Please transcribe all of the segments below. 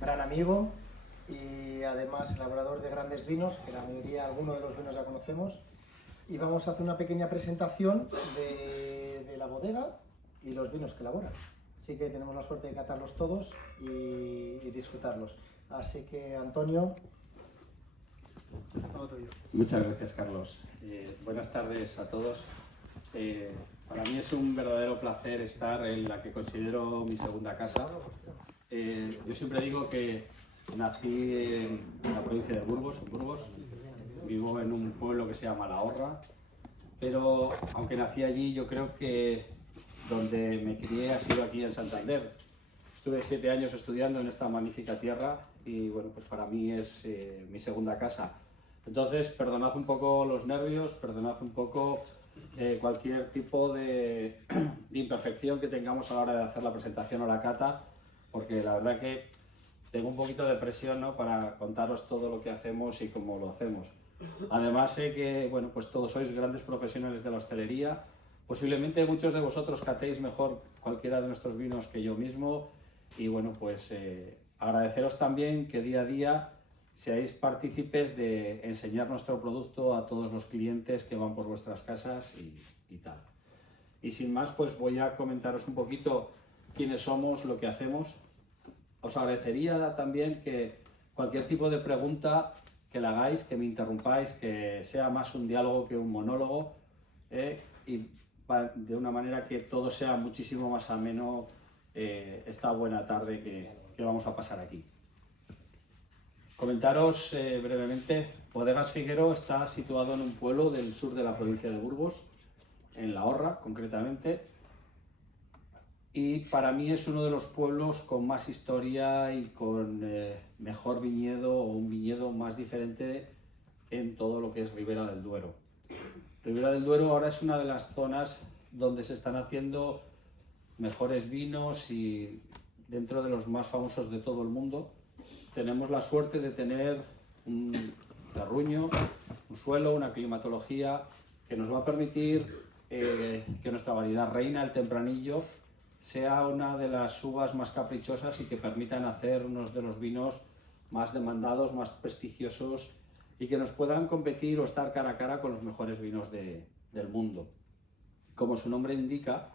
Gran amigo y además elaborador de grandes vinos, que la mayoría, algunos de los vinos ya conocemos. Y vamos a hacer una pequeña presentación de la bodega y los vinos que elabora. Así que tenemos la suerte de catarlos todos y disfrutarlos. Así que, Antonio, todo tuyo. Muchas gracias, Carlos. Buenas tardes a todos. Para mí es un verdadero placer estar en la que considero mi segunda casa. Yo siempre digo que nací en la provincia de Burgos, en Burgos. Vivo en un pueblo que se llama La Horra, pero aunque nací allí, yo creo que donde me crié ha sido aquí en Santander. Estuve 7 años estudiando en esta magnífica tierra y bueno, pues para mí es mi segunda casa. Entonces, perdonad un poco los nervios, perdonad un poco cualquier tipo de imperfección que tengamos a la hora de hacer la presentación o la cata, porque la verdad que tengo un poquito de presión, ¿no?, para contaros todo lo que hacemos y cómo lo hacemos. Además sé que bueno, pues todos sois grandes profesionales de la hostelería. Posiblemente muchos de vosotros catéis mejor cualquiera de nuestros vinos que yo mismo y bueno, pues agradeceros también que día a día seáis partícipes de enseñar nuestro producto a todos los clientes que van por vuestras casas y tal. Y sin más, pues voy a comentaros un poquito quiénes somos, lo que hacemos. Os agradecería también que cualquier tipo de pregunta que la hagáis, que me interrumpáis, que sea más un diálogo que un monólogo y de una manera que todo sea muchísimo más ameno esta buena tarde que vamos a pasar aquí. Comentaros brevemente, Bodegas Figuero está situado en un pueblo del sur de la provincia de Burgos, en La Horra concretamente, y para mí es uno de los pueblos con más historia y con mejor viñedo o un viñedo más diferente en todo lo que es Ribera del Duero. Ribera del Duero ahora es una de las zonas donde se están haciendo mejores vinos y dentro de los más famosos de todo el mundo. Tenemos la suerte de tener un terruño, un suelo, una climatología que nos va a permitir que nuestra variedad reina, el Tempranillo, sea una de las uvas más caprichosas y que permitan hacer unos de los vinos más demandados, más prestigiosos y que nos puedan competir o estar cara a cara con los mejores vinos del mundo. Como su nombre indica,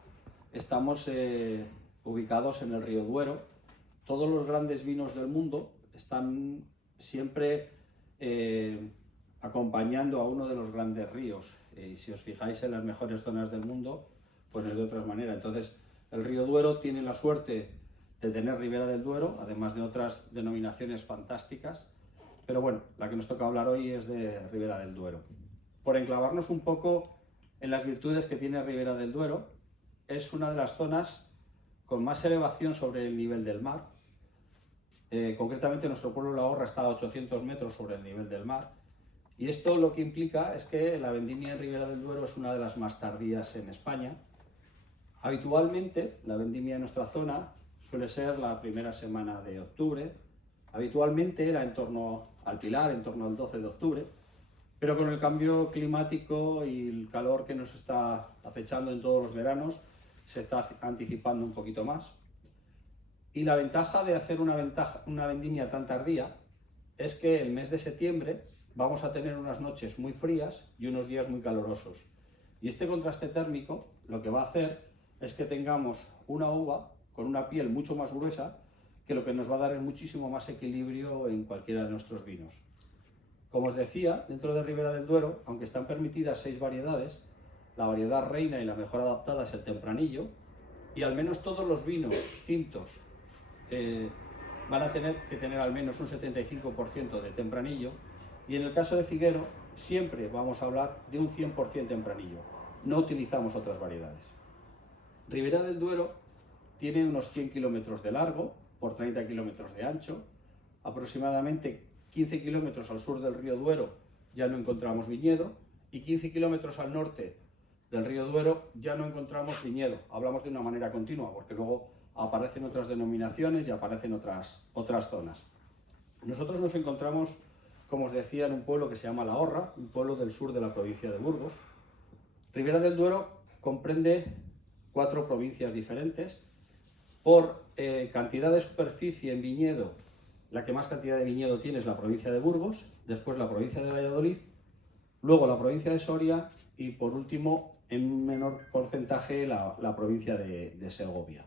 estamos ubicados en el río Duero. Todos los grandes vinos del mundo están siempre acompañando a uno de los grandes ríos. Y si os fijáis en las mejores zonas del mundo, pues no es de otra manera. Entonces, el río Duero tiene la suerte de tener Ribera del Duero, además de otras denominaciones fantásticas. Pero bueno, la que nos toca hablar hoy es de Ribera del Duero. Por enclavarnos un poco en las virtudes que tiene Ribera del Duero, es una de las zonas con más elevación sobre el nivel del mar. Concretamente nuestro pueblo La Horra está a 800 metros sobre el nivel del mar. Y esto lo que implica es que la vendimia en Ribera del Duero es una de las más tardías en España. Habitualmente la vendimia en nuestra zona suele ser la primera semana de octubre. Habitualmente era en torno al Pilar, en torno al 12 de octubre. Pero con el cambio climático y el calor que nos está acechando en todos los veranos, se está anticipando un poquito más. Y la ventaja de hacer una vendimia tan tardía es que el mes de septiembre vamos a tener unas noches muy frías y unos días muy calurosos. Y este contraste térmico lo que va a hacer es que tengamos una uva con una piel mucho más gruesa, que lo que nos va a dar es muchísimo más equilibrio en cualquiera de nuestros vinos. Como os decía, dentro de Ribera del Duero, aunque están permitidas 6 variedades, la variedad reina y la mejor adaptada es el Tempranillo, y al menos todos los vinos tintos van a tener que tener al menos un 75% de Tempranillo, y en el caso de Figuero siempre vamos a hablar de un 100% Tempranillo, no utilizamos otras variedades. Ribera del Duero tiene unos 100 kilómetros de largo por 30 kilómetros de ancho, aproximadamente 15 kilómetros al sur del río Duero ya no encontramos viñedo y 15 kilómetros al norte del río Duero ya no encontramos viñedo. Hablamos de una manera continua porque luego aparecen otras denominaciones y aparecen otras zonas. Nosotros nos encontramos, como os decía, en un pueblo que se llama La Horra, un pueblo del sur de la provincia de Burgos. Ribera del Duero comprende 4 provincias diferentes por cantidad de superficie en viñedo, la que más cantidad de viñedo tiene es la provincia de Burgos, después la provincia de Valladolid, luego la provincia de Soria y por último, en menor porcentaje, la provincia de Segovia.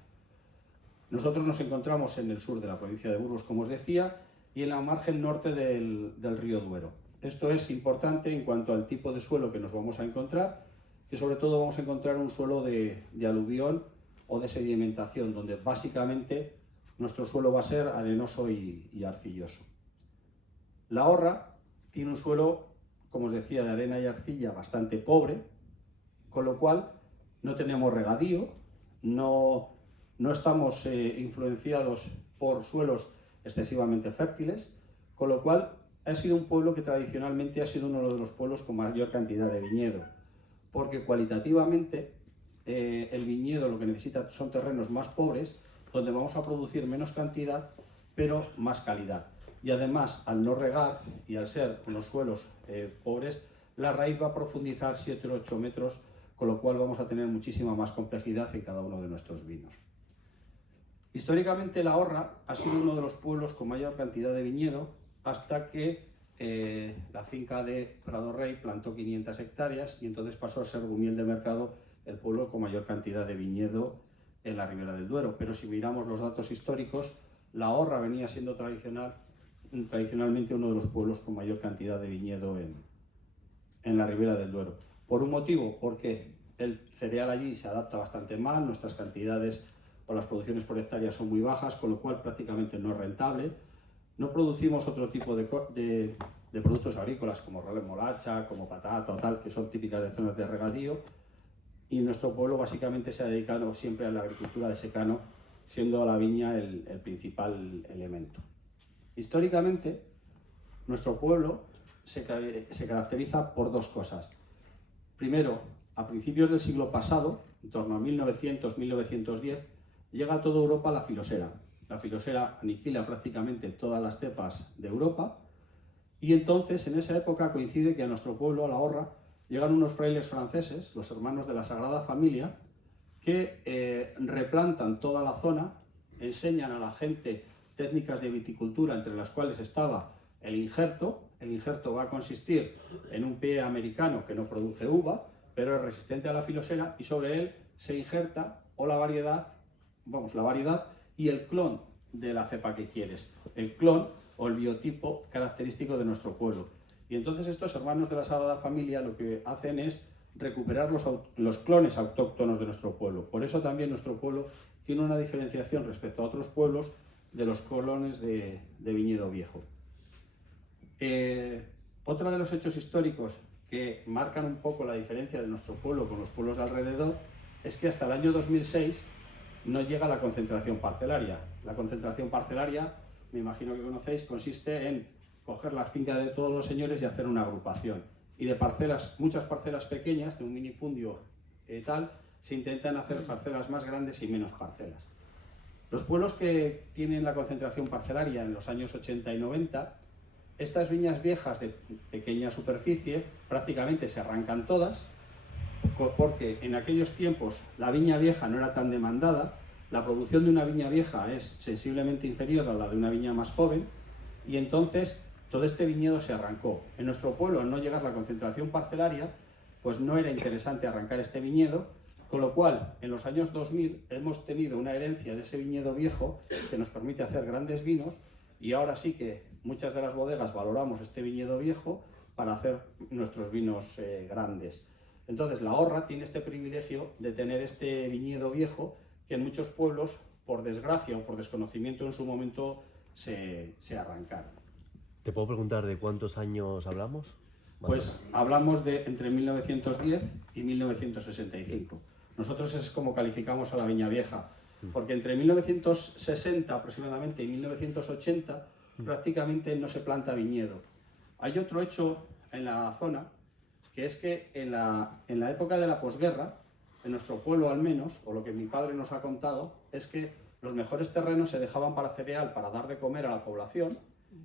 Nosotros nos encontramos en el sur de la provincia de Burgos, como os decía, y en la margen norte del río Duero. Esto es importante en cuanto al tipo de suelo que nos vamos a encontrar, que sobre todo vamos a encontrar un suelo de aluvión o de sedimentación, donde básicamente nuestro suelo va a ser arenoso y arcilloso. La Horra tiene un suelo, como os decía, de arena y arcilla bastante pobre, con lo cual no tenemos regadío, no estamos influenciados por suelos excesivamente fértiles, con lo cual ha sido un pueblo que tradicionalmente ha sido uno de los pueblos con mayor cantidad de viñedo, porque cualitativamente el viñedo lo que necesita son terrenos más pobres, donde vamos a producir menos cantidad, pero más calidad. Y además, al no regar y al ser unos suelos pobres, la raíz va a profundizar 7 o 8 metros, con lo cual vamos a tener muchísima más complejidad en cada uno de nuestros vinos. Históricamente la Horra ha sido uno de los pueblos con mayor cantidad de viñedo hasta que la finca de Prado Rey plantó 500 hectáreas y entonces pasó a ser Gumiel de Mercado el pueblo con mayor cantidad de viñedo en la Ribera del Duero. Pero si miramos los datos históricos, la Horra venía siendo tradicionalmente uno de los pueblos con mayor cantidad de viñedo en la Ribera del Duero. Por un motivo, porque el cereal allí se adapta bastante mal, nuestras cantidades o las producciones por hectárea son muy bajas, con lo cual prácticamente no es rentable. No producimos otro tipo de productos agrícolas como remolacha, como patata o tal, que son típicas de zonas de regadío, y nuestro pueblo básicamente se ha dedicado siempre a la agricultura de secano, siendo la viña el principal elemento. Históricamente, nuestro pueblo se caracteriza por dos cosas. Primero, a principios del siglo pasado, en torno a 1900-1910, llega a toda Europa la filosera. La filosera aniquila prácticamente todas las cepas de Europa y entonces en esa época coincide que a nuestro pueblo, a la Horra, llegan unos frailes franceses, los hermanos de la Sagrada Familia, que replantan toda la zona, enseñan a la gente técnicas de viticultura, entre las cuales estaba el injerto. El injerto va a consistir en un pie americano que no produce uva, pero es resistente a la filosera, y sobre él se injerta o la variedad y el clon de la cepa que quieres, el clon o el biotipo característico de nuestro pueblo. Y entonces estos hermanos de la Sagrada Familia lo que hacen es recuperar los clones autóctonos de nuestro pueblo. Por eso también nuestro pueblo tiene una diferenciación respecto a otros pueblos de los clones de viñedo viejo. Otro de los hechos históricos que marcan un poco la diferencia de nuestro pueblo con los pueblos de alrededor es que hasta el año 2006 no llega la concentración parcelaria. La concentración parcelaria, me imagino que conocéis, consiste en coger las fincas de todos los señores y hacer una agrupación. Y de parcelas, muchas parcelas pequeñas, de un minifundio tal, se intentan hacer parcelas más grandes y menos parcelas. Los pueblos que tienen la concentración parcelaria en los años 80 y 90, estas viñas viejas de pequeña superficie prácticamente se arrancan todas, porque en aquellos tiempos la viña vieja no era tan demandada, la producción de una viña vieja es sensiblemente inferior a la de una viña más joven, y entonces todo este viñedo se arrancó. En nuestro pueblo, al no llegar la concentración parcelaria, pues no era interesante arrancar este viñedo, con lo cual en los años 2000 hemos tenido una herencia de ese viñedo viejo que nos permite hacer grandes vinos, y ahora sí que muchas de las bodegas valoramos este viñedo viejo para hacer nuestros vinos grandes. Entonces la Horra tiene este privilegio de tener este viñedo viejo que en muchos pueblos, por desgracia o por desconocimiento en su momento, se arrancaron. ¿Te puedo preguntar de cuántos años hablamos? Pues hablamos de entre 1910 y 1965. Nosotros es como calificamos a la viña vieja, porque entre 1960 aproximadamente y 1980 prácticamente no se planta viñedo. Hay otro hecho en la zona, que es que en la época de la posguerra, en nuestro pueblo al menos, o lo que mi padre nos ha contado, es que los mejores terrenos se dejaban para cereal, para dar de comer a la población,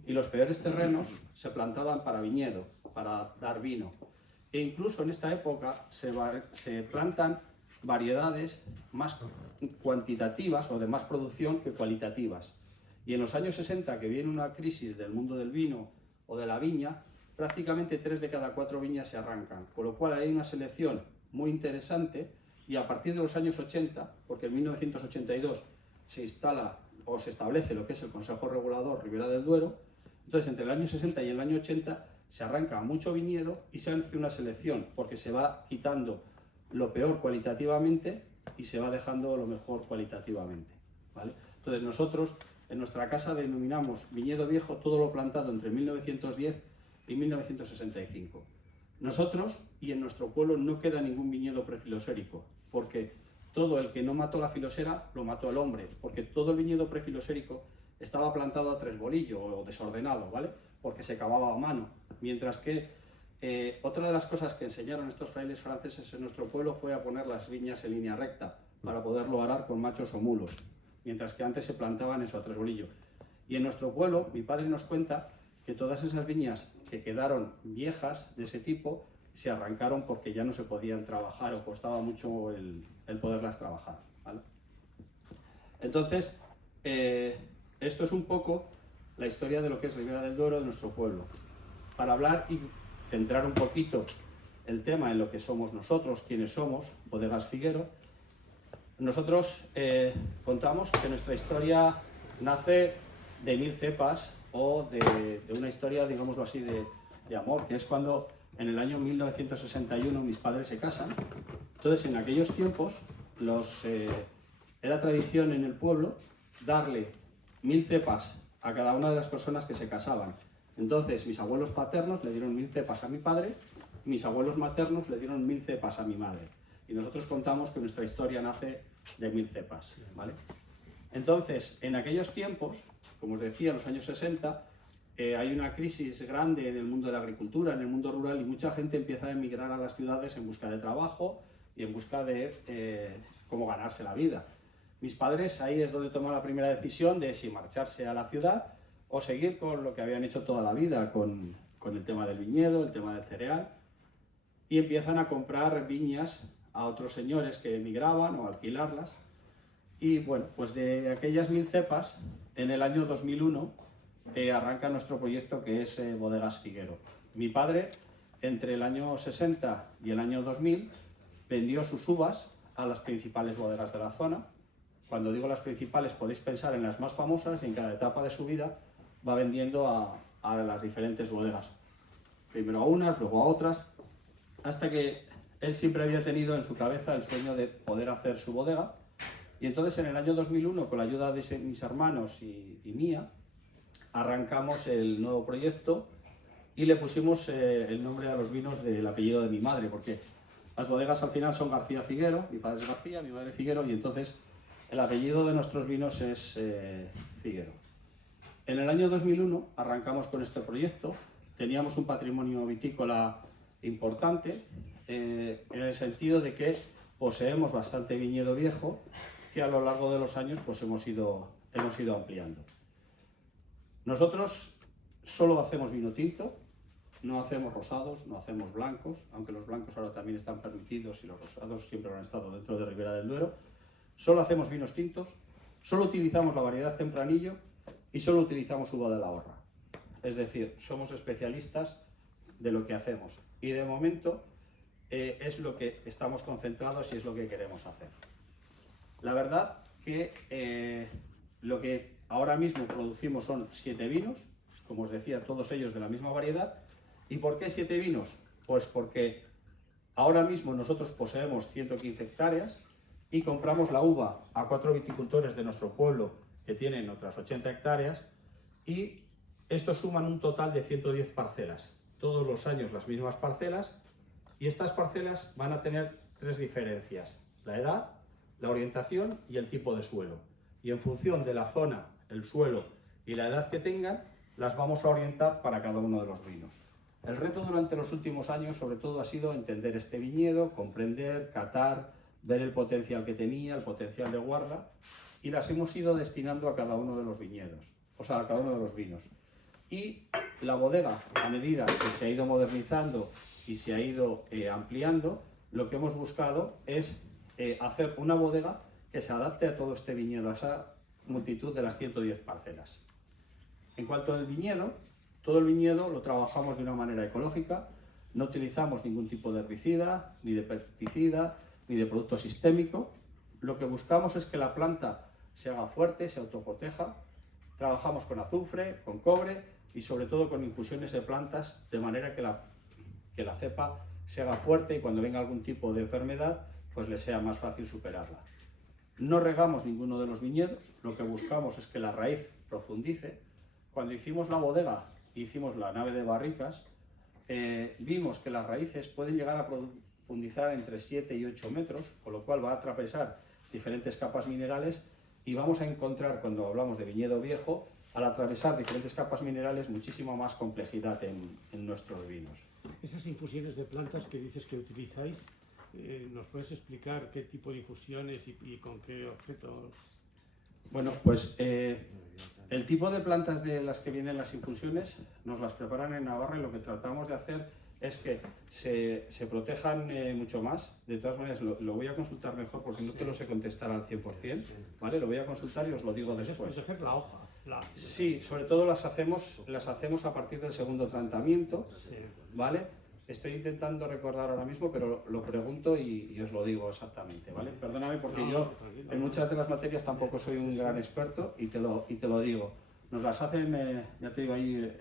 y los peores terrenos se plantaban para viñedo, para dar vino. E incluso en esta época se plantan variedades más cuantitativas o de más producción que cualitativas. Y en los años 60, que viene una crisis del mundo del vino o de la viña, prácticamente 3 de cada 4 viñas se arrancan, con lo cual hay una selección muy interesante. Y a partir de los años 80, porque en 1982 se instala o se establece lo que es el Consejo Regulador Ribera del Duero, entonces entre el año 60 y el año 80 se arranca mucho viñedo y se hace una selección, porque se va quitando lo peor cualitativamente y se va dejando lo mejor cualitativamente, ¿vale? Entonces nosotros en nuestra casa denominamos viñedo viejo todo lo plantado entre 1910 y 1965. Nosotros y en nuestro pueblo no queda ningún viñedo prefilosérico, porque todo el que no mató la filosera lo mató el hombre, porque todo el viñedo prefilosérico estaba plantado a tresbolillo o desordenado, ¿vale? Porque se cavaba a mano, mientras que otra de las cosas que enseñaron estos frailes franceses en nuestro pueblo fue a poner las viñas en línea recta para poderlo arar con machos o mulos, mientras que antes se plantaban eso a tresbolillo. Y en nuestro pueblo, mi padre nos cuenta que todas esas viñas que quedaron viejas de ese tipo se arrancaron porque ya no se podían trabajar o costaba mucho el poderlas trabajar, ¿vale? Entonces, esto es un poco la historia de lo que es Ribera del Duero de nuestro pueblo. Para hablar y centrar un poquito el tema en lo que somos nosotros, quiénes somos, Bodegas Figuero, nosotros contamos que nuestra historia nace de 1000 cepas o de una historia, digámoslo así, de amor, que es cuando en el año 1961 mis padres se casan. Entonces, en aquellos tiempos era tradición en el pueblo darle 1000 cepas a cada una de las personas que se casaban. Entonces, mis abuelos paternos le dieron 1000 cepas a mi padre, y mis abuelos maternos le dieron 1000 cepas a mi madre. Y nosotros contamos que nuestra historia nace de 1000 cepas, ¿vale? Entonces, en aquellos tiempos, como os decía, en los años 60, hay una crisis grande en el mundo de la agricultura, en el mundo rural, y mucha gente empieza a emigrar a las ciudades en busca de trabajo y en busca de cómo ganarse la vida. Mis padres ahí es donde toman la primera decisión de si marcharse a la ciudad o seguir con lo que habían hecho toda la vida, con el tema del viñedo, el tema del cereal, y empiezan a comprar viñas a otros señores que emigraban o a alquilarlas. Y bueno, pues de aquellas 1000 cepas, en el año 2001 arranca nuestro proyecto que es Bodegas Figuero. Mi padre, entre el año 60 y el año 2000, vendió sus uvas a las principales bodegas de la zona. Cuando digo las principales, podéis pensar en las más famosas, y en cada etapa de su vida va vendiendo a las diferentes bodegas. Primero a unas, luego a otras, hasta que él siempre había tenido en su cabeza el sueño de poder hacer su bodega. Y entonces en el año 2001, con la ayuda de mis hermanos y mía, arrancamos el nuevo proyecto y le pusimos el nombre a los vinos del apellido de mi madre, porque las bodegas al final son García Figuero, mi padre es García, mi madre Figuero, y entonces el apellido de nuestros vinos es Figuero. En el año 2001 arrancamos con este proyecto. Teníamos un patrimonio vitícola importante, en el sentido de que poseemos bastante viñedo viejo, que a lo largo de los años pues hemos ido ampliando. Nosotros solo hacemos vino tinto, no hacemos rosados, no hacemos blancos, aunque los blancos ahora también están permitidos y los rosados siempre lo han estado dentro de Ribera del Duero. Solo hacemos vinos tintos, solo utilizamos la variedad Tempranillo y solo utilizamos uva de la Horra. Es decir, somos especialistas de lo que hacemos y de momento es lo que estamos concentrados y es lo que queremos hacer. La verdad que lo que ahora mismo producimos son 7 vinos, como os decía, todos ellos de la misma variedad. ¿Y por qué 7 vinos? Pues porque ahora mismo nosotros poseemos 115 hectáreas y compramos la uva a 4 viticultores de nuestro pueblo que tienen otras 80 hectáreas y estos suman un total de 110 parcelas. Todos los años las mismas parcelas, y estas parcelas van a tener 3 diferencias: la edad, la orientación y el tipo de suelo. Y en función de la zona, el suelo y la edad que tengan, las vamos a orientar para cada uno de los vinos. El reto durante los últimos años sobre todo ha sido entender este viñedo, comprender, catar, ver el potencial que tenía, el potencial de guarda, y las hemos ido destinando a cada uno de los viñedos, o sea, a cada uno de los vinos. Y la bodega, a medida que se ha ido modernizando y se ha ido ampliando, lo que hemos buscado es hacer una bodega que se adapte a todo este viñedo, a esa multitud de las 110 parcelas. En cuanto al viñedo, todo el viñedo lo trabajamos de una manera ecológica, no utilizamos ningún tipo de herbicida, ni de pesticida, ni de producto sistémico. Lo que buscamos es que la planta se haga fuerte, se autoproteja. Trabajamos con azufre, con cobre y sobre todo con infusiones de plantas, de manera que la cepa se haga fuerte y cuando venga algún tipo de enfermedad, pues le sea más fácil superarla. No regamos ninguno de los viñedos, lo que buscamos es que la raíz profundice. Cuando hicimos la bodega, hicimos la nave de barricas, vimos que las raíces pueden llegar a profundizar entre 7 y 8 metros, con lo cual va a atravesar diferentes capas minerales y vamos a encontrar, cuando hablamos de viñedo viejo, al atravesar diferentes capas minerales, muchísima más complejidad en nuestros vinos. Esas infusiones de plantas que dices que utilizáis, ¿nos puedes explicar qué tipo de infusiones y con qué objetos? Bueno, pues el tipo de plantas de las que vienen las infusiones nos las preparan en Navarra y lo que tratamos de hacer es que se protejan mucho más. De todas maneras, lo voy a consultar mejor porque no te lo sé contestar al 100%, ¿vale? Lo voy a consultar y os lo digo después. Proteger la hoja. Sí, sobre todo las hacemos a partir del segundo tratamiento, ¿vale? Estoy intentando recordar ahora mismo, pero lo pregunto y os lo digo exactamente, ¿vale? Perdóname porque yo en muchas de las materias tampoco soy un gran experto y te lo digo. Nos las hacen, ya te digo, ahí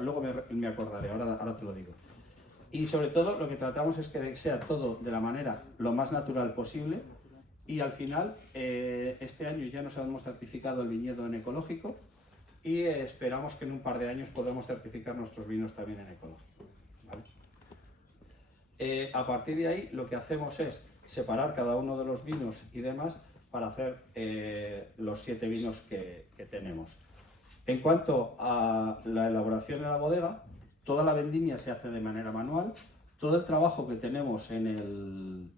luego me acordaré, ahora te lo digo. Y sobre todo lo que tratamos es que sea todo de la manera lo más natural posible y al final este año ya nos hemos certificado el viñedo en ecológico y esperamos que en un par de años podamos certificar nuestros vinos también en ecológico, ¿vale? A partir de ahí lo que hacemos es separar cada uno de los vinos y demás para hacer los 7 vinos que tenemos. En cuanto a la elaboración de la bodega, toda la vendimia se hace de manera manual, todo el trabajo que tenemos en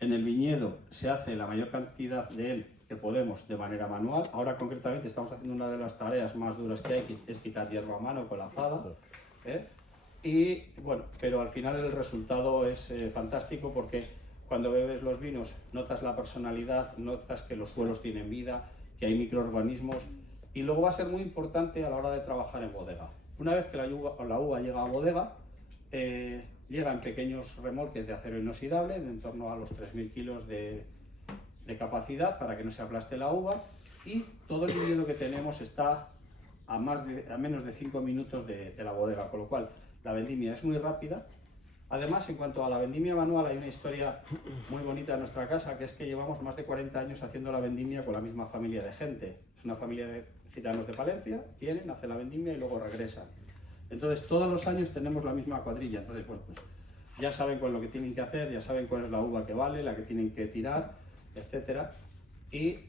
el viñedo se hace la mayor cantidad de él que podemos de manera manual. Ahora concretamente estamos haciendo una de las tareas más duras que hay, que es quitar hierba a mano con la azada. Y bueno, pero al final el resultado es fantástico porque cuando bebes los vinos notas la personalidad, notas que los suelos tienen vida, que hay microorganismos y luego va a ser muy importante a la hora de trabajar en bodega. Una vez que la uva llega a bodega, llega en pequeños remolques de acero inoxidable, de en torno a los 3.000 kilos de capacidad para que no se aplaste la uva y todo el viñedo que tenemos está a menos de 5 minutos de la bodega, con lo cual la vendimia es muy rápida. Además, en cuanto a la vendimia manual, hay una historia muy bonita en nuestra casa, que es que llevamos más de 40 años haciendo la vendimia con la misma familia de gente. Es una familia de gitanos de Palencia, vienen, hacen la vendimia y luego regresan. Entonces, todos los años tenemos la misma cuadrilla. Entonces, bueno, pues ya saben cuál es lo que tienen que hacer, ya saben cuál es la uva que vale, la que tienen que tirar, etcétera. Y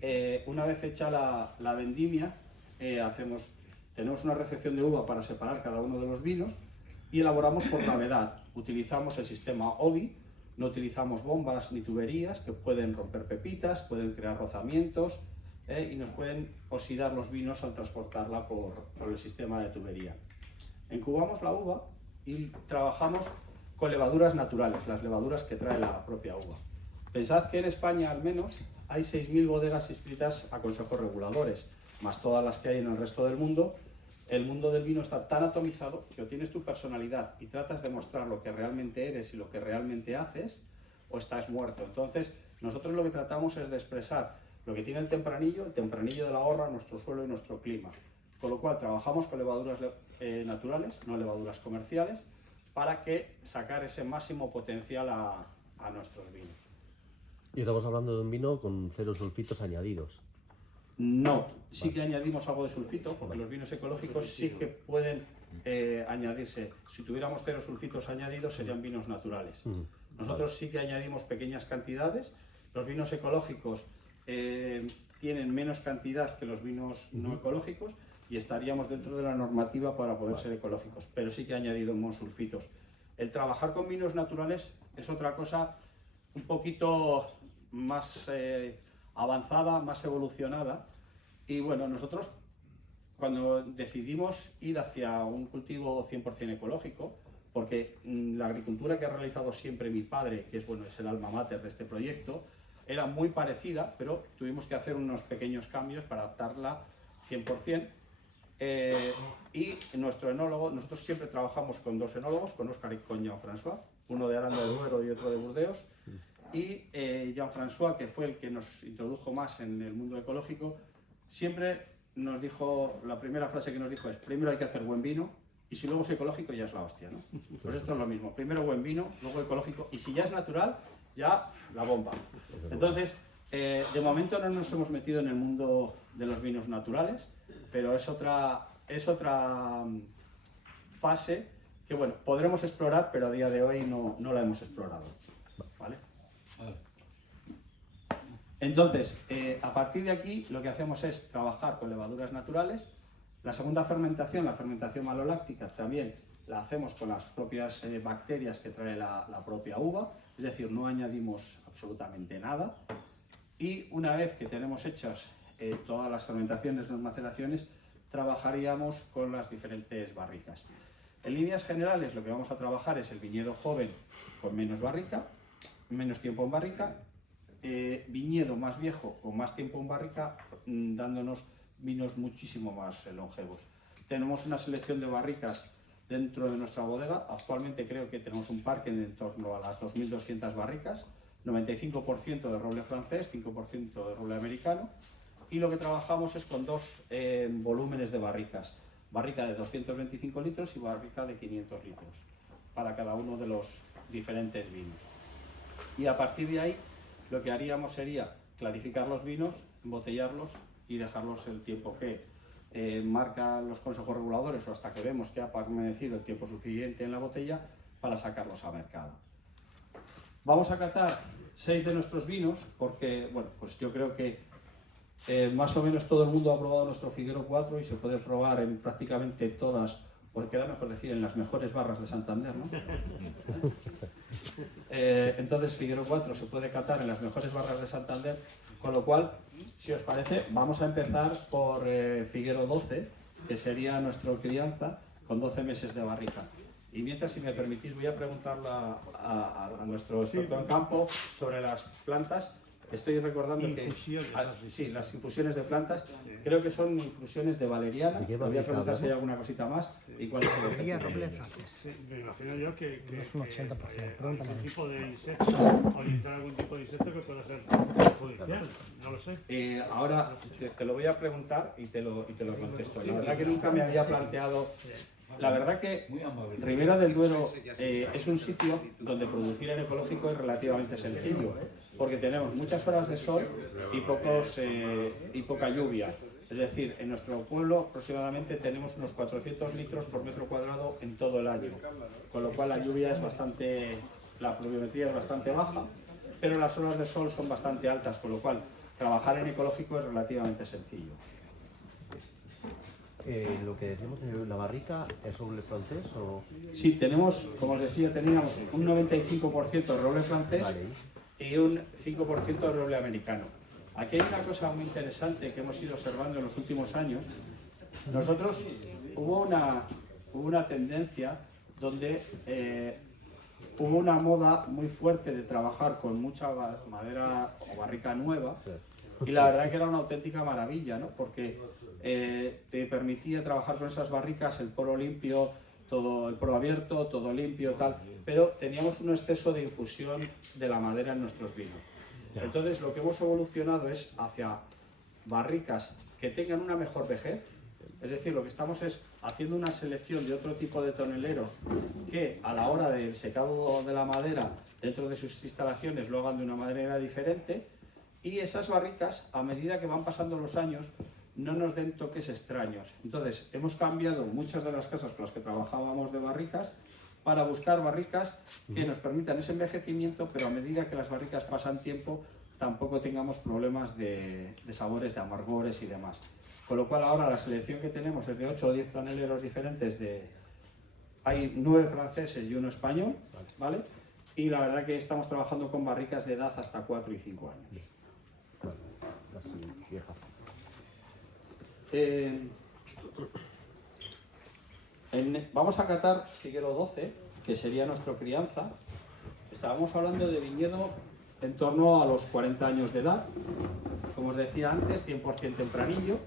una vez hecha la vendimia, tenemos una recepción de uva para separar cada uno de los vinos y elaboramos por gravedad. Utilizamos el sistema OBI, no utilizamos bombas ni tuberías que pueden romper pepitas, pueden crear rozamientos y nos pueden oxidar los vinos al transportarla por el sistema de tubería. Incubamos la uva y trabajamos con levaduras naturales, las levaduras que trae la propia uva. Pensad que en España al menos hay 6.000 bodegas inscritas a consejos reguladores, más todas las que hay en el resto del mundo. El mundo del vino está tan atomizado que o tienes tu personalidad y tratas de mostrar lo que realmente eres y lo que realmente haces, o estás muerto. Entonces, nosotros lo que tratamos es de expresar lo que tiene el tempranillo de la Horra, nuestro suelo y nuestro clima. Con lo cual, trabajamos con levaduras naturales, no levaduras comerciales, para que sacar ese máximo potencial a nuestros vinos. Y estamos hablando de un vino con 0 sulfitos añadidos. No, sí que añadimos algo de sulfito, porque los vinos ecológicos sí que pueden añadirse. Si tuviéramos 0 sulfitos añadidos serían vinos naturales. Nosotros sí que añadimos pequeñas cantidades. Los vinos ecológicos tienen menos cantidad que los vinos no ecológicos y estaríamos dentro de la normativa para poder ser ecológicos, pero sí que añadimos sulfitos. El trabajar con vinos naturales es otra cosa un poquito más avanzada, más evolucionada. Y bueno, nosotros cuando decidimos ir hacia un cultivo 100% ecológico, porque la agricultura que ha realizado siempre mi padre, que es, bueno, es el alma mater de este proyecto, era muy parecida, pero tuvimos que hacer unos pequeños cambios para adaptarla 100%. Y nuestro enólogo, nosotros siempre trabajamos con dos enólogos, con Óscar y con Jean-François, uno de Aranda de Duero y otro de Burdeos. Y Jean-François, que fue el que nos introdujo más en el mundo ecológico, siempre nos dijo, la primera frase que nos dijo es: primero hay que hacer buen vino, y si luego es ecológico ya es la hostia, ¿no? Pues esto es lo mismo, primero buen vino, luego ecológico, y si ya es natural, ya la bomba. Entonces, de momento no nos hemos metido en el mundo de los vinos naturales, pero es otra fase que, bueno, podremos explorar, pero a día de hoy no la hemos explorado, ¿vale? Entonces, a partir de aquí, lo que hacemos es trabajar con levaduras naturales. La segunda fermentación, la fermentación maloláctica, también la hacemos con las propias bacterias que trae la propia uva, es decir, no añadimos absolutamente nada. Y una vez que tenemos hechas todas las fermentaciones, las maceraciones, trabajaríamos con las diferentes barricas. En líneas generales, lo que vamos a trabajar es el viñedo joven con menos barrica, menos tiempo en barrica, viñedo más viejo con más tiempo en barrica, dándonos vinos muchísimo más longevos. Tenemos una selección de barricas dentro de nuestra bodega. Actualmente creo que tenemos un parque en torno a las 2.200 barricas, 95% de roble francés, 5% de roble americano, y lo que trabajamos es con dos volúmenes de barricas, barrica de 225 litros y barrica de 500 litros, para cada uno de los diferentes vinos. Y a partir de ahí, lo que haríamos sería clarificar los vinos, embotellarlos y dejarlos el tiempo que marcan los consejos reguladores, o hasta que vemos que ha permanecido el tiempo suficiente en la botella para sacarlos a mercado. Vamos a catar 6 de nuestros vinos porque, bueno, pues yo creo que más o menos todo el mundo ha probado nuestro Figuero 4 y se puede probar en prácticamente todas, o queda mejor decir, en las mejores barras de Santander, ¿no? Entonces Figuero 4 se puede catar en las mejores barras de Santander, con lo cual, si os parece, vamos a empezar por Figuero 12, que sería nuestro crianza, con 12 meses de barrica. Y mientras, si me permitís, voy a preguntarle a nuestro experto en campo sobre las plantas. Estoy recordando que las infusiones de plantas, creo que son infusiones de valeriana. Me voy a preguntar si hay alguna cosita más y cuál es el efecto. Me imagino yo que es un 80%. algún tipo de insecto, orientar algún tipo de insecto que pueda ser perjudicial, no lo sé. Ahora te lo voy a preguntar y te lo contesto. La verdad que nunca me había planteado. La verdad que Ribera del Duero es un sitio donde producir en ecológico es relativamente sencillo, porque tenemos muchas horas de sol y poca lluvia. Es decir, en nuestro pueblo aproximadamente tenemos unos 400 litros por metro cuadrado en todo el año, con lo cual la lluvia es la pluviometría es bastante baja, pero las horas de sol son bastante altas, con lo cual trabajar en ecológico es relativamente sencillo. Lo que decíamos de la barrica, ¿es roble francés o...? Sí, tenemos, como os decía, teníamos un 95% de roble francés, vale, y un 5% de roble americano. Aquí hay una cosa muy interesante que hemos ido observando en los últimos años. Nosotros hubo una tendencia donde hubo una moda muy fuerte de trabajar con mucha madera o barrica nueva, y la verdad que era una auténtica maravilla, ¿no? Porque te permitía trabajar con esas barricas, el poro limpio, todo el poro abierto, todo limpio, tal, pero teníamos un exceso de infusión de la madera en nuestros vinos. Entonces lo que hemos evolucionado es hacia barricas que tengan una mejor vejez, es decir, lo que estamos es haciendo una selección de otro tipo de toneleros que a la hora del secado de la madera dentro de sus instalaciones lo hagan de una manera diferente, y esas barricas, a medida que van pasando los años, no nos den toques extraños. Entonces, hemos cambiado muchas de las casas con las que trabajábamos de barricas para buscar barricas que nos permitan ese envejecimiento, pero a medida que las barricas pasan tiempo, tampoco tengamos problemas de sabores, de amargores y demás. Con lo cual, ahora la selección que tenemos es de 8 o 10 toneleros diferentes. Hay 9 franceses y 1 español, ¿vale? Y la verdad que estamos trabajando con barricas de edad hasta 4 y 5 años. Vamos a catar Figuero 12, que sería nuestra crianza. Estábamos hablando de viñedo en torno a los 40 años de edad. Como os decía antes, 100% tempranillo.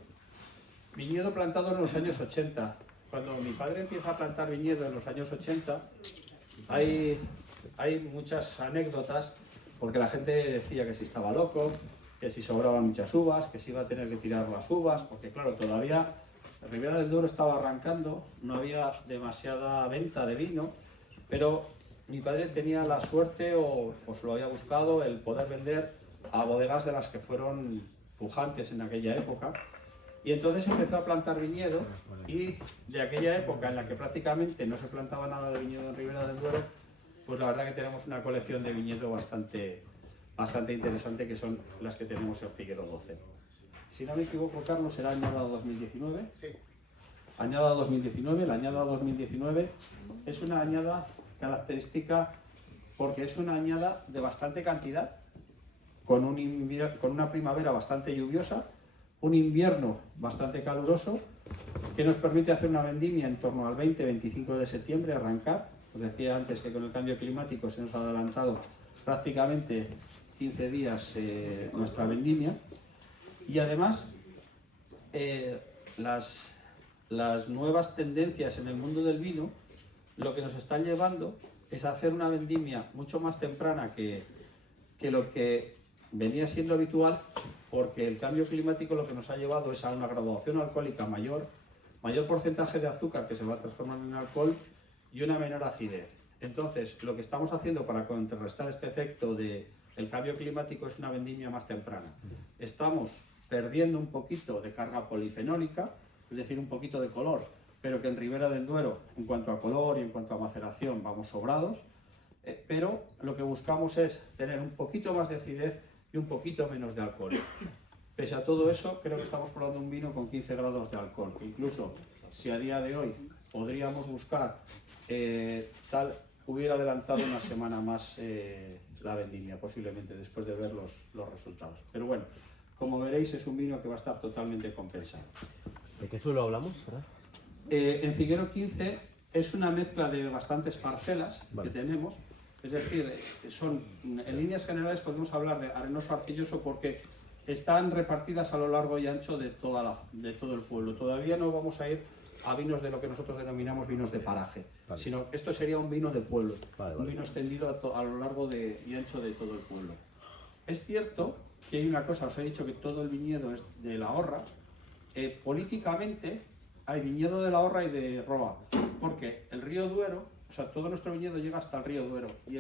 Viñedo plantado en los años 80. Cuando mi padre empieza a plantar viñedo en los años 80, hay muchas anécdotas, porque la gente decía que si estaba loco, que si sobraban muchas uvas, que si iba a tener que tirar las uvas, porque claro, todavía Ribera del Duero estaba arrancando, no había demasiada venta de vino, pero mi padre tenía la suerte, o pues lo había buscado, el poder vender a bodegas de las que fueron pujantes en aquella época. Y entonces empezó a plantar viñedo, y de aquella época en la que prácticamente no se plantaba nada de viñedo en Ribera del Duero, pues la verdad que tenemos una colección de viñedo bastante interesante, que son las que tenemos en Figuero 12. Si no me equivoco, Carlos, será añada 2019. Sí. Añada 2019. La añada 2019 es una añada característica porque es una añada de bastante cantidad, con una primavera bastante lluviosa, un invierno bastante caluroso, que nos permite hacer una vendimia en torno al 20-25 de septiembre, arrancar. Os decía antes que con el cambio climático se nos ha adelantado prácticamente 15 días nuestra vendimia. Y además, las nuevas tendencias en el mundo del vino lo que nos están llevando es a hacer una vendimia mucho más temprana que lo que venía siendo habitual, porque el cambio climático lo que nos ha llevado es a una graduación alcohólica mayor porcentaje de azúcar que se va a transformar en alcohol y una menor acidez. Entonces, lo que estamos haciendo para contrarrestar este efecto del cambio climático es una vendimia más temprana. Estamos perdiendo un poquito de carga polifenólica, es decir, un poquito de color, pero que en Ribera del Duero, en cuanto a color y en cuanto a maceración, vamos sobrados, pero lo que buscamos es tener un poquito más de acidez y un poquito menos de alcohol. Pese a todo eso, creo que estamos probando un vino con 15 grados de alcohol, que incluso si a día de hoy podríamos buscar hubiera adelantado una semana más la vendimia, posiblemente, después de ver los resultados. Pero bueno, como veréis, es un vino que va a estar totalmente compensado. ¿De qué suelo hablamos? ¿Verdad? En Figuero 15 es una mezcla de bastantes parcelas Vale. que tenemos, es decir, en líneas generales podemos hablar de arenoso arcilloso porque están repartidas a lo largo y ancho de todo el pueblo. Todavía no vamos a ir a vinos de lo que nosotros denominamos vinos de paraje, Vale. sino esto sería un vino de pueblo, Vale. un vino extendido a lo largo y ancho de todo el pueblo. Es cierto que hay una cosa, os he dicho que todo el viñedo es de La Horra. Políticamente hay viñedo de La Horra y de Roa, porque el río Duero, o sea, todo nuestro viñedo llega hasta el río Duero, y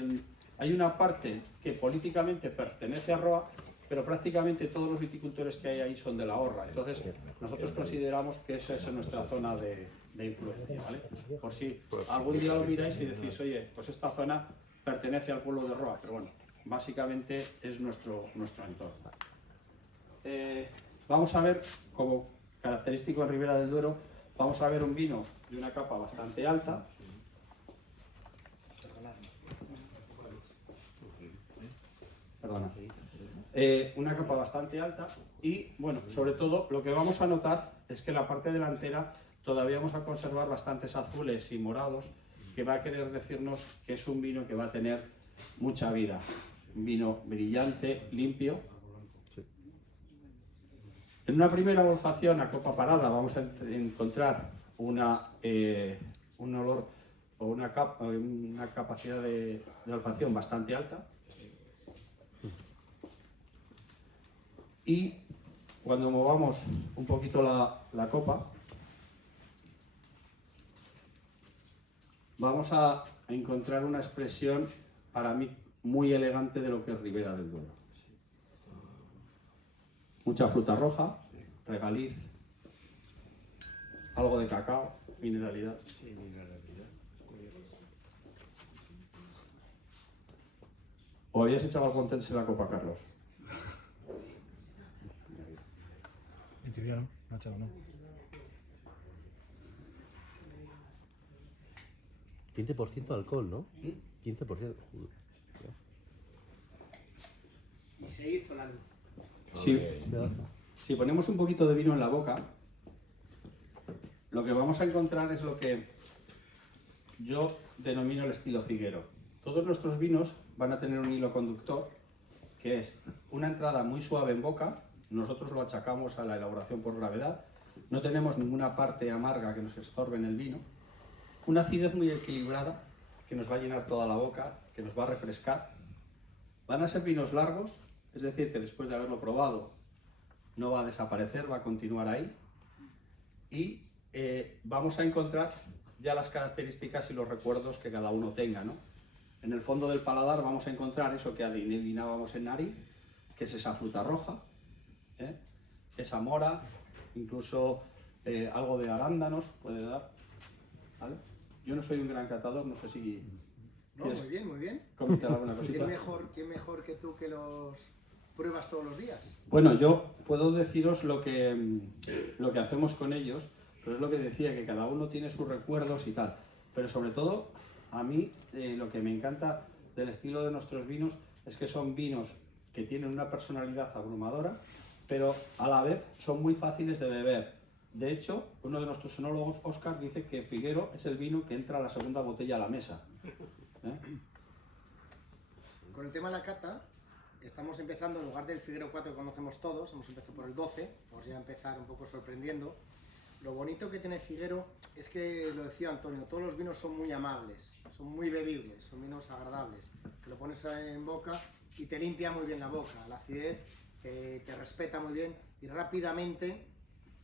hay una parte que políticamente pertenece a Roa, pero prácticamente todos los viticultores que hay ahí son de La Horra. Entonces, nosotros consideramos que esa es nuestra zona de influencia, ¿vale? Por si algún día lo miráis y decís, oye, pues esta zona pertenece al pueblo de Roa, pero bueno, básicamente es nuestro entorno. Vamos a ver, como característico en Ribera del Duero, vamos a ver un vino de una capa bastante alta. Perdona. Una capa bastante alta y, bueno, sobre todo lo que vamos a notar es que en la parte delantera todavía vamos a conservar bastantes azules y morados, que va a querer decirnos que es un vino que va a tener mucha vida. Un vino brillante, limpio. En una primera olfacción a copa parada vamos a encontrar un olor o una capacidad de olfacción bastante alta. Y cuando movamos un poquito la copa, vamos a encontrar una expresión para mí muy elegante de lo que es Ribera del Duero. Mucha fruta roja, regaliz, algo de cacao, mineralidad. Sí, mineralidad. ¿O habías echado algo antes en la copa, Carlos? En teoría no, no ha echado, no. 15% de alcohol, ¿no? 15%. Y se hizo la... Si ponemos un poquito de vino en la boca, lo que vamos a encontrar es lo que yo denomino el estilo Figuero. Todos nuestros vinos van a tener un hilo conductor, que es una entrada muy suave en boca. Nosotros lo achacamos a la elaboración por gravedad. No tenemos ninguna parte amarga que nos estorbe en el vino. Una acidez muy equilibrada, que nos va a llenar toda la boca, que nos va a refrescar. Van a ser vinos largos, es decir, que después de haberlo probado no va a desaparecer, va a continuar ahí. Y vamos a encontrar ya las características y los recuerdos que cada uno tenga, ¿no? En el fondo del paladar vamos a encontrar eso que adivinábamos en nariz, que es esa fruta roja, esa mora, incluso algo de arándanos puede dar, ¿vale? Yo no soy un gran catador, no sé si No, muy bien. comentar alguna cosita. ¿Quién mejor que tú que los pruebas todos los días? Bueno, yo puedo deciros lo que hacemos con ellos, pero es lo que decía, que cada uno tiene sus recuerdos y tal. Pero sobre todo, a mí lo que me encanta del estilo de nuestros vinos es que son vinos que tienen una personalidad abrumadora, pero a la vez son muy fáciles de beber. De hecho, uno de nuestros enólogos, Óscar, dice que Figuero es el vino que entra a la segunda botella a la mesa. Con el tema de la cata, estamos empezando, en lugar del Figuero 4 que conocemos todos, hemos empezado por el 12, por ya empezar un poco sorprendiendo. Lo bonito que tiene Figuero es que, lo decía Antonio, todos los vinos son muy amables, son muy bebibles, son vinos agradables, que lo pones en boca y te limpia muy bien la boca, la acidez te respeta muy bien y rápidamente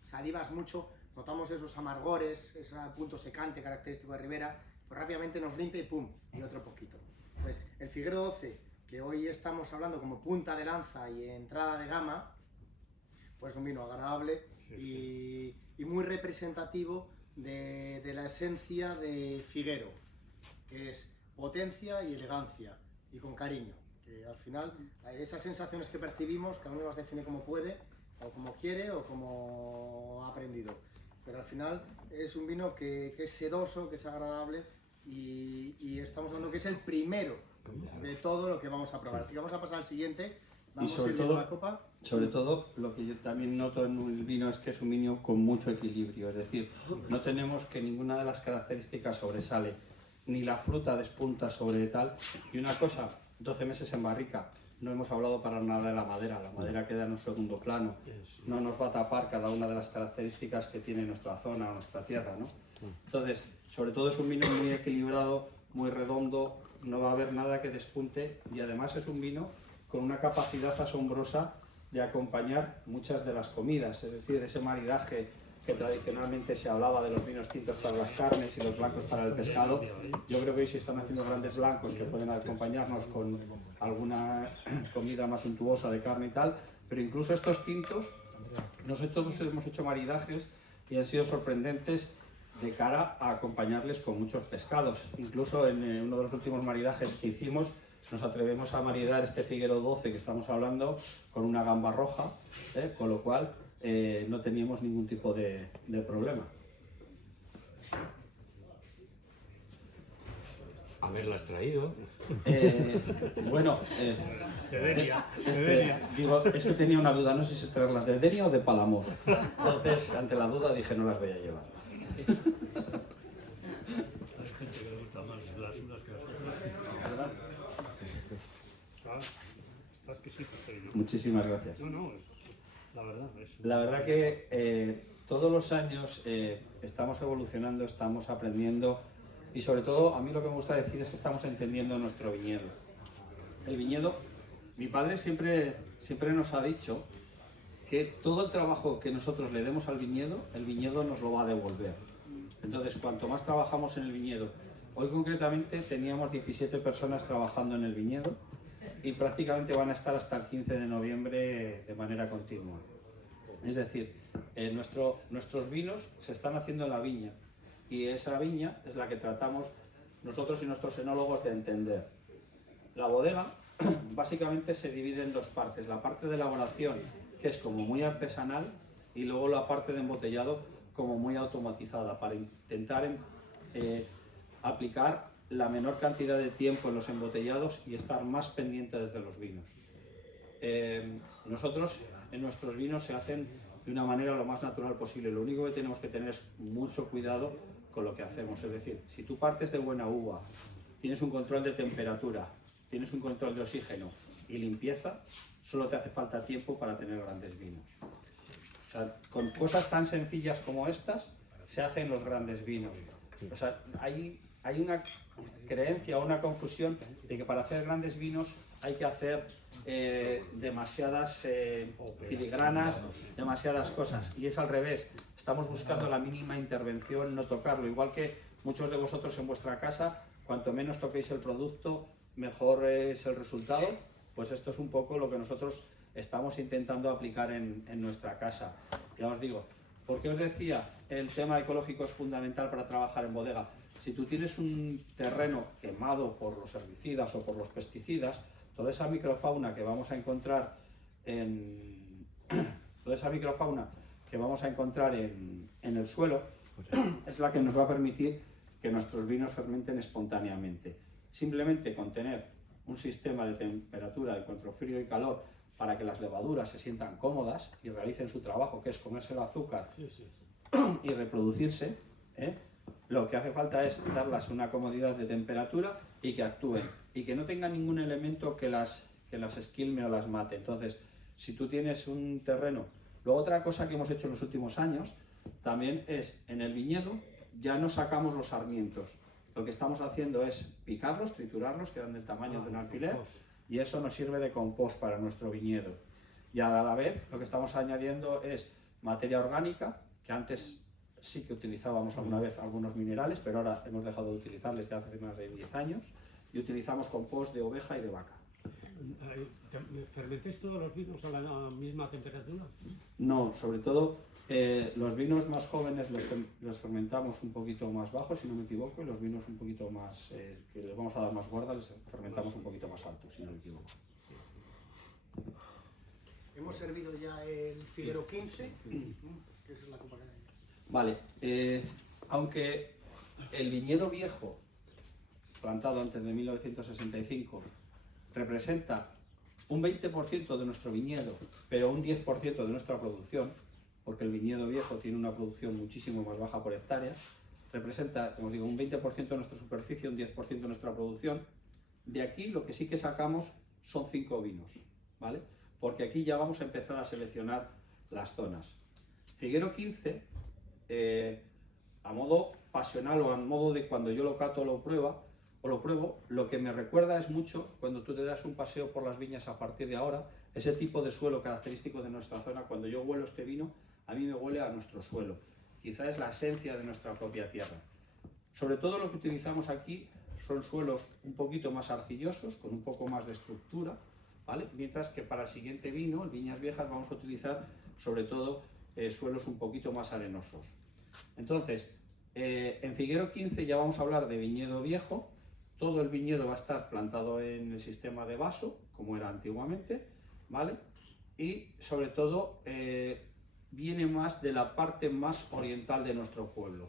salivas mucho, notamos esos amargores, ese punto secante característico de Ribera, pues rápidamente nos limpia y pum, y otro poquito. Entonces, el Figuero 12, que hoy estamos hablando como punta de lanza y entrada de gama, pues un vino agradable y muy representativo de la esencia de Figuero, que es potencia y elegancia, y con cariño, que al final esas sensaciones que percibimos, cada uno las define como puede, o como quiere, o como ha aprendido, pero al final es un vino que es sedoso, que es agradable, y estamos hablando que es el primero de todo lo que vamos a probar. Así que vamos a pasar al siguiente. Vamos Y sobre sirviendo todo, la copa. sobre todo, lo que yo también noto en el vino es que es un vino con mucho equilibrio, es decir, no tenemos que ninguna de las características sobresale, ni la fruta despunta sobre tal. Y una cosa, 12 meses en barrica, no hemos hablado para nada de la madera queda en un segundo plano, no nos va a tapar cada una de las características que tiene nuestra zona o nuestra tierra, ¿no? Entonces, sobre todo es un vino muy equilibrado, muy redondo, no va a haber nada que despunte, y además es un vino con una capacidad asombrosa de acompañar muchas de las comidas, es decir, ese maridaje que tradicionalmente se hablaba de los vinos tintos para las carnes y los blancos para el pescado. Yo creo que hoy se están haciendo grandes blancos que pueden acompañarnos con alguna comida más suntuosa de carne y tal, pero incluso estos tintos, nosotros hemos hecho maridajes y han sido sorprendentes de cara a acompañarles con muchos pescados. Incluso en uno de los últimos maridajes que hicimos, nos atrevemos a maridar este Figuero 12 que estamos hablando con una gamba roja, con lo cual no teníamos ningún tipo de problema. Haberlas traído. Bueno, De Denia. digo, es que tenía una duda, no sé si traerlas de Denia o de Palamos. Entonces, ante la duda dije, no las voy a llevar. Hay gente que le gusta más las unas que las otras. ¿Verdad? Está exquisito, pero yo. Muchísimas gracias. No, la verdad. La verdad que todos los años estamos evolucionando, estamos aprendiendo, y sobre todo a mí lo que me gusta decir es que estamos entendiendo nuestro viñedo. El viñedo, mi padre siempre nos ha dicho que todo el trabajo que nosotros le demos al viñedo, el viñedo nos lo va a devolver. Entonces, cuanto más trabajamos en el viñedo, hoy concretamente teníamos 17 personas trabajando en el viñedo y prácticamente van a estar hasta el 15 de noviembre de manera continua. Es decir, nuestros vinos se están haciendo en la viña, y esa viña es la que tratamos nosotros y nuestros enólogos de entender. La bodega básicamente se divide en dos partes: la parte de elaboración, que es como muy artesanal, y luego la parte de embotellado como muy automatizada, para intentar aplicar la menor cantidad de tiempo en los embotellados y estar más pendientes de los vinos. Nosotros, en nuestros vinos se hacen de una manera lo más natural posible. Lo único que tenemos que tener es mucho cuidado con lo que hacemos. Es decir, si tú partes de buena uva, tienes un control de temperatura, tienes un control de oxígeno y limpieza, solo te hace falta tiempo para tener grandes vinos. O sea, con cosas tan sencillas como estas se hacen los grandes vinos. O sea, hay una creencia o una confusión de que para hacer grandes vinos hay que hacer demasiadas filigranas, demasiadas cosas. Y es al revés. Estamos buscando la mínima intervención, no tocarlo. Igual que muchos de vosotros en vuestra casa, cuanto menos toquéis el producto, mejor es el resultado. Pues esto es un poco lo que nosotros estamos intentando aplicar en nuestra casa. Ya os digo, ¿por qué os decía? El tema ecológico es fundamental para trabajar en bodega. Si tú tienes un terreno quemado por los herbicidas o por los pesticidas, toda esa microfauna que vamos a encontrar en el suelo es la que nos va a permitir que nuestros vinos fermenten espontáneamente. Simplemente con tener un sistema de temperatura, de control frío y calor, para que las levaduras se sientan cómodas y realicen su trabajo, que es comerse el azúcar y reproducirse, lo que hace falta es darlas una comodidad de temperatura y que actúen, y que no tengan ningún elemento que las esquilme o las mate. Entonces, si tú tienes un terreno... Luego, otra cosa que hemos hecho en los últimos años también es, en el viñedo, ya no sacamos los sarmientos. Lo que estamos haciendo es picarlos, triturarlos, quedan del tamaño de un alfiler, y eso nos sirve de compost para nuestro viñedo. Y a la vez lo que estamos añadiendo es materia orgánica, que antes sí que utilizábamos alguna vez algunos minerales, pero ahora hemos dejado de utilizarles desde hace más de 10 años, y utilizamos compost de oveja y de vaca. ¿Fermentáis todos los vinos a la misma temperatura? No, sobre todo los vinos más jóvenes los fermentamos un poquito más bajos, si no me equivoco, y los vinos un poquito más, que les vamos a dar más guarda, les fermentamos un poquito más alto, si no me equivoco. Hemos servido ya el Figuero 15, que es la copa que hay. Vale, aunque el viñedo viejo, plantado antes de 1965, representa un 20% de nuestro viñedo, pero un 10% de nuestra producción, porque el viñedo viejo tiene una producción muchísimo más baja por hectárea, representa, como os digo, un 20% de nuestra superficie, un 10% de nuestra producción. De aquí lo que sí que sacamos son 5 vinos, ¿vale? Porque aquí ya vamos a empezar a seleccionar las zonas. Figuero 15, a modo pasional o a modo de cuando yo lo cato o lo pruebo, lo que me recuerda es mucho cuando tú te das un paseo por las viñas a partir de ahora, ese tipo de suelo característico de nuestra zona. Cuando yo huelo este vino, a mí me huele a nuestro suelo. Quizá es la esencia de nuestra propia tierra. Sobre todo lo que utilizamos aquí son suelos un poquito más arcillosos, con un poco más de estructura, ¿vale? Mientras que para el siguiente vino, el Viñas Viejas, vamos a utilizar sobre todo suelos un poquito más arenosos. Entonces, en Figuero 15 ya vamos a hablar de viñedo viejo. Todo el viñedo va a estar plantado en el sistema de vaso, como era antiguamente, ¿vale? Y sobre todo viene más de la parte más oriental de nuestro pueblo,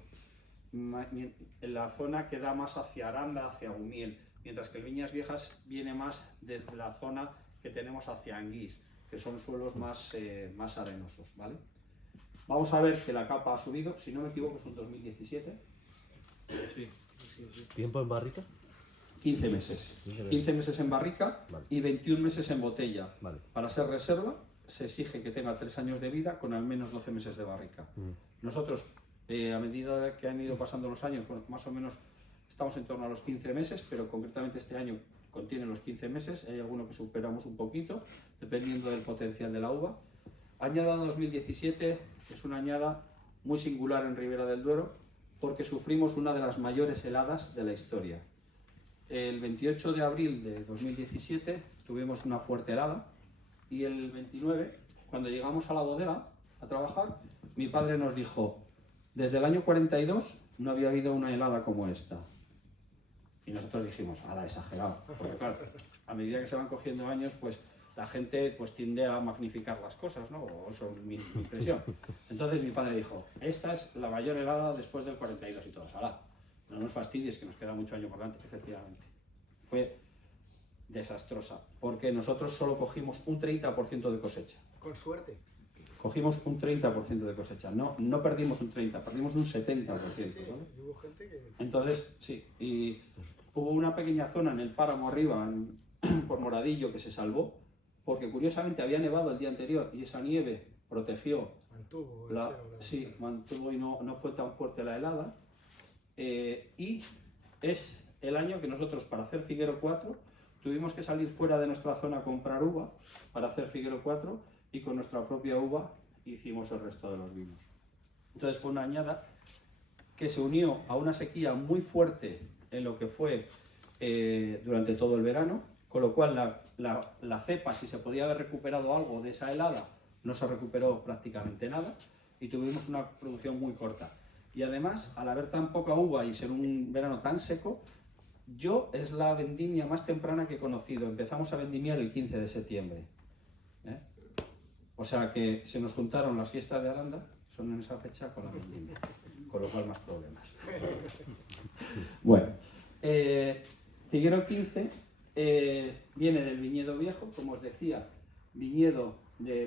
en la zona que da más hacia Aranda, hacia Umiel, mientras que el Viñas Viejas viene más desde la zona que tenemos hacia Anguís, que son suelos más arenosos, ¿vale? Vamos a ver que la capa ha subido, si no me equivoco es un 2017. Sí. ¿Tiempo en barrica? 15 meses. 15 meses en barrica, vale, y 21 meses en botella. Vale. Para ser reserva se exige que tenga 3 años de vida con al menos 12 meses de barrica. Nosotros, a medida que han ido pasando los años, bueno, más o menos estamos en torno a los 15 meses, pero concretamente este año contiene los 15 meses. Hay alguno que superamos un poquito, dependiendo del potencial de la uva. Añada 2017 es una añada muy singular en Ribera del Duero, porque sufrimos una de las mayores heladas de la historia. El 28 de abril de 2017 tuvimos una fuerte helada, y el 29, cuando llegamos a la bodega a trabajar, mi padre nos dijo: desde el año 42 no había habido una helada como esta. Y nosotros dijimos: ala, exagerado. Porque claro, a medida que se van cogiendo años, pues la gente pues tiende a magnificar las cosas, ¿no? O eso es mi impresión. Entonces mi padre dijo: esta es la mayor helada después del 42, y todos: ala, no nos fastidies, que nos queda mucho año por delante. Efectivamente, fue desastrosa, porque nosotros solo cogimos un 30% de cosecha. Con suerte. cogimos un 30% de cosecha. No perdimos un 30%, perdimos un 70%. Sí, ¿vale? hubo gente que... Entonces, sí, y hubo una pequeña zona en el páramo arriba, por Moradillo, que se salvó, porque curiosamente había nevado el día anterior y esa nieve protegió, Mantuvo. sí, mantuvo y no fue tan fuerte la helada. Y es el año que nosotros, para hacer Figuero 4, tuvimos que salir fuera de nuestra zona a comprar uva para hacer Figuero 4 y con nuestra propia uva hicimos el resto de los vinos. Entonces fue una añada que se unió a una sequía muy fuerte en lo que fue durante todo el verano, con lo cual la cepa, si se podía haber recuperado algo de esa helada, no se recuperó prácticamente nada y tuvimos una producción muy corta. Y además, al haber tan poca uva y ser un verano tan seco, es la vendimia más temprana que he conocido. Empezamos a vendimiar el 15 de septiembre. O sea que se nos juntaron las fiestas de Aranda, son en esa fecha, con la vendimia, con lo cual más problemas. Bueno, Figuero 15 viene del viñedo viejo, como os decía, viñedo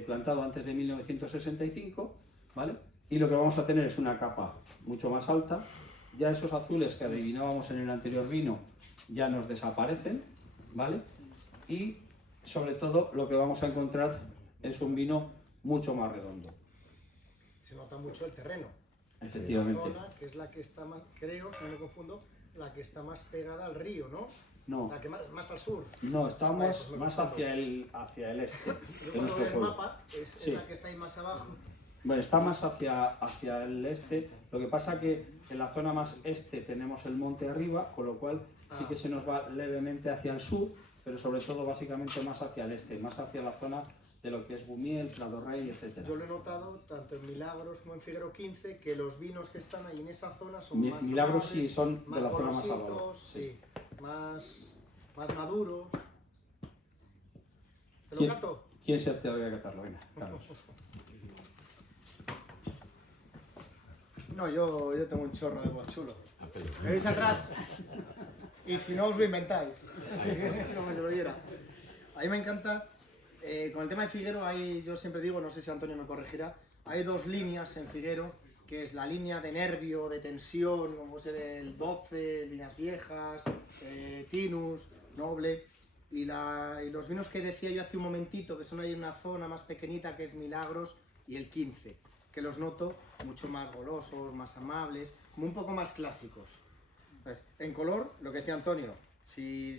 plantado antes de 1965, ¿vale? Y lo que vamos a tener es una capa mucho más alta. Ya esos azules que adivinábamos en el anterior vino ya nos desaparecen, ¿vale? Y sobre todo lo que vamos a encontrar es un vino mucho más redondo. Se nota mucho el terreno. Efectivamente. La zona que es la que está más, creo, si no me confundo, la que está más pegada al río, ¿no? No, La que más al sur. no, estamos Pues más hacia el este Yo de cuando nuestro veo el pueblo. mapa, es Sí. la que está ahí más abajo. Bueno, está más hacia el este. Lo que pasa que en la zona más este tenemos el monte arriba, con lo cual sí que se nos va levemente hacia el sur, pero sobre todo básicamente más hacia el este, más hacia la zona de lo que es Bumiel, Prado Rey, etc. Yo lo he notado tanto en Milagros como en Figuero 15 que los vinos que están ahí en esa zona son más Milagros amables, sí son de más la zona más golositos, abajo. Sí. más maduros. ¿Te lo ¿Quién, cato? ¿Quién se atreve a catarlo? Venga, Carlos. No, yo tengo un chorro de guachulo. Ah, pero- ¿Me veis atrás? Y si no os lo inventáis, como se lo diera. A mí me encanta, con el tema de Figuero, yo siempre digo, no sé si Antonio me corregirá, hay dos líneas en Figuero, que es la línea de nervio, de tensión, como puede ser el 12, Viñas Viejas, Tinus, Noble, y los vinos que decía yo hace un momentito, que son ahí en una zona más pequeñita, que es Milagros, y el 15, que los noto mucho más golosos, más amables, como un poco más clásicos. Pues, en color, lo que decía Antonio, si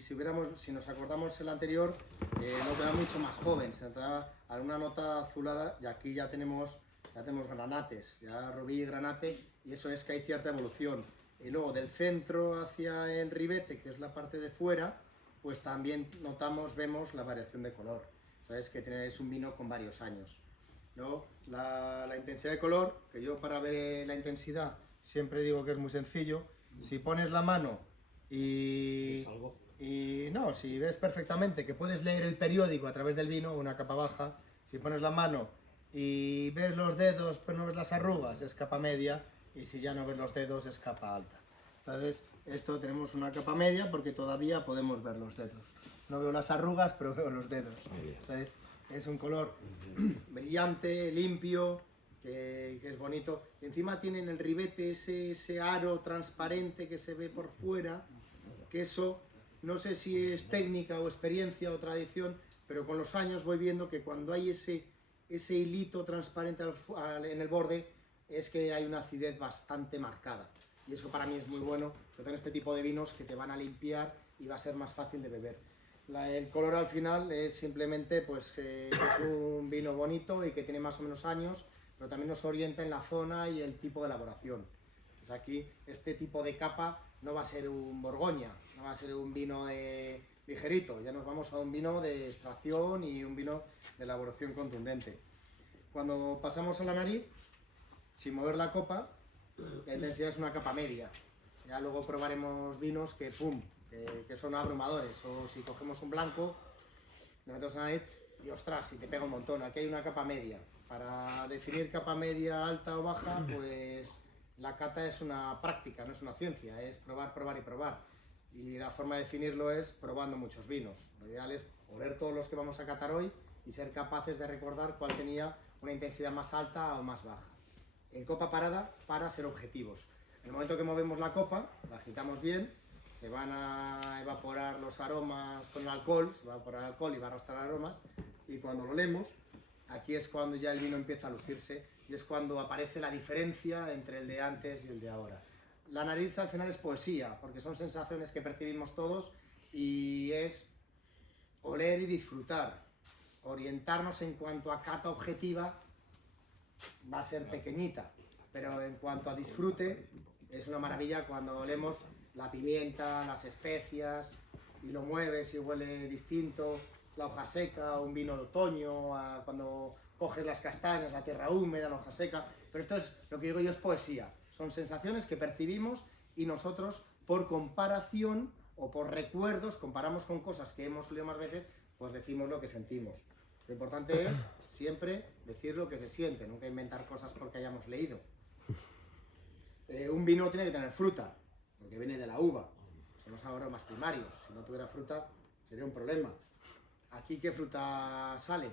nos acordamos el anterior, no era mucho más joven, se notaba alguna nota azulada y aquí ya tenemos granates, ya rubí y granate, y eso es que hay cierta evolución. Y luego del centro hacia el ribete, que es la parte de fuera, pues también vemos la variación de color. Sabes que es un vino con varios años. Luego, la intensidad de color, que yo para ver la intensidad siempre digo que es muy sencillo. Si pones la mano y no, si ves perfectamente que puedes leer el periódico a través del vino, una capa baja, si pones la mano y ves los dedos pero no ves las arrugas, es capa media, y si ya no ves los dedos es capa alta. Entonces, esto tenemos una capa media porque todavía podemos ver los dedos. No veo las arrugas, pero veo los dedos. Entonces, es un color brillante, limpio, que es bonito. Y encima tiene en el ribete ese aro transparente que se ve por fuera, que eso, no sé si es técnica o experiencia o tradición, pero con los años voy viendo que cuando hay ese hilito transparente en el borde, es que hay una acidez bastante marcada. Y eso para mí es muy bueno, sobre todo en este tipo de vinos que te van a limpiar y va a ser más fácil de beber. El color al final es simplemente pues, que es un vino bonito y que tiene más o menos años, pero también nos orienta en la zona y el tipo de elaboración. Pues aquí este tipo de capa no va a ser un Borgoña, no va a ser un vino ligerito, ya nos vamos a un vino de extracción y un vino de elaboración contundente. Cuando pasamos a la nariz, sin mover la copa, la intensidad es una capa media. Ya luego probaremos vinos que son abrumadores, o si cogemos un blanco, le metemos en la nariz y ostras, si te pega un montón. Aquí hay una capa media. Para definir capa media, alta o baja, pues la cata es una práctica, no es una ciencia, es probar, probar y probar. Y la forma de definirlo es probando muchos vinos. Lo ideal es oler todos los que vamos a catar hoy y ser capaces de recordar cuál tenía una intensidad más alta o más baja. En copa parada, para ser objetivos. En el momento que movemos la copa, la agitamos bien, se van a evaporar los aromas con el alcohol, se va a evaporar el alcohol y va a arrastrar aromas, y cuando lo leemos, aquí es cuando ya el vino empieza a lucirse y es cuando aparece la diferencia entre el de antes y el de ahora. La nariz al final es poesía, porque son sensaciones que percibimos todos y es oler y disfrutar. Orientarnos en cuanto a cata objetiva va a ser pequeñita, pero en cuanto a disfrute es una maravilla cuando olemos la pimienta, las especias y lo mueves y huele distinto, la hoja seca, un vino de otoño, cuando coges las castañas, la tierra húmeda, la hoja seca, pero esto es, lo que digo yo, es poesía, son sensaciones que percibimos y nosotros por comparación o por recuerdos, comparamos con cosas que hemos leído más veces, pues decimos lo que sentimos. Lo importante es siempre decir lo que se siente, nunca inventar cosas porque hayamos leído. Un vino tiene que tener fruta, porque viene de la uva, son los aromas primarios, si no tuviera fruta sería un problema. ¿Aquí qué fruta sale?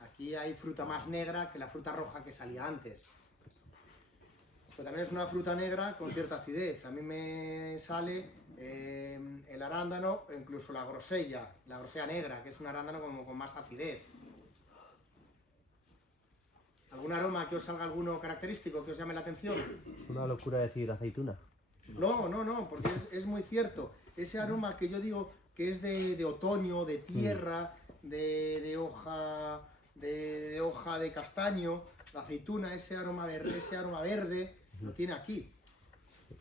Aquí hay fruta más negra que la fruta roja que salía antes. Pero también es una fruta negra con cierta acidez. A mí me sale el arándano, incluso la grosella negra, que es un arándano como con más acidez. ¿Algún aroma que os salga alguno característico que os llame la atención? Una locura decir aceituna. No, porque es muy cierto. Ese aroma que yo digo que es de otoño, de tierra, de hoja de castaño, la aceituna, ese aroma verde, lo tiene aquí.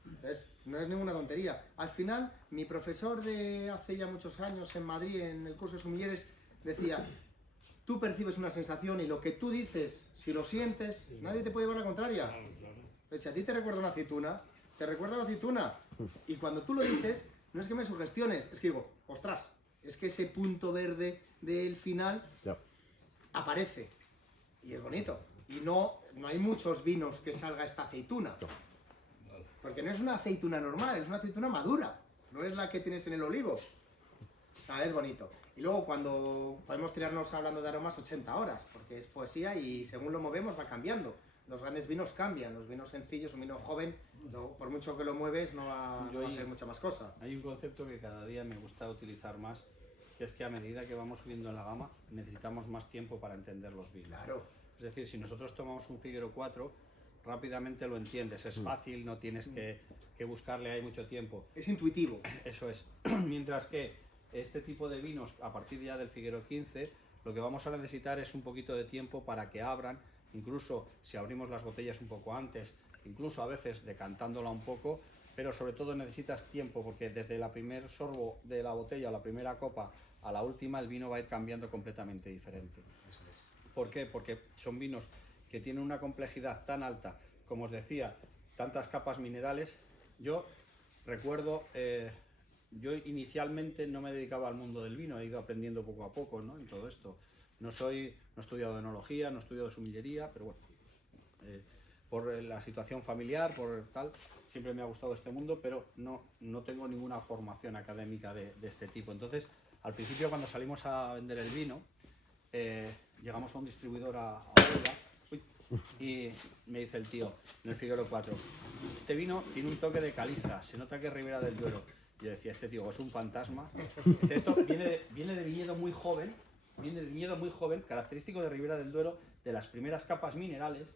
Entonces, no es ninguna tontería. Al final, mi profesor de hace ya muchos años en Madrid, en el curso de sumilleres, decía: tú percibes una sensación y lo que tú dices, si lo sientes, nadie te puede llevar la contraria. Pues si a ti te recuerda una aceituna, te recuerda la aceituna. Y cuando tú lo dices, no es que me sugestiones, es que digo, ostras, es que ese punto verde del final aparece. Y es bonito. Y no hay muchos vinos que salga esta aceituna. Porque no es una aceituna normal, es una aceituna madura. No es la que tienes en el olivo. Es bonito. Y luego cuando podemos tirarnos hablando de aromas 80 horas, porque es poesía y según lo movemos va cambiando. Los grandes vinos cambian, los vinos sencillos, un vino joven, por mucho que lo mueves no va a ser mucha más cosa. Hay un concepto que cada día me gusta utilizar más, que es que a medida que vamos subiendo en la gama necesitamos más tiempo para entender los vinos. Claro. Es decir, si nosotros tomamos un Figuero 4, rápidamente lo entiendes, es fácil, no tienes que buscarle ahí mucho tiempo. Es intuitivo. Eso es. Mientras que este tipo de vinos, a partir ya del Figuero 15, lo que vamos a necesitar es un poquito de tiempo para que abran, incluso si abrimos las botellas un poco antes, incluso a veces decantándola un poco, pero sobre todo necesitas tiempo porque desde el primer sorbo de la botella o la primera copa a la última el vino va a ir cambiando completamente diferente. Eso es. ¿Por qué? Porque son vinos que tienen una complejidad tan alta, como os decía, tantas capas minerales. Yo recuerdo, yo inicialmente no me dedicaba al mundo del vino, he ido aprendiendo poco a poco, ¿no? En todo esto. No he estudiado enología, no he estudiado sumillería, pero bueno, por la situación familiar, por tal, siempre me ha gustado este mundo, pero no tengo ninguna formación académica de este tipo. Entonces, al principio cuando salimos a vender el vino, llegamos a un distribuidor a Huelva, y me dice el tío, en el Figuero 4, este vino tiene un toque de caliza, se nota que es Ribera del Duero. Y yo decía, este tío es un fantasma. Dice, esto viene de viñedo muy joven, característico de Ribera del Duero, de las primeras capas minerales,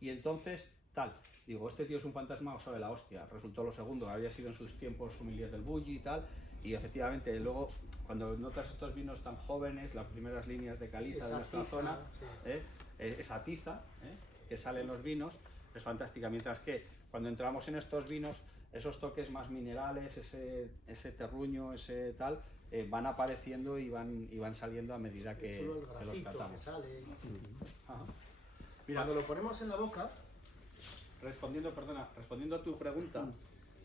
y entonces tal. Digo, este tío es un fantasma o sabe la hostia. Resultó lo segundo, había sido en sus tiempos sommelier del Bulli y tal, y efectivamente luego cuando notas estos vinos tan jóvenes, las primeras líneas de caliza de nuestra zona, esa tiza que sale en los vinos es fantástica, mientras que cuando entramos en estos vinos, esos toques más minerales, ese terruño, ese tal, van apareciendo y van saliendo a medida que los tratamos. Que sale. Mira, Cuando lo ponemos en la boca, respondiendo a tu pregunta,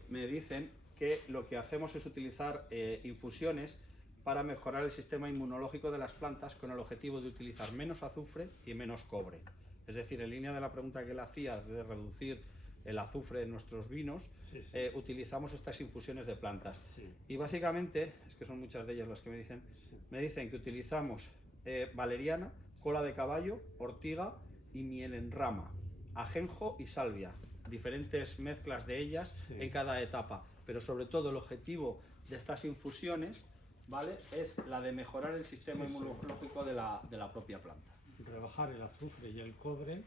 me dicen que lo que hacemos es utilizar infusiones para mejorar el sistema inmunológico de las plantas con el objetivo de utilizar menos azufre y menos cobre. Es decir, en línea de la pregunta que él hacía de reducir el azufre en nuestros vinos, utilizamos estas infusiones de plantas. Y básicamente, es que son muchas de ellas las que me dicen que utilizamos valeriana, cola de caballo, ortiga y miel en rama, ajenjo y salvia, diferentes mezclas de ellas Sí. en cada etapa, pero sobre todo el objetivo de estas infusiones, ¿vale?, es la de mejorar el sistema Sí, sí. inmunológico de la propia planta, Rebajar el azufre y el cobre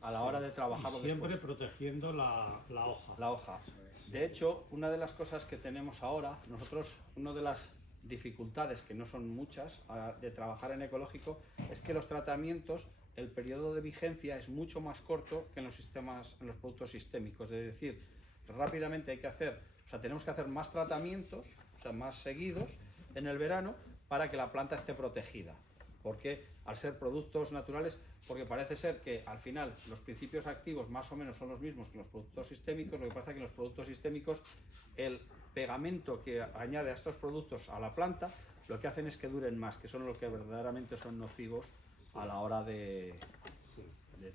a la hora de y trabajarlo siempre después. protegiendo la hoja. La hoja. De hecho, una de las cosas que tenemos ahora, nosotros, una de las dificultades, que no son muchas, de trabajar en ecológico, es que los tratamientos, el periodo de vigencia es mucho más corto que en los productos sistémicos. Es decir, rápidamente hay que hacer, o sea, tenemos que hacer más tratamientos, o sea, más seguidos en el verano para que la planta esté protegida. Porque al ser productos naturales, porque parece ser que al final los principios activos más o menos son los mismos que los productos sistémicos, lo que pasa es que en los productos sistémicos el pegamento que añade a estos productos a la planta lo que hacen es que duren más, que son los que verdaderamente son nocivos a la hora de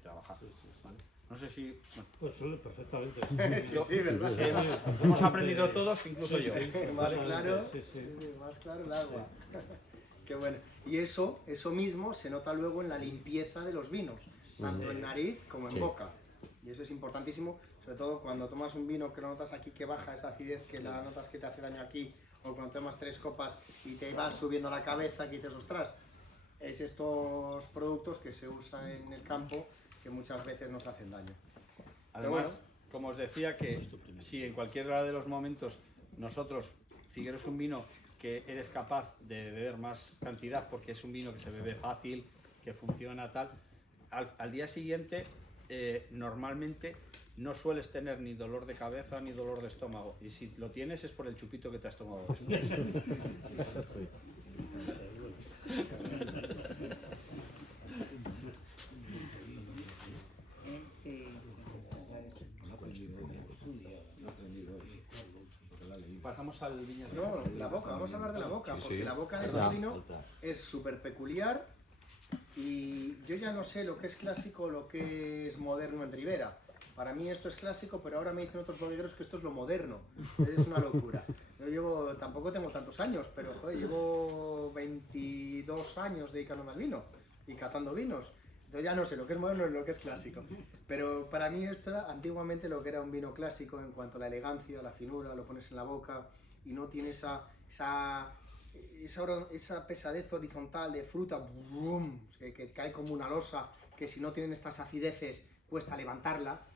trabajar. Sí, sí, sí. No sé si... bueno, Pues suele perfectamente. Sí, ¿verdad? hemos aprendido todos, incluso yo. Más claro, Sí, sí. más claro el agua. Qué bueno. Y eso mismo se nota luego en la limpieza de los vinos, tanto en nariz como en boca. Y eso es importantísimo, sobre todo cuando tomas un vino que lo notas aquí que baja esa acidez, que la notas que te hace daño aquí, o cuando tomas 3 copas y te va subiendo la cabeza, que dices, ostras, es estos productos que se usan en el campo que muchas veces nos hacen daño. Además, bueno. como os decía, que si en cualquiera de los momentos nosotros, si quieres un vino que eres capaz de beber más cantidad porque es un vino que se bebe fácil, que funciona tal, al día siguiente normalmente no sueles tener ni dolor de cabeza ni dolor de estómago, y si lo tienes es por el chupito que te has tomado después. Pasamos al viñedo. No, la boca, vamos a hablar de la boca, porque la boca de este vino es súper peculiar y yo ya no sé lo que es clásico o lo que es moderno en Ribera. Para mí esto es clásico, pero ahora me dicen otros bodegueros que esto es lo moderno. Es una locura. Yo tampoco tengo tantos años, pero joder, llevo 22 años dedicándome al vino y catando vinos. Entonces ya no sé lo que es moderno y lo que es clásico. Pero para mí esto era antiguamente lo que era un vino clásico en cuanto a la elegancia, la finura, lo pones en la boca y no tiene esa pesadez horizontal de fruta brum, que cae como una losa, que si no tienen estas acideces cuesta levantarla.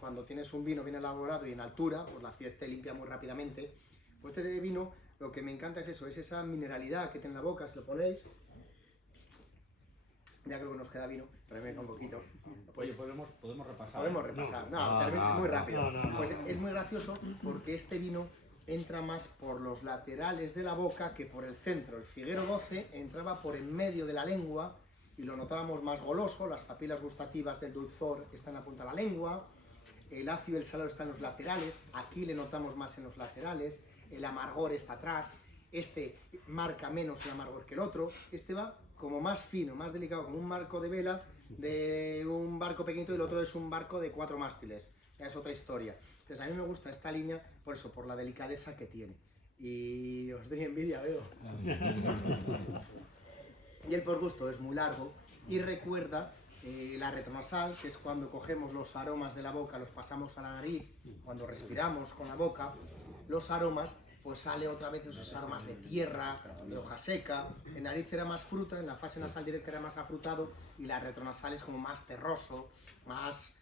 Cuando tienes un vino bien elaborado y en altura, pues la acidez te limpia muy rápidamente. Pues este vino lo que me encanta es eso, es esa mineralidad que tiene en la boca, si lo ponéis. Ya creo que nos queda vino, pero me queda un poquito. Pues, Oye, podemos repasar. podemos repasar. No, muy rápido. no. Pues es muy gracioso porque este vino entra más por los laterales de la boca que por el centro. El Figuero 12 entraba por en medio de la lengua y lo notábamos más goloso, las papilas gustativas del dulzor están en la punta de la lengua, el ácido y el salado están en los laterales, aquí le notamos más en los laterales, el amargor está atrás, este marca menos el amargor que el otro, este va como más fino, más delicado, como un marco de vela de un barco pequeñito y el otro es un barco de 4 mástiles, ya es otra historia. Entonces a mí me gusta esta línea por eso, por la delicadeza que tiene. Y os doy envidia, veo. Y el posgusto es muy largo y recuerda la retronasal, que es cuando cogemos los aromas de la boca, los pasamos a la nariz, cuando respiramos con la boca, los aromas, pues sale otra vez esos aromas de tierra, de hoja seca. En nariz era más fruta, en la fase nasal directa era más afrutado y la retronasal es como más terroso, más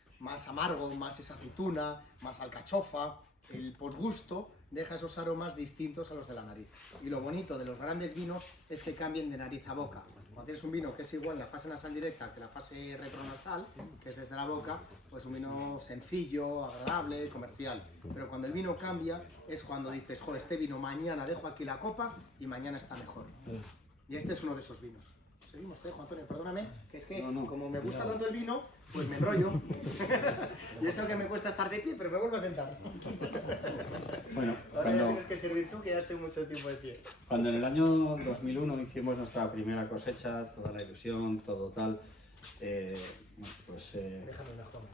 amargo, más esa aceituna, más alcachofa. El posgusto deja esos aromas distintos a los de la nariz. Y lo bonito de los grandes vinos es que cambien de nariz a boca. Cuando tienes un vino que es igual la fase nasal directa que la fase retronasal, que es desde la boca, pues un vino sencillo, agradable, comercial. Pero cuando el vino cambia es cuando dices, joder, este vino mañana dejo aquí la copa y mañana está mejor. Y este es uno de esos vinos. Seguimos, te dejo, Antonio, perdóname, que es que como me gusta tanto el vino, pues me enrollo. Y eso que me cuesta estar de pie, pero me vuelvo a sentar. Bueno, Ahora ya tienes que servir tú, que ya estoy mucho tiempo de pie. cuando en el año 2001 hicimos nuestra primera cosecha, toda la ilusión, todo tal, pues Déjame una forma,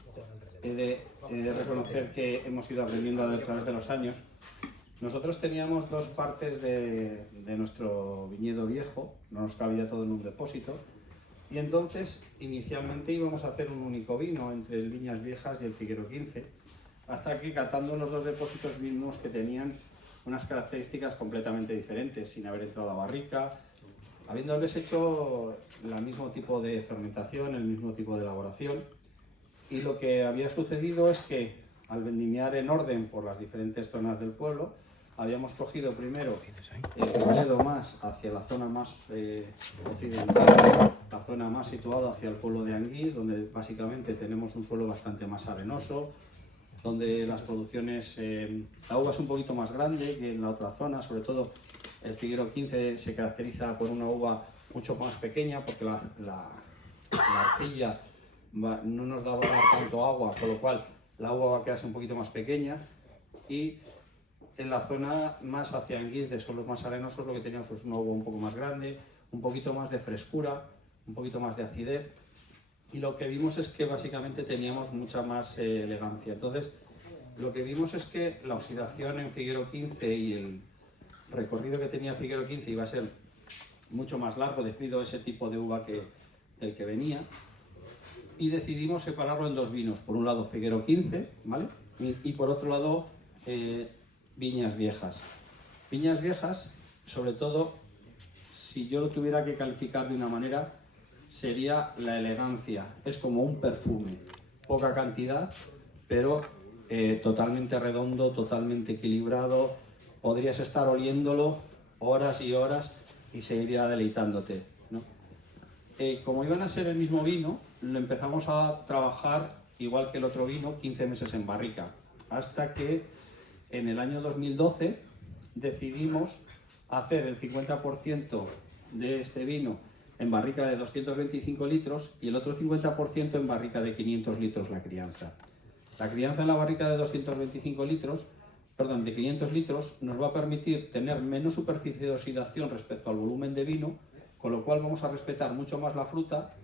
he de reconocer que hemos ido aprendiendo a través de los años. Nosotros teníamos 2 partes de nuestro viñedo viejo, no nos cabía todo en un depósito, Y entonces, inicialmente íbamos a hacer un único vino entre el Viñas Viejas y el Figuero 15, hasta que catando los dos depósitos vimos que tenían unas características completamente diferentes, sin haber entrado a barrica, habiéndoles hecho el mismo tipo de fermentación, el mismo tipo de elaboración. Y lo que había sucedido es que al vendimiar en orden por las diferentes zonas del pueblo, habíamos cogido primero el viñedo más hacia la zona más occidental, la zona más situada hacia el pueblo de Anguís, donde básicamente tenemos un suelo bastante más arenoso, donde las producciones, la uva es un poquito más grande que en la otra zona, sobre todo el Figuero 15 se caracteriza por una uva mucho más pequeña, porque la arcilla no nos da tanto agua, con lo cual la uva va a quedarse un poquito más pequeña. Y en la zona más hacia Anguís, de suelos más arenosos, lo que teníamos es una uva un poco más grande, un poquito más de frescura, un poquito más de acidez, y lo que vimos es que básicamente teníamos mucha más elegancia. Entonces, lo que vimos es que la oxidación en Figuero 15 y el recorrido que tenía Figuero 15 iba a ser mucho más largo debido a ese tipo de uva del que venía, y decidimos separarlo en dos vinos. Por un lado Figuero 15, ¿vale? Y por otro lado Viñas Viejas. Viñas Viejas, sobre todo, si yo lo tuviera que calificar de una manera, sería la elegancia. Es como un perfume, poca cantidad, pero totalmente redondo, totalmente equilibrado. Podrías estar oliéndolo horas y horas y seguiría deleitándote, ¿no? Como iban a ser el mismo vino, lo empezamos a trabajar igual que el otro vino, 15 meses en barrica, hasta que en el año 2012 decidimos hacer el 50% de este vino en barrica de 225 litros y el otro 50% en barrica de 500 litros la crianza. La crianza en la barrica de 500 litros nos va a permitir tener menos superficie de oxidación respecto al volumen de vino, con lo cual vamos a respetar mucho más la fruta,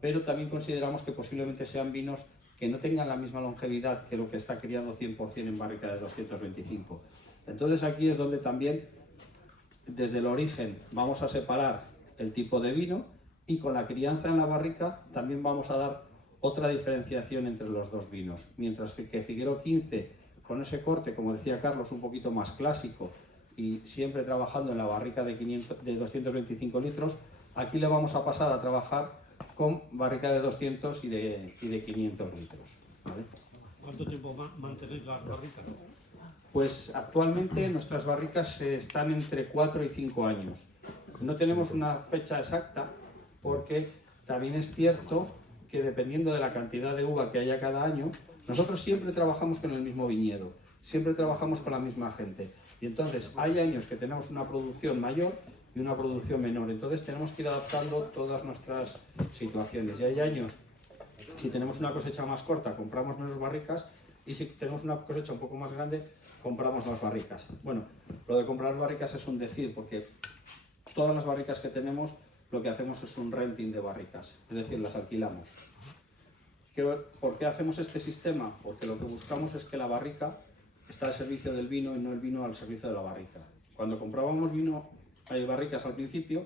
pero también consideramos que posiblemente sean vinos que no tengan la misma longevidad que lo que está criado 100% en barrica de 225. Entonces aquí es donde también, desde el origen, vamos a separar el tipo de vino, y con la crianza en la barrica también vamos a dar otra diferenciación entre los dos vinos. Mientras que Figuero 15, con ese corte, como decía Carlos, un poquito más clásico y siempre trabajando en la barrica de 225 litros, aquí le vamos a pasar a trabajar con barrica de 200 y de 500 litros, ¿vale? ¿Cuánto tiempo mantenéis las barricas? Pues actualmente nuestras barricas están entre 4 y 5 años. No tenemos una fecha exacta porque también es cierto que dependiendo de la cantidad de uva que haya cada año, nosotros siempre trabajamos con el mismo viñedo, siempre trabajamos con la misma gente. Y entonces hay años que tenemos una producción mayor y una producción menor. Entonces tenemos que ir adaptando todas nuestras situaciones. Y hay años, si tenemos una cosecha más corta, compramos menos barricas, y si tenemos una cosecha un poco más grande, compramos más barricas. Bueno, lo de comprar barricas es un decir, porque todas las barricas que tenemos, lo que hacemos es un renting de barricas, es decir, las alquilamos. ¿Por qué hacemos este sistema? Porque lo que buscamos es que la barrica está al servicio del vino y no el vino al servicio de la barrica. Cuando comprábamos barricas al principio,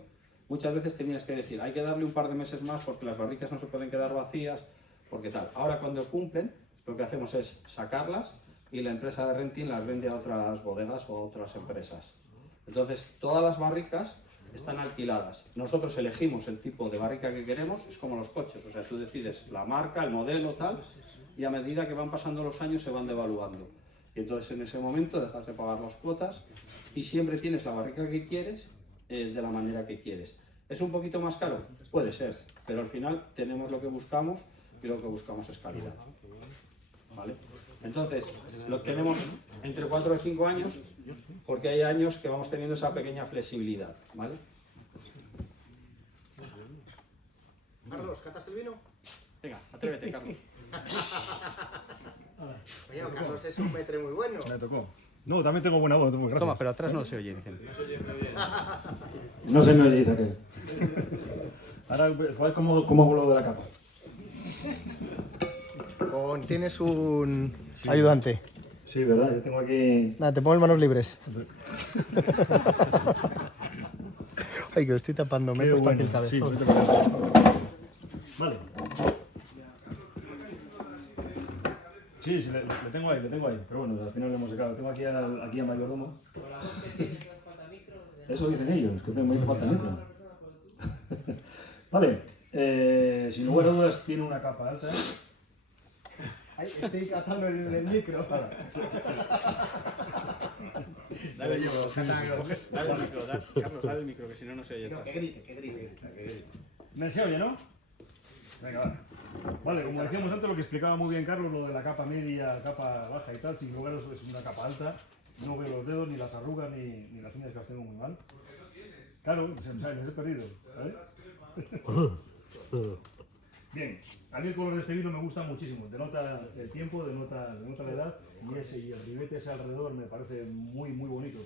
muchas veces tenías que decir, hay que darle un par de meses más porque las barricas no se pueden quedar vacías, porque tal. Ahora cuando cumplen, lo que hacemos es sacarlas y la empresa de renting las vende a otras bodegas o a otras empresas. Entonces, todas las barricas están alquiladas. Nosotros elegimos el tipo de barrica que queremos, es como los coches, o sea, tú decides la marca, el modelo, tal, y a medida que van pasando los años se van devaluando. Y entonces en ese momento dejas de pagar las cuotas y siempre tienes la barrica que quieres de la manera que quieres. ¿Es un poquito más caro? Puede ser, pero al final tenemos lo que buscamos y lo que buscamos es calidad, ¿vale? Entonces, lo tenemos entre 4 y 5 años porque hay años que vamos teniendo esa pequeña flexibilidad, ¿vale? Carlos, ¿catas el vino? Venga, atrévete, Carlos. Oye, Carlos es un metre muy bueno. Me tocó. No, también tengo buena voz, gracias. Toma, pero atrás no se oye, dicen. No se me oye, dice aquel. Ahora, ¿cómo hago lo de la capa? Tienes un ayudante. Sí, ¿verdad? Yo tengo aquí... Nada, te pongo en manos libres. Ay, que lo estoy tapando, me he Qué puesto aquí bueno. el Sí, cabezón. vete para adentro. Vale. Sí, sí, le tengo ahí, pero bueno, al final le hemos sacado. Tengo aquí al mayordomo. Eso dicen ellos, que me hizo falta micro. Vale, sin lugar a dudas tiene una capa alta. Ay, estoy catando el micro. Dale el micro, Carlos, dale el micro, que si no, no se oye. No, que grite. ¿Se oye, no? Venga, va. Vale, como decíamos antes, lo que explicaba muy bien Carlos, lo de la capa media, capa baja y tal, sin lugar a eso es una capa alta. No veo los dedos, ni las arrugas, ni las uñas, que las tengo muy mal. Claro, les he perdido. Bien, a mí el color de este vino me gusta muchísimo. Denota el tiempo, denota la edad, y el ribete ese alrededor me parece muy, muy bonito.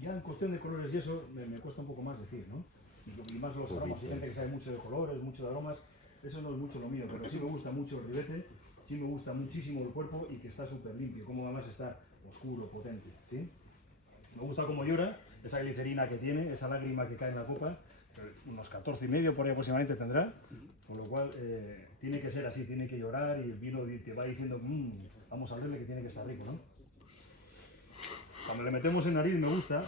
Ya en cuestión de colores y eso, me cuesta un poco más decir, ¿no? Y más los aromas, hay gente que sabe mucho de colores, mucho de aromas, eso no es mucho lo mío, pero sí me gusta mucho el ribete, sí me gusta muchísimo el cuerpo y que está súper limpio, como además está oscuro, potente, ¿sí? Me gusta cómo llora, esa glicerina que tiene, esa lágrima que cae en la copa, unos 14,5 por ahí aproximadamente tendrá, con lo cual tiene que ser así, tiene que llorar y el vino te va diciendo, vamos a verle que tiene que estar rico, ¿no? Cuando le metemos en nariz me gusta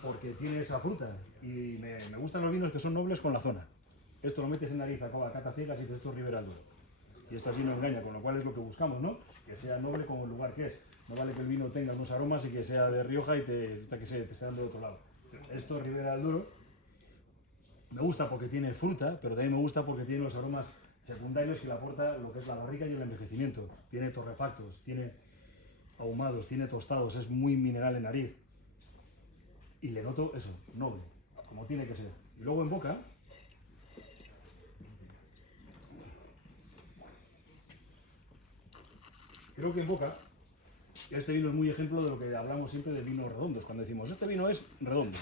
porque tiene esa fruta y me gustan los vinos que son nobles con la zona. Esto lo metes en nariz, acaba cata ciegas y dices esto es Ribera del Duero. Y esto así no engaña, con lo cual es lo que buscamos, ¿no? Que sea noble como el lugar que es. No vale que el vino tenga unos aromas y que sea de Rioja y te esté dando de otro lado. Esto es Ribera del Duero. Me gusta porque tiene fruta, pero también me gusta porque tiene los aromas secundarios que le aporta lo que es la barrica y el envejecimiento. Tiene torrefactos, tiene ahumados, tiene tostados, es muy mineral en nariz. Y le noto eso, noble, como tiene que ser. Y luego en boca, creo que en boca, este vino es muy ejemplo de lo que hablamos siempre de vinos redondos. Cuando decimos, este vino es redondo.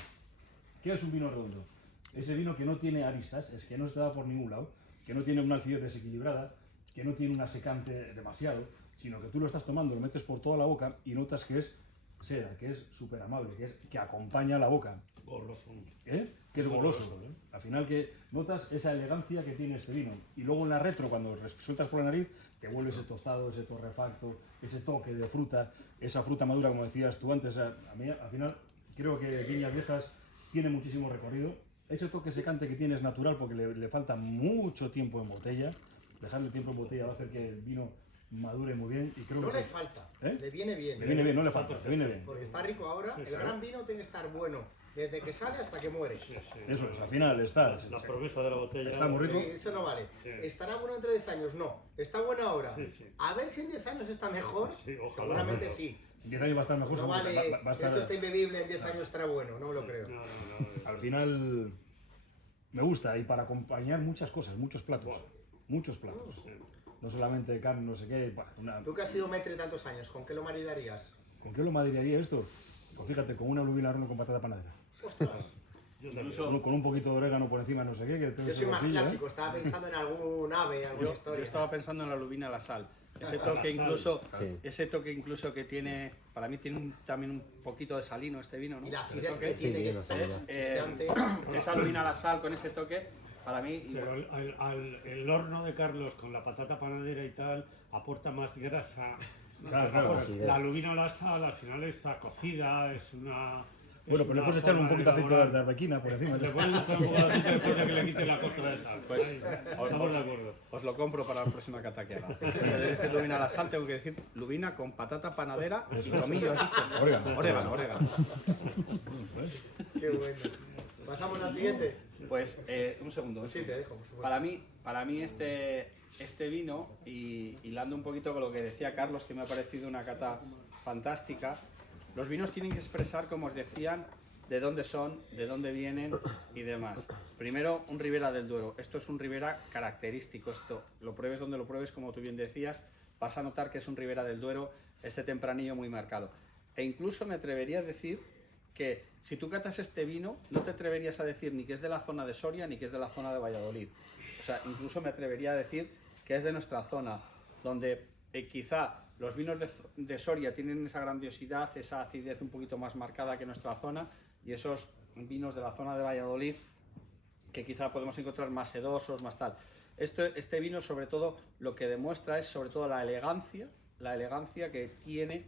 ¿Qué es un vino redondo? Ese vino que no tiene aristas, es que no está por ningún lado, que no tiene una acidez desequilibrada, que no tiene una secante demasiado, sino que tú lo estás tomando, lo metes por toda la boca y notas que es seda, que es súper amable, que acompaña la boca. Goloso. Que es goloso. Al final que notas esa elegancia que tiene este vino. Y luego en la retro, cuando sueltas por la nariz, te vuelve ese tostado, ese torrefacto, ese toque de fruta, esa fruta madura, como decías tú antes. A mí, al final, creo que Viñas Viejas tiene muchísimo recorrido. Ese toque secante que tiene es natural porque le falta mucho tiempo en botella. Dejarle tiempo en botella va a hacer que el vino madure muy bien. Y creo No que le falta, le viene bien. le viene bien, no le falta, le viene bien. Porque está rico ahora. El gran vino tiene que estar bueno desde que sale hasta que muere. Sí, sí. Eso es, al final está. La promesa de la botella. Está muy rico. Sí, eso no vale. Sí. ¿Estará bueno dentro de 10 años? No. ¿Está bueno ahora? Sí, sí. A ver si en 10 años está mejor. Sí, ojalá. Seguramente sí. 10 años va a estar mejor. No seguro que vale, va a estar, esto está imbebible, en 10 años estará bueno, no lo creo. No. al final me gusta y para acompañar muchas cosas, muchos platos. Muchos platos. No solamente carne, no sé qué. Tú que has sido metre tantos años, ¿con qué lo maridarías? ¿Con qué lo madriaría esto? Pues fíjate, con una lubina horno con patata panadera. Ostras, Con un poquito de orégano por encima, no sé qué. Que yo soy más clásico, estaba pensando en algún ave, alguna Yo historia. estaba pensando en la lubina a la sal. Ese la toque sal. incluso, Sí. ese toque incluso que tiene, para mí tiene también un poquito de salino este vino, ¿no? Y la Ese acidez toque, que tiene, Sí, que la es salida. chispeante. Esa lubina a la sal con ese toque, para mí, y Pero el horno de Carlos con la patata panadera y tal aporta más grasa. Claro. La lubina a la sal al final está cocida, es una. Bueno, pero le puedes echar un poquito de aceite de arbequina por encima. Le puedes echar un poco de aceite después de que le quite la costra de sal. Pues, Estamos de acuerdo. os lo compro para la próxima cata que haga. En vez de decir lubina a la sal, tengo que decir lubina con patata panadera y tomillo, has dicho. Orégano. Orégano. Qué bueno. ¿Pasamos al siguiente? Pues, un segundo. Sí, te dejo, por supuesto. Para mí este vino, y hilando un poquito con lo que decía Carlos, que me ha parecido una cata fantástica, los vinos tienen que expresar, como os decían, de dónde son, de dónde vienen y demás. Primero, un Ribera del Duero. Esto es un Ribera característico. Esto, lo pruebes donde lo pruebes, como tú bien decías, vas a notar que es un Ribera del Duero, este tempranillo muy marcado. E incluso me atrevería a decir que si tú catas este vino, no te atreverías a decir ni que es de la zona de Soria ni que es de la zona de Valladolid. O sea, incluso me atrevería a decir que es de nuestra zona, donde quizá los vinos de Soria tienen esa grandiosidad, esa acidez un poquito más marcada que nuestra zona, y esos vinos de la zona de Valladolid que quizá podemos encontrar más sedosos, más tal. Este vino sobre todo lo que demuestra es sobre todo la elegancia que tiene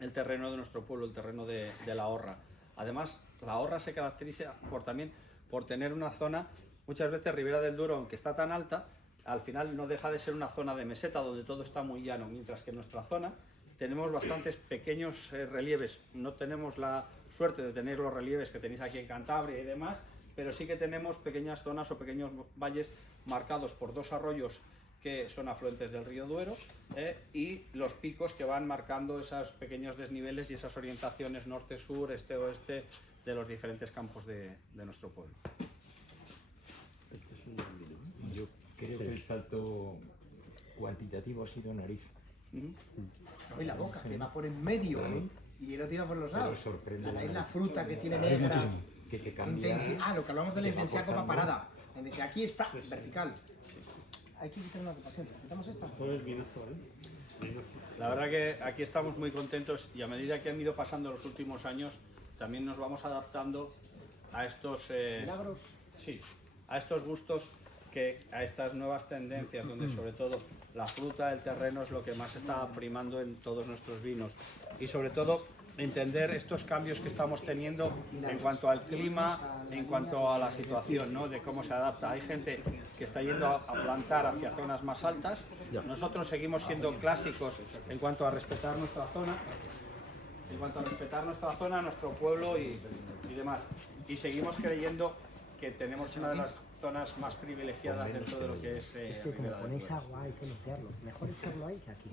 el terreno de nuestro pueblo, el terreno de la Horra. Además, la Horra se caracteriza también por tener una zona, muchas veces Ribera del Duero, aunque está tan alta, al final no deja de ser una zona de meseta donde todo está muy llano, mientras que en nuestra zona tenemos bastantes pequeños relieves. No tenemos la suerte de tener los relieves que tenéis aquí en Cantabria y demás, pero sí que tenemos pequeñas zonas o pequeños valles marcados por dos arroyos que son afluentes del río Duero y los picos que van marcando esos pequeños desniveles y esas orientaciones norte-sur, este-oeste de los diferentes campos de nuestro pueblo. Este es un buen vino. Yo creo que el salto cuantitativo ha sido nariz. No, y la boca, que va por en medio, Claro. y el otro va por los Pero lados. sorprende La nariz, la la nariz. fruta que tiene La nariz negra. muchísimo. Que te cambia. Lo que hablamos de la te va intensidad como aportando. parada. La intensidad aquí está vertical. Hay que quitar una ocupación. ¿Quitamos esta? Todo es vinazo, ¿eh? Vinazo. La verdad que aquí estamos muy contentos y a medida que han ido pasando los últimos años también nos vamos adaptando a estos Milagros. sí, a estos gustos, a estas nuevas tendencias donde sobre todo la fruta, el terreno es lo que más está primando en todos nuestros vinos y sobre todo entender estos cambios que estamos teniendo en cuanto al clima, en cuanto a la situación, ¿no? De cómo se adapta. Hay gente que está yendo a plantar hacia zonas más altas. Nosotros seguimos siendo clásicos en cuanto a respetar nuestra zona, nuestro pueblo y demás. Y seguimos creyendo que tenemos una de las zonas más privilegiadas dentro de lo que es Es que como Ribera del ponéis Duero. agua hay que limpiarlos. Mejor echarlo ahí que aquí.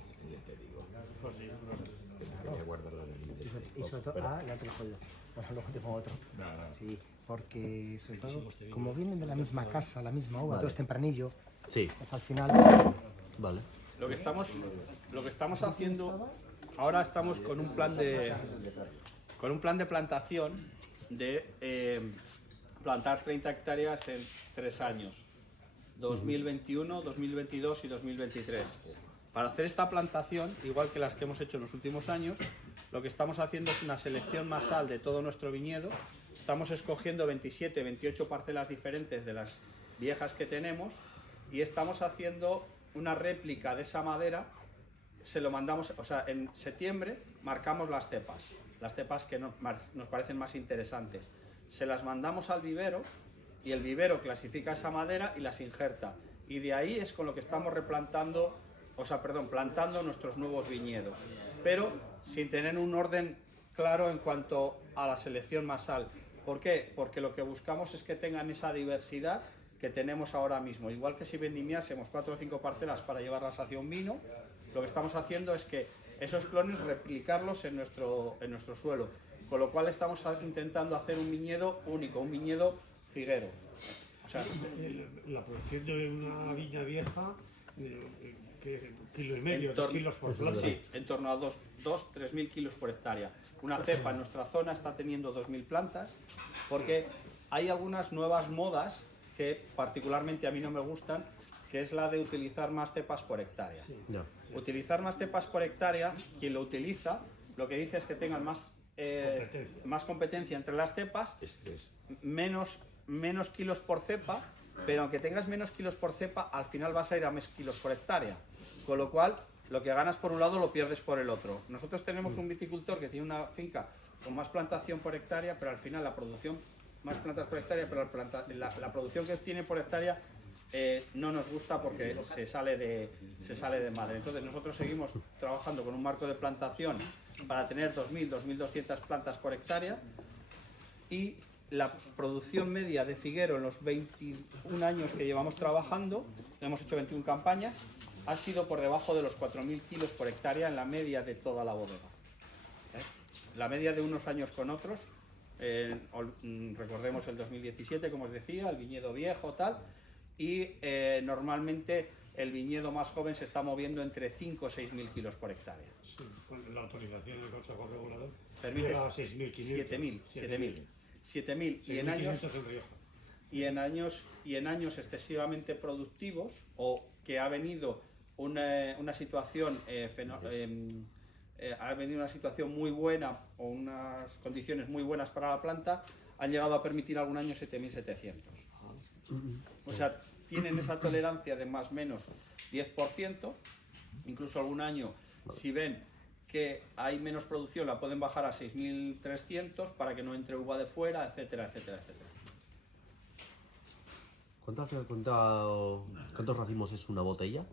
Pues sí, Voy a guardar la nariz. Y sobre todo, ya te lo he jodido. Bueno, luego tengo otro. Sí, porque sobre todo, como vienen de la misma casa, la misma uva, todo es tempranillo, Sí, pues al final. vale. Lo que estamos haciendo ahora, estamos con un plan de plantación de plantar 30 hectáreas en 3 años, 2021, 2022 y 2023. Para hacer esta plantación, igual que las que hemos hecho en los últimos años, lo que estamos haciendo es una selección masal de todo nuestro viñedo. Estamos escogiendo 27, 28 parcelas diferentes de las viejas que tenemos y estamos haciendo una réplica de esa madera. Se lo mandamos, o sea, en septiembre marcamos las cepas que nos parecen más interesantes. Se las mandamos al vivero y el vivero clasifica esa madera y las injerta. Y de ahí es con lo que estamos plantando nuestros nuevos viñedos, pero sin tener un orden claro en cuanto a la selección masal. ¿Por qué? Porque lo que buscamos es que tengan esa diversidad que tenemos ahora mismo. Igual que si vendimiásemos 4 o 5 parcelas para llevarlas hacia un vino, lo que estamos haciendo es que esos clones replicarlos en nuestro suelo, con lo cual estamos intentando hacer un viñedo único, un viñedo figuero. O sea, La producción de una viña vieja, que kilo y medio, 2 kilos por planta. Sí, en torno a 2-3.000 kilos por hectárea. Una cepa en nuestra zona está teniendo 2.000 plantas, porque hay algunas nuevas modas que particularmente a mí no me gustan, que es la de utilizar más cepas por hectárea. Ya. Utilizar más cepas por hectárea, quien lo utiliza, lo que dice es que tengan más competencia entre las cepas, Estrés. menos kilos por cepa, pero aunque tengas menos kilos por cepa, al final vas a ir a más kilos por hectárea. Con lo cual, lo que ganas por un lado lo pierdes por el otro. Nosotros tenemos un viticultor que tiene una finca con más plantación por hectárea, pero al final la producción, más plantas por hectárea, pero la producción que tiene por hectárea no nos gusta porque se sale de madre. Entonces nosotros seguimos trabajando con un marco de plantación para tener 2.000, 2.200 plantas por hectárea, y la producción media de Figuero en los 21 años que llevamos trabajando, hemos hecho 21 campañas, ha sido por debajo de los 4.000 kilos por hectárea en la media de toda la bodega. La media de unos años con otros, recordemos el 2017, como os decía, el viñedo viejo, tal, y normalmente el viñedo más joven se está moviendo entre 5 o 6.000 kilos por hectárea. Sí, con la autorización del Consejo Regulador Permite llega a 6.500. 7.000 y en años excesivamente productivos, o que ha venido una situación muy buena o unas condiciones muy buenas para la planta, han llegado a permitir algún año 7.700. O sea, tienen esa tolerancia de más o menos 10%, incluso algún año, si ven que hay menos producción, la pueden bajar a 6.300 para que no entre uva de fuera, etcétera, etcétera, etcétera. ¿Cuántos racimos es una botella?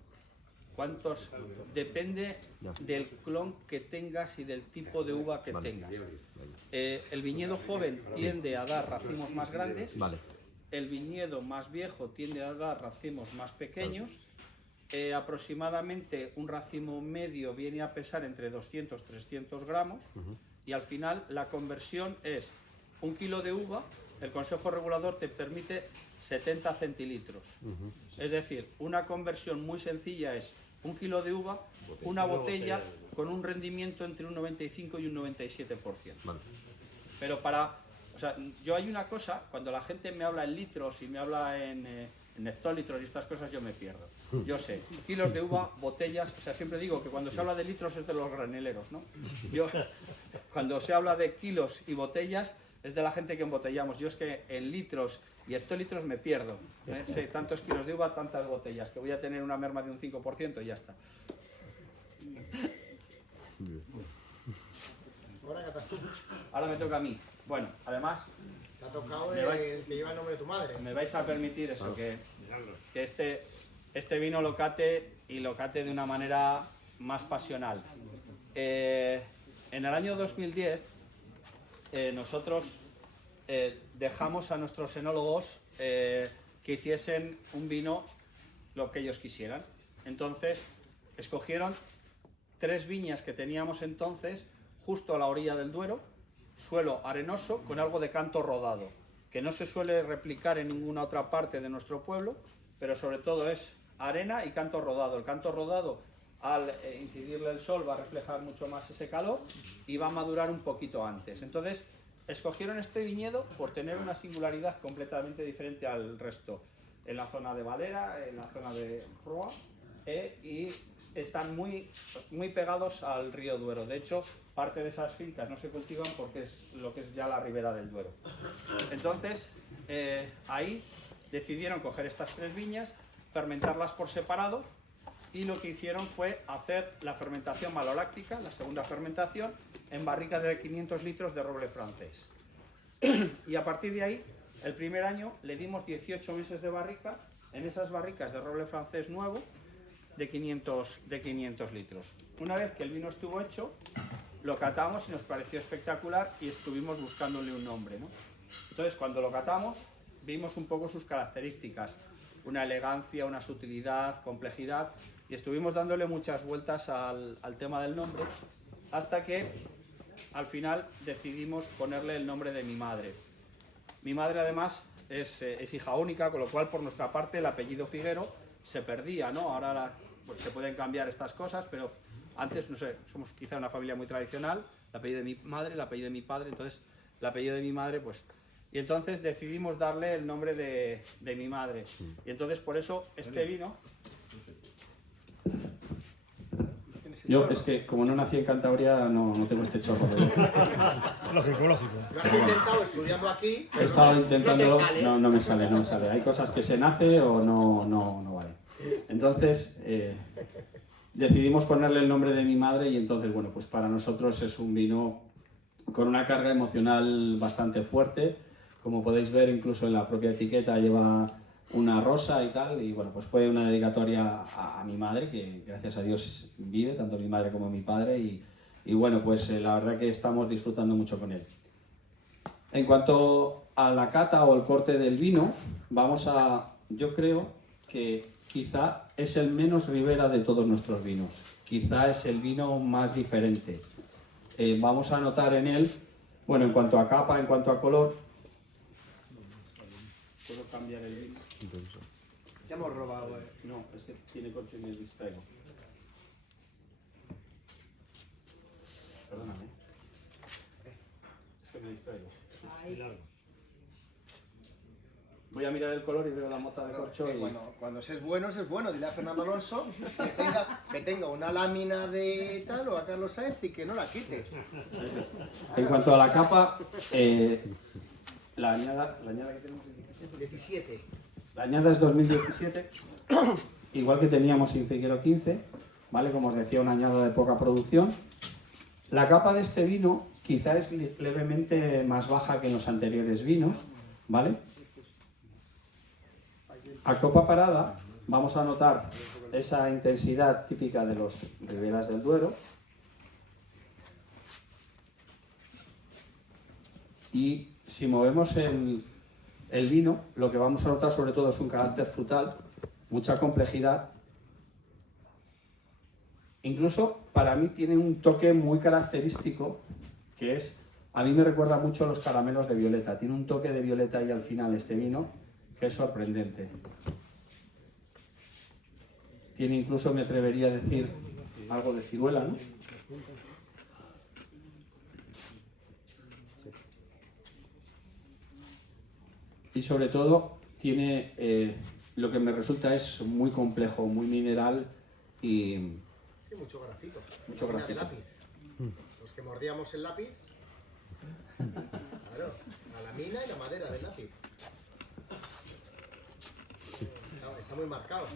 ¿Cuántos? Depende Ya. del clon que tengas y del tipo de uva que Vale. tengas. El viñedo joven tiende a dar racimos más grandes, Vale. el viñedo más viejo tiende a dar racimos más pequeños. Aproximadamente un racimo medio viene a pesar entre 200-300 gramos y al final la conversión es 1 kilo de uva, el Consejo Regulador te permite 70 centilitros. Es decir, una conversión muy sencilla es 1 kilo de uva, una botella con un rendimiento entre un 95 y un 97%. Vale. Pero o sea, yo hay una cosa, cuando la gente me habla en litros y me habla en hectolitros y estas cosas, yo me pierdo. Yo sé, kilos de uva, botellas, o sea, siempre digo que cuando se habla de litros es de los graneleros, ¿no? Yo, cuando se habla de kilos y botellas, es de la gente que embotellamos. Yo es que en litros y hectolitros me pierdo. Sé tantos kilos de uva, tantas botellas, que voy a tener una merma de un 5% y ya está. Ahora catas tú. Ahora me toca a mí. Bueno, además, Te ha tocado Me el vais- que lleva el nombre de tu madre. me vais a permitir eso, que este vino lo cate y lo cate de una manera más pasional. En el año 2010 nosotros dejamos a nuestros enólogos que hiciesen un vino lo que ellos quisieran. Entonces escogieron 3 viñas que teníamos entonces justo a la orilla del Duero, suelo arenoso con algo de canto rodado, que no se suele replicar en ninguna otra parte de nuestro pueblo, pero sobre todo es arena y canto rodado. El canto rodado, al incidirle el sol, va a reflejar mucho más ese calor y va a madurar un poquito antes. Entonces, escogieron este viñedo por tener una singularidad completamente diferente al resto. En la zona de Valera, en la zona de Rua, y están muy pegados al río Duero. De hecho, parte de esas fincas no se cultivan porque es lo que es ya la ribera del Duero. Entonces, ahí decidieron coger estas 3 viñas, fermentarlas por separado, y lo que hicieron fue hacer la fermentación maloláctica, la segunda fermentación, en barricas de 500 litros de roble francés. Y a partir de ahí, el primer año le dimos 18 meses de barrica en esas barricas de roble francés nuevo de 500 litros. Una vez que el vino estuvo hecho, lo catamos y nos pareció espectacular y estuvimos buscándole un nombre, ¿no? Entonces, cuando lo catamos, vimos un poco sus características, una elegancia, una sutilidad, complejidad, y estuvimos dándole muchas vueltas al tema del nombre, hasta que al final decidimos ponerle el nombre de mi madre. Mi madre además es hija única, con lo cual por nuestra parte el apellido Figuero se perdía, ¿no? Ahora pues, se pueden cambiar estas cosas, pero antes, no sé, somos quizá una familia muy tradicional, el apellido de mi madre, el apellido de mi padre, entonces el apellido de mi madre, pues... Y entonces decidimos darle el nombre de mi madre. Y entonces por eso este vino... Yo es que como no nací en Cantabria no tengo este chorro de voz. Lógico, lógico. Lo has intentado estudiando aquí, He pero estado no intentando, te sale. no me sale. Hay cosas que se nace o no vale. Entonces decidimos ponerle el nombre de mi madre y entonces, bueno, pues para nosotros es un vino con una carga emocional bastante fuerte. Como podéis ver, incluso en la propia etiqueta lleva una rosa y tal, y bueno, pues fue una dedicatoria a mi madre, que gracias a Dios vive, tanto mi madre como mi padre, y bueno, pues la verdad que estamos disfrutando mucho con él. En cuanto a la cata o el corte del vino, yo creo que quizá es el menos ribera de todos nuestros vinos, quizá es el vino más diferente. Vamos a notar en él, bueno, en cuanto a capa, en cuanto a color, ¿puedo cambiar el vino? Ya hemos robado, No, es que tiene corcho y me distraigo. Perdóname. Es que me distraigo. Voy a mirar el color y veo la mota de corcho y... Cuando es bueno, dile a Fernando Alonso que tenga una lámina de tal o a Carlos Saez y que no la quite. En cuanto a la capa, la añada que tenemos... 17. La añada es 2017, igual que teníamos en Figuero 15, ¿vale? Como os decía, una añada de poca producción. La capa de este vino quizá es levemente más baja que en los anteriores vinos, ¿vale? A copa parada vamos a notar esa intensidad típica de los riberas del Duero. Y si movemos el vino, lo que vamos a notar sobre todo es un carácter frutal, mucha complejidad. Incluso para mí tiene un toque muy característico, que es, a mí me recuerda mucho a los caramelos de violeta. Tiene un toque de violeta ahí al final este vino, que es sorprendente. Tiene incluso, me atrevería a decir, algo de ciruela, ¿no? Y sobre todo tiene, lo que me resulta es muy complejo, muy mineral y... Sí, mucho grafito. Mucho Mina grafito. de lápiz. Los que mordíamos el lápiz. Claro, a la mina y la madera del lápiz. Está muy marcado.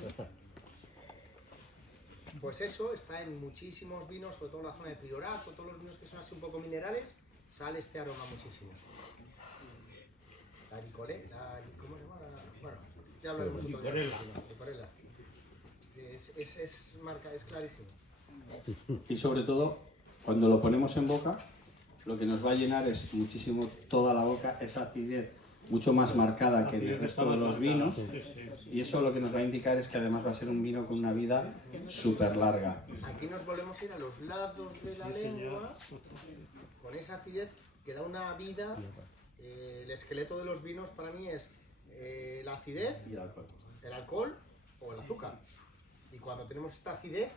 Pues eso está en muchísimos vinos, sobre todo en la zona de Priorat, o todos los vinos que son así un poco minerales, sale este aroma muchísimo. La licorela, ¿cómo se llama? Bueno, ya hablaremos otro día. Licorela. Es clarísimo. Y sobre todo, cuando lo ponemos en boca, lo que nos va a llenar es muchísimo toda la boca, esa acidez mucho más marcada que el resto de los vinos. Y eso lo que nos va a indicar es que además va a ser un vino con una vida súper larga. Aquí nos volvemos a ir a los lados de la lengua, con esa acidez que da una vida. El esqueleto de los vinos para mí es la acidez, Y el alcohol. el alcohol o el azúcar. Y cuando tenemos esta acidez,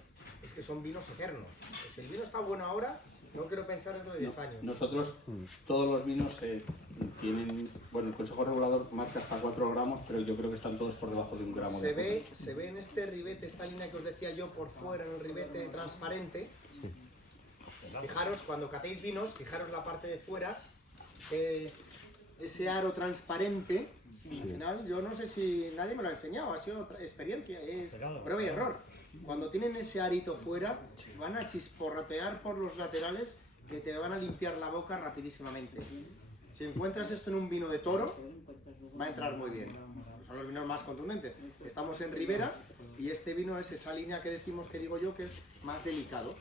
es que son vinos eternos. Pues si el vino está bueno ahora, no quiero pensar dentro de 10 años. Nosotros, todos los vinos tienen, bueno, el Consejo Regulador marca hasta 4 gramos, pero yo creo que están todos por debajo de 1 gramo de azúcar. Se ve en este ribete, esta línea que os decía yo por fuera, en el ribete transparente. Fijaros, cuando catéis vinos, fijaros la parte de fuera, ese aro transparente. Al final, yo no sé si nadie me lo ha enseñado, ha sido otra experiencia, es prueba y error. Cuando tienen ese arito fuera, van a chisporrotear por los laterales que te van a limpiar la boca rapidísimamente. Si encuentras esto en un vino de toro, va a entrar muy bien. Son los vinos más contundentes. Estamos en Ribera y este vino es esa línea que decimos, que digo yo, que es más delicado.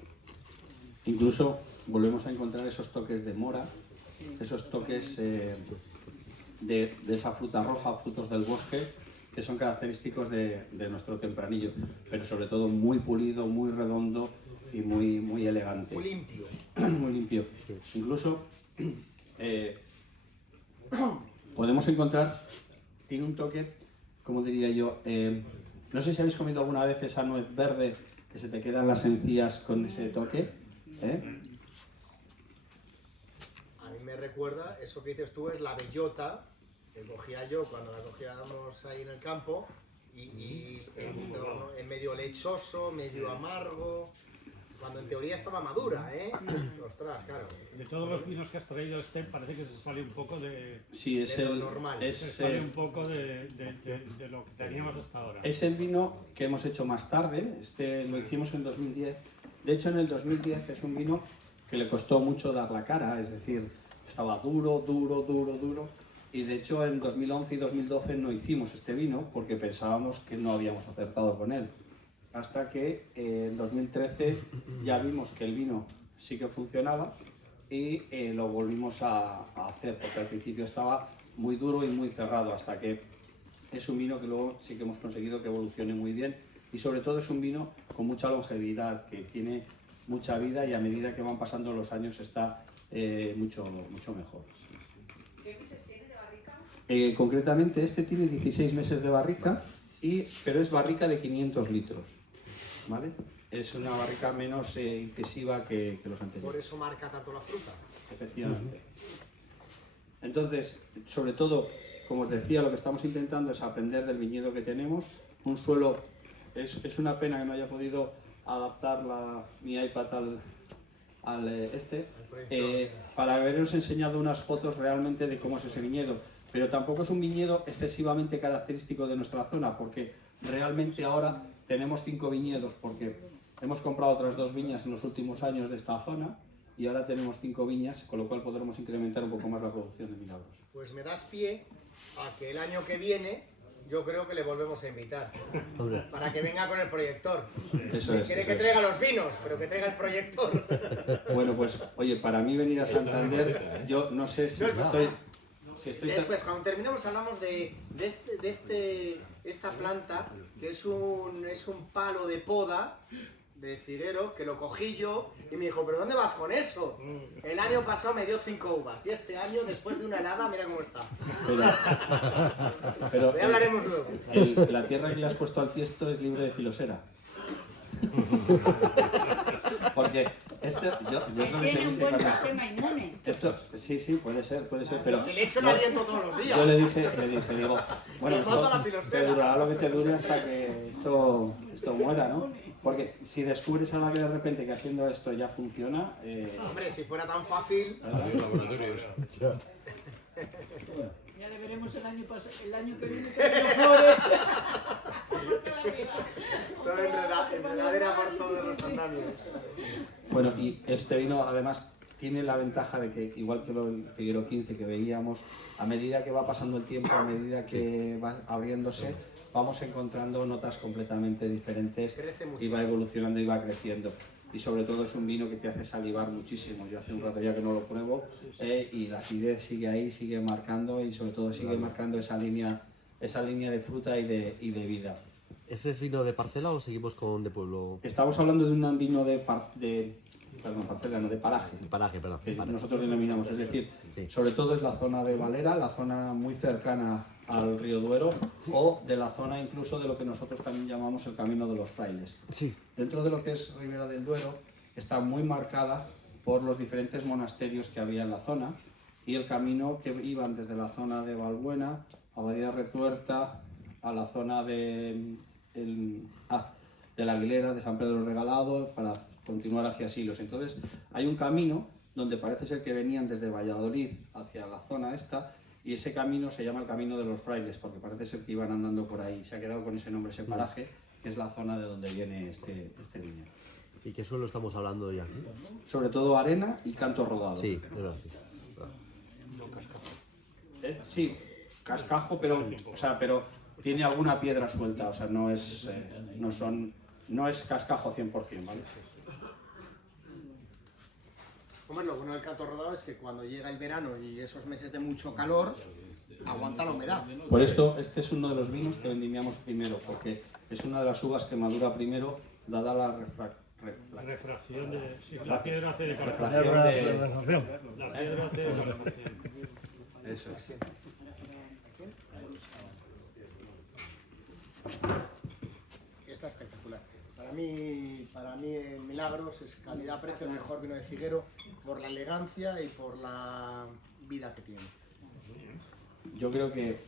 Incluso volvemos a encontrar esos toques de mora, esos toques de esa fruta roja, frutos del bosque, que son característicos de nuestro tempranillo, pero sobre todo muy pulido, muy redondo y muy elegante. Muy limpio. Muy limpio. Incluso podemos encontrar, tiene un toque, como diría yo, no sé si habéis comido alguna vez esa nuez verde que se te quedan las encías con ese toque. A mí me recuerda, eso que dices tú es la bellota que cogía yo cuando la cogíamos ahí en el campo y en medio lechoso, medio amargo, cuando en teoría estaba madura, ¿eh? Ostras, claro. De todos los vinos que has traído, este parece que se sale un poco de... Sí, es De lo el normal. es, Se sale un poco de lo que teníamos hasta ahora. es el vino que hemos hecho más tarde. Este lo hicimos en 2010. De hecho, en el 2010 es un vino que le costó mucho dar la cara, es decir, estaba duro. Y de hecho, en 2011 y 2012 no hicimos este vino porque pensábamos que no habíamos acertado con él. Hasta que en 2013 ya vimos que el vino sí que funcionaba y lo volvimos a hacer, porque al principio estaba muy duro y muy cerrado, hasta que es un vino que luego sí que hemos conseguido que evolucione muy bien y sobre todo es un vino con mucha longevidad, que tiene mucha vida y a medida que van pasando los años está mucho mejor. ¿Qué meses tiene de barrica? Concretamente este tiene 16 meses de barrica, pero es barrica de 500 litros, ¿vale? Es una barrica menos incisiva que los Por anteriores. eso marca tanto la fruta. Efectivamente. Entonces, sobre todo, como os decía, lo que estamos intentando es aprender del viñedo que tenemos. Un suelo, es una pena que no haya podido adaptar mi iPad para haberos enseñado unas fotos realmente de cómo es ese viñedo. pero tampoco es un viñedo excesivamente característico de nuestra zona, porque realmente ahora tenemos 5 viñedos, porque hemos comprado otras 2 viñas en los últimos años de esta zona, y ahora tenemos 5 viñas, con lo cual podremos incrementar un poco más la producción de Milagros. Pues me das pie a que el año que viene yo creo que le volvemos a invitar Hombre, para que venga con el proyector. Eso Si es, quiere eso que es. traiga los vinos, pero que traiga el proyector. Bueno, pues, oye, para mí venir a Santander, yo no sé si estoy... Después, cuando terminemos, hablamos de esta planta, que es un palo de poda de Figuero, que lo cogí yo y me dijo, ¿pero dónde vas con eso? El año pasado me dio 5 uvas y este año, después de una helada, mira cómo está. Pero Ya hablaremos luego. la tierra que le has puesto al tiesto es libre de filosera. Porque esto, yo es lo que te Tiene un dije buen cuando... sistema inmune. Esto, sí, puede ser, pero... Que le echo el yo- aliento todos los días. Yo le dije, digo, bueno, Le mato la esto filosera. te durará lo que te dure hasta que esto muera, ¿no? Porque si descubres ahora que de repente que haciendo esto ya funciona, Hombre, si fuera tan fácil... Ya le veremos el año que viene con los flores. Toda enredadera por todos los andamios. bueno, y este vino además tiene la ventaja de que, igual que el Figuero 15 que veíamos, a medida que va pasando el tiempo, a medida que va abriéndose, vamos encontrando notas completamente diferentes Crece y muchísimo. va evolucionando y va creciendo. Y sobre todo es un vino que te hace salivar muchísimo. Yo hace un rato ya que no lo pruebo y la acidez sigue ahí, sigue marcando y sobre todo sigue marcando esa línea de fruta y de vida. ¿ese es vino de parcela o seguimos con de pueblo? Estamos hablando de un vino de parcela, no, de paraje. De paraje, perdón. Que Vale. nosotros denominamos, es decir, Sí. sobre todo es la zona de Valera, la zona muy cercana al río Duero o de la zona incluso de lo que nosotros también llamamos el Camino de los Frailes. Sí. Dentro de lo que es Ribera del Duero está muy marcada por los diferentes monasterios que había en la zona y el camino que iban desde la zona de Valbuena, Abadía Retuerta, a la zona de la Aguilera, de San Pedro Regalado, para continuar hacia Silos. Entonces hay un camino donde parece ser que venían desde Valladolid hacia la zona esta, y ese camino se llama el Camino de los Frailes, porque parece ser que iban andando por ahí. Se ha quedado con ese nombre, ese paraje, que es la zona de donde viene este viñedo. ¿Y qué suelo estamos hablando ya? Sobre todo arena y canto rodado. Sí, es verdad, sí. Sí, cascajo, pero tiene alguna piedra suelta, o sea, no es cascajo 100%, ¿vale? Hombre, lo bueno del canto rodado es que cuando llega el verano y esos meses de mucho calor, aguanta la humedad. Por esto, este es uno de los vinos que vendimiamos primero, porque es una de las uvas que madura primero, dada la Refracción de... Sí, la Gracias. piedra hace de refracción de... La piedra hace de calefacción. Eso es. Está espectacular. Para mí Milagros es calidad-precio el mejor vino de Figuero por la elegancia y por la vida que tiene. Yo creo que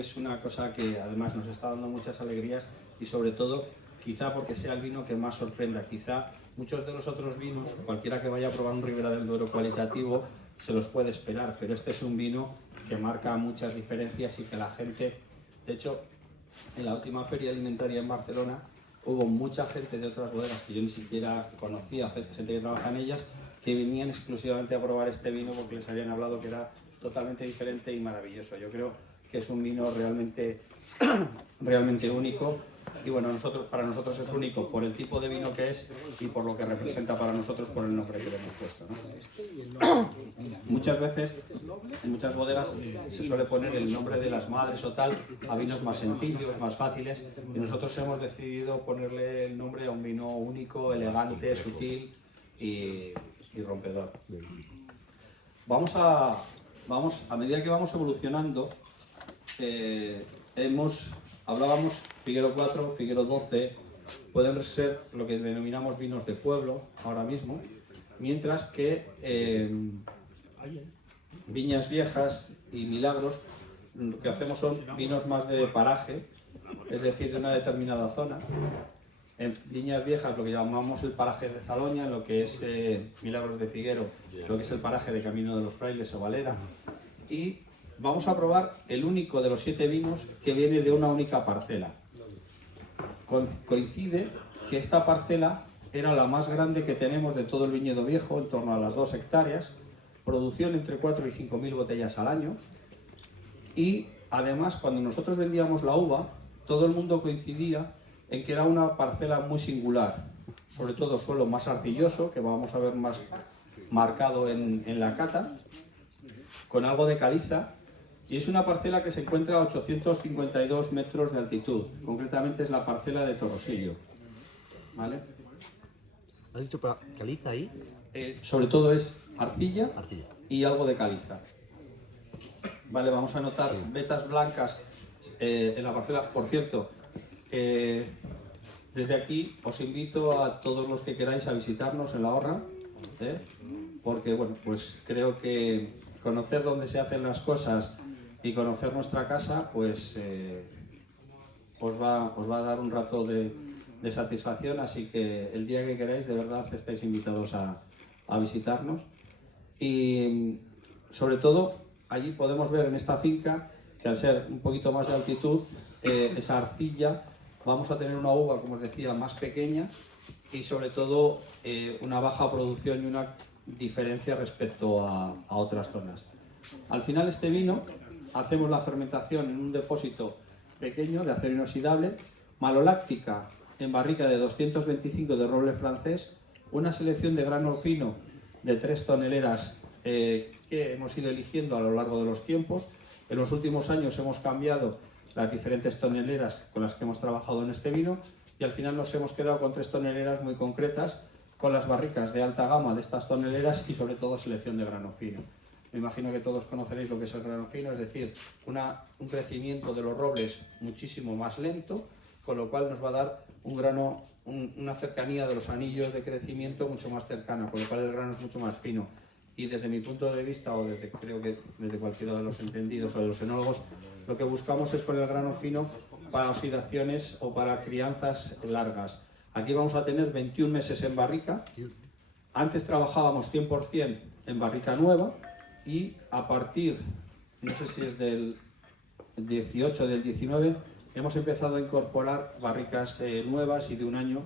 es una cosa que además nos está dando muchas alegrías y sobre todo quizá porque sea el vino que más sorprenda. Quizá muchos de los otros vinos, cualquiera que vaya a probar un Ribera del Duero cualitativo, se los puede esperar, pero este es un vino que marca muchas diferencias y que la gente, de hecho, en la última feria alimentaria en Barcelona hubo mucha gente de otras bodegas que yo ni siquiera conocía, gente que trabaja en ellas, que venían exclusivamente a probar este vino porque les habían hablado que era totalmente diferente y maravilloso. Yo creo que es un vino realmente único y bueno, para nosotros es único por el tipo de vino que es y por lo que representa para nosotros por el nombre que le hemos puesto, ¿no? Muchas veces en muchas bodegas se suele poner el nombre de las madres o tal a vinos más sencillos, más fáciles, y nosotros hemos decidido ponerle el nombre a un vino único, elegante, sutil y rompedor. A medida que vamos evolucionando, hablábamos Figuero 4, Figuero 12, pueden ser lo que denominamos vinos de pueblo ahora mismo, mientras que Viñas Viejas y Milagros lo que hacemos son vinos más de paraje, es decir, de una determinada zona. En Viñas Viejas lo que llamamos el paraje de Zaloña, en lo que es Milagros de Figuero, lo que es el paraje de Camino de los Frailes o Valera. Y vamos a probar el único de los 7 vinos que viene de una única parcela. Coincide que esta parcela era la más grande que tenemos de todo el viñedo viejo, en torno a las 2 hectáreas, producción entre 4 y 5.000 botellas al año, y además cuando nosotros vendíamos la uva, todo el mundo coincidía en que era una parcela muy singular, sobre todo suelo más arcilloso, que vamos a ver más marcado en la cata, con algo de caliza, y es una parcela que se encuentra a 852 metros de altitud, concretamente es la parcela de Torrosillo, ¿vale? ¿Has dicho caliza ahí? Sobre todo es arcilla Arcilla. y algo de caliza. Vale, vamos a notar vetas blancas en la parcela. Por cierto, desde aquí os invito a todos los que queráis a visitarnos en La Horra, porque bueno, pues creo que conocer dónde se hacen las cosas y conocer nuestra casa, pues os va a dar un rato de satisfacción, así que el día que queráis, de verdad, estáis invitados a visitarnos. Y sobre todo, allí podemos ver en esta finca que al ser un poquito más de altitud, esa arcilla, vamos a tener una uva, como os decía, más pequeña y sobre todo una baja producción y una diferencia respecto a otras zonas. Al final este vino hacemos la fermentación en un depósito pequeño de acero inoxidable, maloláctica en barrica de 225 de roble francés, una selección de grano fino de 3 toneleras que hemos ido eligiendo a lo largo de los tiempos. En los últimos años hemos cambiado las diferentes toneleras con las que hemos trabajado en este vino y al final nos hemos quedado con 3 toneleras muy concretas, con las barricas de alta gama de estas toneleras y sobre todo selección de grano fino. Me imagino que todos conoceréis lo que es el grano fino, es decir, un crecimiento de los robles muchísimo más lento, con lo cual nos va a dar un grano, una cercanía de los anillos de crecimiento mucho más cercana, con lo cual el grano es mucho más fino. Y desde mi punto de vista, o creo que desde cualquiera de los entendidos o de los enólogos, lo que buscamos es con el grano fino para oxidaciones o para crianzas largas. Aquí vamos a tener 21 meses en barrica. Antes trabajábamos 100% en barrica nueva y a partir, no sé si es del 18, del 19, hemos empezado a incorporar barricas nuevas y de un año,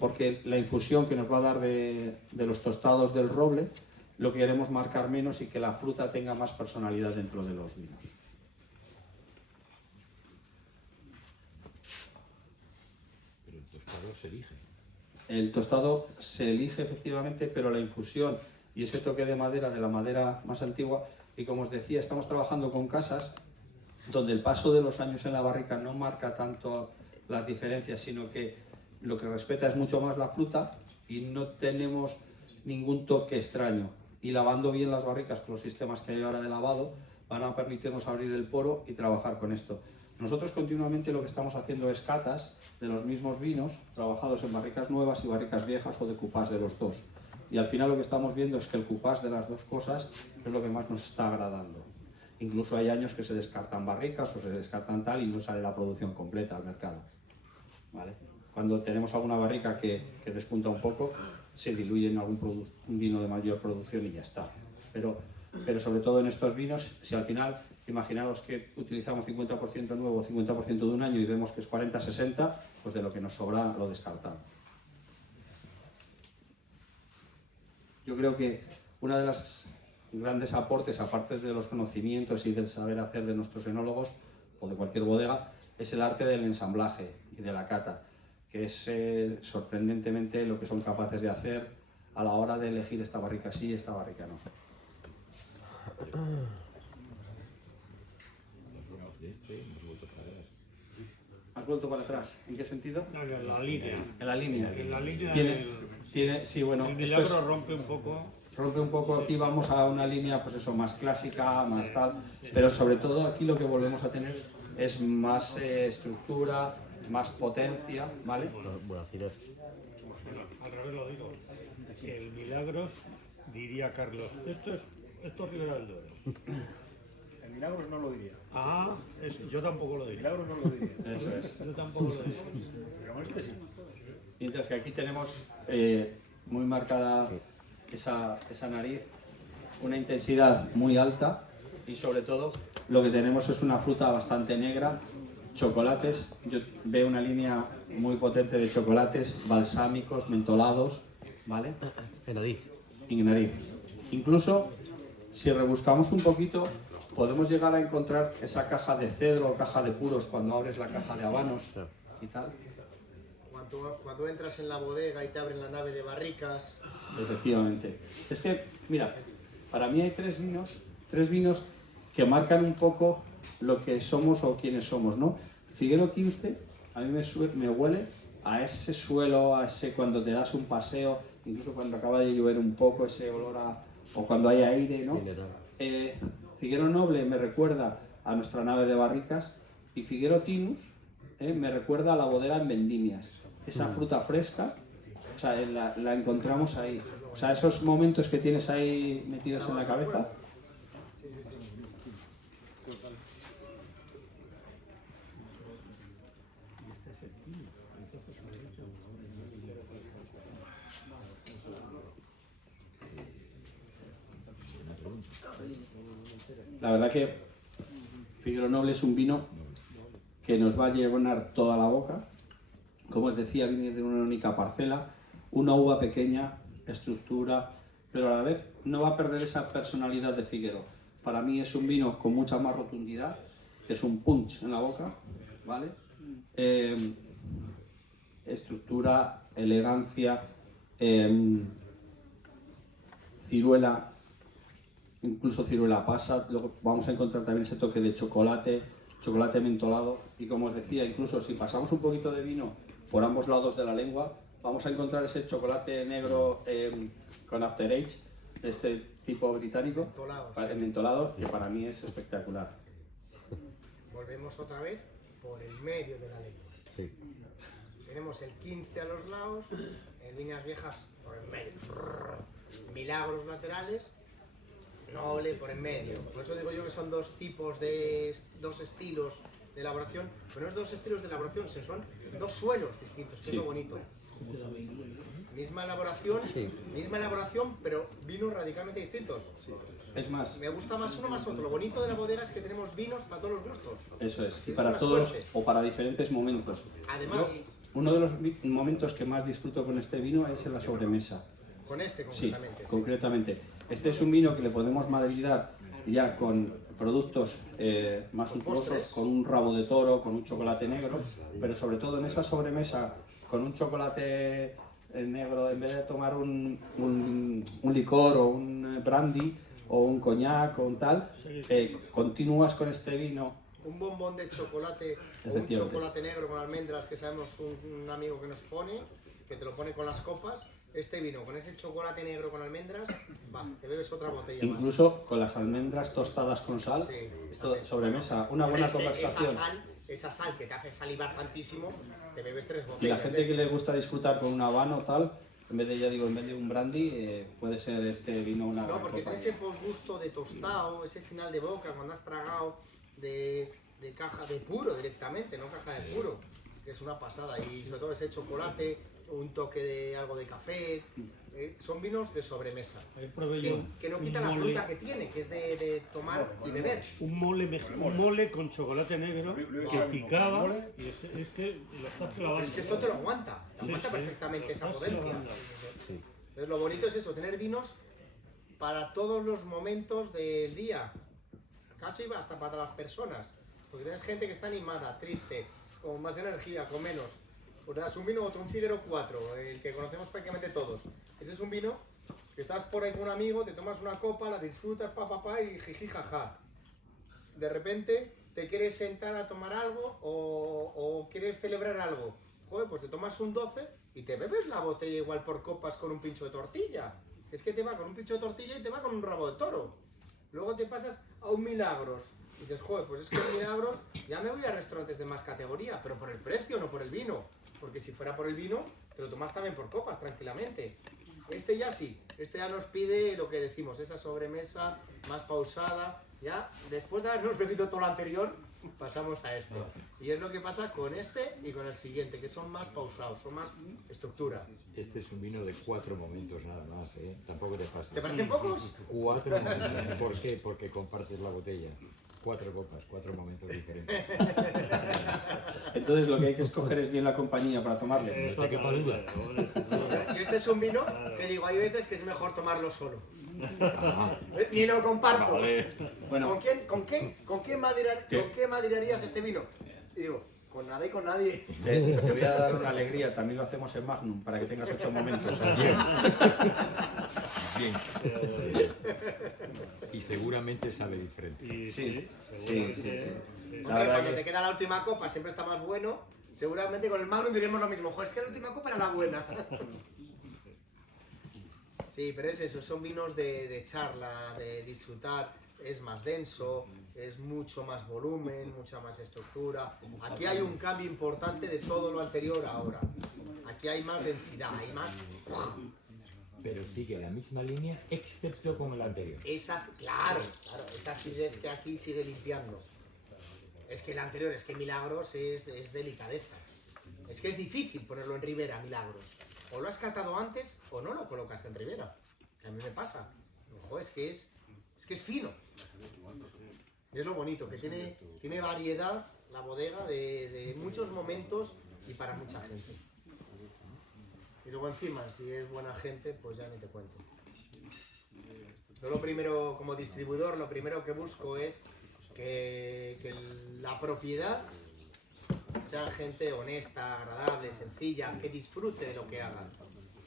porque la infusión que nos va a dar de los tostados del roble, lo que queremos marcar menos y que la fruta tenga más personalidad dentro de los vinos. Pero el tostado se elige. El tostado se elige efectivamente, pero la infusión y ese toque de madera, de la madera más antigua, y como os decía, estamos trabajando con casas donde el paso de los años en la barrica no marca tanto las diferencias, sino que lo que respeta es mucho más la fruta y no tenemos ningún toque extraño. Y lavando bien las barricas con los sistemas que hay ahora de lavado van a permitirnos abrir el poro y trabajar con esto. Nosotros continuamente lo que estamos haciendo es catas de los mismos vinos trabajados en barricas nuevas y barricas viejas o de cupás de los dos. Y al final lo que estamos viendo es que el cupás de las dos cosas es lo que más nos está agradando. Incluso hay años que se descartan barricas o se descartan tal y no sale la producción completa al mercado, ¿vale? Cuando tenemos alguna barrica que despunta un poco, se diluye en algún vino de mayor producción y ya está. Pero sobre todo en estos vinos, si al final, imaginaros que utilizamos 50% nuevo, 50% de un año y vemos que es 40-60, pues de lo que nos sobra lo descartamos. Yo creo que una de las grandes aportes, aparte de los conocimientos y del saber hacer de nuestros enólogos o de cualquier bodega, es el arte del ensamblaje y de la cata, que es sorprendentemente lo que son capaces de hacer a la hora de elegir esta barrica sí y esta barrica no. De este hemos vuelto para atrás. ¿Has vuelto para atrás? ¿En qué sentido? No, en la línea. En la línea. En la línea Sí, bueno, el esto milagro es, rompe un poco. rompe un poco. Aquí vamos a una línea, pues eso, más clásica, más tal, pero sobre todo aquí lo que volvemos a tener es más estructura, más potencia, ¿vale? Bueno, Ciner. Bueno, al revés lo digo. El Milagros, diría Carlos, esto es Ribera del Duero. El Milagros no lo diría. Ah, yo tampoco lo El diría. Milagros no lo diría. Eso es. Yo tampoco lo diría. Pero con este sí. Mientras que aquí tenemos muy marcada esa nariz, una intensidad muy alta y sobre todo lo que tenemos es una fruta bastante negra, chocolates, yo veo una línea muy potente de chocolates balsámicos, mentolados, ¿vale? En nariz. En nariz. Incluso, si rebuscamos un poquito, podemos llegar a encontrar esa caja de cedro o caja de puros cuando abres la caja de habanos y tal. Cuando entras en la bodega y te abren la nave de barricas. Efectivamente. Es que, mira, para mí hay tres vinos que marcan un poco lo que somos o quiénes somos, ¿no? Figuero 15, a mí me huele a ese suelo, a ese cuando te das un paseo, incluso cuando acaba de llover un poco, ese olor a, o cuando hay aire, ¿no? Figuero Noble me recuerda a nuestra nave de barricas y Figuero Tinus me recuerda a la bodega en vendimias. Esa fruta fresca, o sea, la encontramos ahí. O sea, esos momentos que tienes ahí metidos en la cabeza. La verdad que Figuero Noble es un vino que nos va a llenar toda la boca. Como os decía, viene de una única parcela, una uva pequeña, estructura, pero a la vez no va a perder esa personalidad de Figuero. Para mí es un vino con mucha más rotundidad, que es un punch en la boca, ¿vale? Estructura, elegancia, ciruela, incluso ciruela pasa. Luego vamos a encontrar también ese toque de chocolate mentolado, y como os decía, incluso si pasamos un poquito de vino por ambos lados de la lengua, vamos a encontrar ese chocolate negro con after age, de este tipo británico, mentolado, que para mí es espectacular. Volvemos otra vez por el medio de la lengua. Sí. Tenemos el 15 a los lados, el Viñas Viejas por el medio. Milagros laterales, Noble por en medio. Por eso digo yo que son dos estilos de elaboración, pero no es dos estilos de elaboración, son dos suelos distintos, que es lo bonito. Misma elaboración, pero vinos radicalmente distintos. Es más, Me gusta más uno más otro. Lo bonito de la bodega es que tenemos vinos para todos los gustos. eso es, y Es para una todos suerte. o para diferentes momentos. Además, Uno de los momentos que más disfruto con este vino es en la sobremesa. con este Sí, concretamente. sí. concretamente. Este es un vino que le podemos madridar ya con productos más Con suntuosos, postres. con un rabo de toro, con un chocolate negro, pero sobre todo en esa sobremesa con un chocolate negro, en vez de tomar un licor o un brandy o un coñac o un tal, continúas con este vino. Un bombón de chocolate o un Efectivamente. chocolate negro con almendras que sabemos un amigo que nos pone, que te lo pone con las copas. Este vino con ese chocolate negro con almendras, va, te bebes otra botella más. Incluso con las almendras tostadas con sal, Sí. esto sobremesa, una Hombre, buena es que conversación. esa sal que te hace salivar tantísimo, te bebes 3 botellas. Y la gente de que le gusta disfrutar con un habano tal, en vez de un brandy, puede ser este vino una No, gran porque copa. tiene ese posgusto de tostado, ese final de boca cuando has tragado de caja de puro directamente, no caja de puro, que es una pasada. Y sobre todo ese chocolate, un toque de algo de café, son vinos de sobremesa. Ahí probé yo Que no un quita la mole- fruta que tiene, que es de tomar y beber. un mole con chocolate negro que picaba y es que lo estás clavando. Es que esto te lo aguanta, Sí, aguanta sí, perfectamente lo esa estás potencia. clavando. Entonces lo bonito es eso, tener vinos para todos los momentos del día, casi hasta para las personas, porque tienes gente que está animada, triste, con más energía, con menos. Pues le das un vino, otro un Figuero 4, el que conocemos prácticamente todos. Ese es un vino que estás por ahí con un amigo, te tomas una copa, la disfrutas, y jiji jaja. De repente te quieres sentar a tomar algo o quieres celebrar algo. Joder, pues te tomas un 12 y te bebes la botella igual por copas con un pincho de tortilla. Es que te va con un pincho de tortilla y te va con un rabo de toro. Luego te pasas a un Milagros. Y dices, joder, pues es que en Milagros ya me voy a restaurantes de más categoría, pero por el precio, no por el vino. Porque si fuera por el vino, te lo tomas también por copas, tranquilamente. Este ya sí, este ya nos pide lo que decimos, esa sobremesa más pausada. Ya, después de habernos bebido todo lo anterior, pasamos a este. Y es lo que pasa con este y con el siguiente, que son más pausados, son más estructura. Este es un vino de 4 momentos nada más, ¿eh? Tampoco te pases. ¿Te parecen pocos? 4 momentos. ¿Por qué? Porque compartes la botella. 4 copas, 4 momentos diferentes. Entonces lo que hay que escoger es bien la compañía para tomarle. No te quepa duda. Y este es un vino que digo, hay veces que es mejor tomarlo solo. Ni lo comparto. Bueno, ¿Con qué maderarías este vino? Y digo, con nada y con nadie. te voy a dar una alegría, también lo hacemos en Magnum, para que tengas 8 momentos. Bien. Y seguramente sabe diferente. Sí. Hombre, La verdad cuando que- te queda la última copa siempre está más bueno. Seguramente con el Magnum diremos lo mismo. Joder, es que la última copa era la buena. Sí, pero es eso, son vinos de charla, de disfrutar. Es más denso, es mucho más volumen, mucha más estructura. Aquí hay un cambio importante de todo lo anterior a ahora. Aquí hay más densidad, hay más... Pero sigue la misma línea, excepto con el anterior. Claro, esa acidez que aquí sigue limpiando. Es que el anterior, es que Milagros es delicadeza. Es que es difícil ponerlo en Ribera, Milagros. O lo has catado antes o no lo colocas en Ribera. A mí me pasa. Ojo, es que es fino. Y es lo bonito, que tiene variedad la bodega de muchos momentos y para mucha gente. Y luego encima, si es buena gente, pues ya ni te cuento. Yo lo primero, como distribuidor, lo primero que busco es que la propiedad sea gente honesta, agradable, sencilla, que disfrute de lo que hagan.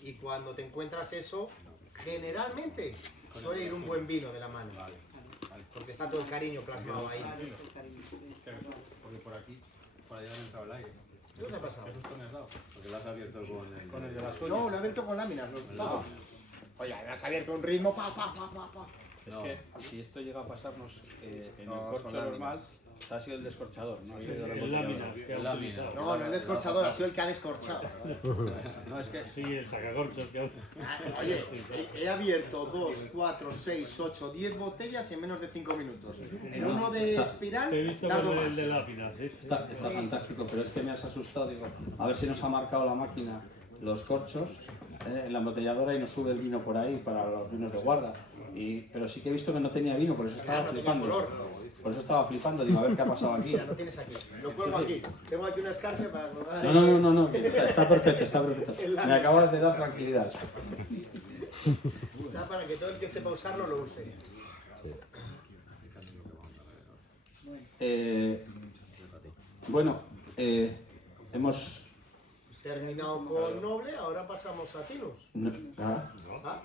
Y cuando te encuentras eso, generalmente suele ir un buen vino de la mano. Porque está todo el cariño plasmado ahí. Porque por aquí, por allá no entrado el aire. ¿Qué os ha pasado? ¿Qué susto me has dado? Porque lo has abierto Con el de las No, lo he abierto con láminas, todo. Oye, me has abierto un ritmo, pa. Es que si esto llega a pasarnos en No, el son corcho láminas. normal, ha sido el descorchador, no ha sido el El embotellado. lámina. que ha El lámina. utilizado. No, no el descorchador, ha sido el que ha descorchado. No, es que Sí, el sacacorchos que hace. Oye, he abierto 2, 4, 6, 8, 10 botellas en menos de 5 minutos. En uno de espiral, Te he visto tardo con el más. de lápidas, ¿eh? está fantástico, pero es que me has asustado, digo, a ver si nos ha marcado la máquina los corchos en la embotelladora y nos sube el vino por ahí para los vinos de guarda. Pero sí que he visto que no tenía vino, por eso estaba no tenía flipando. color. Por eso estaba flipando, digo, a ver qué ha pasado aquí. Mira, lo tienes aquí. Lo cuelgo aquí. Tengo aquí una escarpia para colgar. No, que está perfecto, está perfecto. Me acabas de dar tranquilidad. Está para que todo el que sepa usarlo lo use. Bueno, hemos... Terminado con Noble, ahora pasamos a Tinus. ¿Ah? ¿Ah?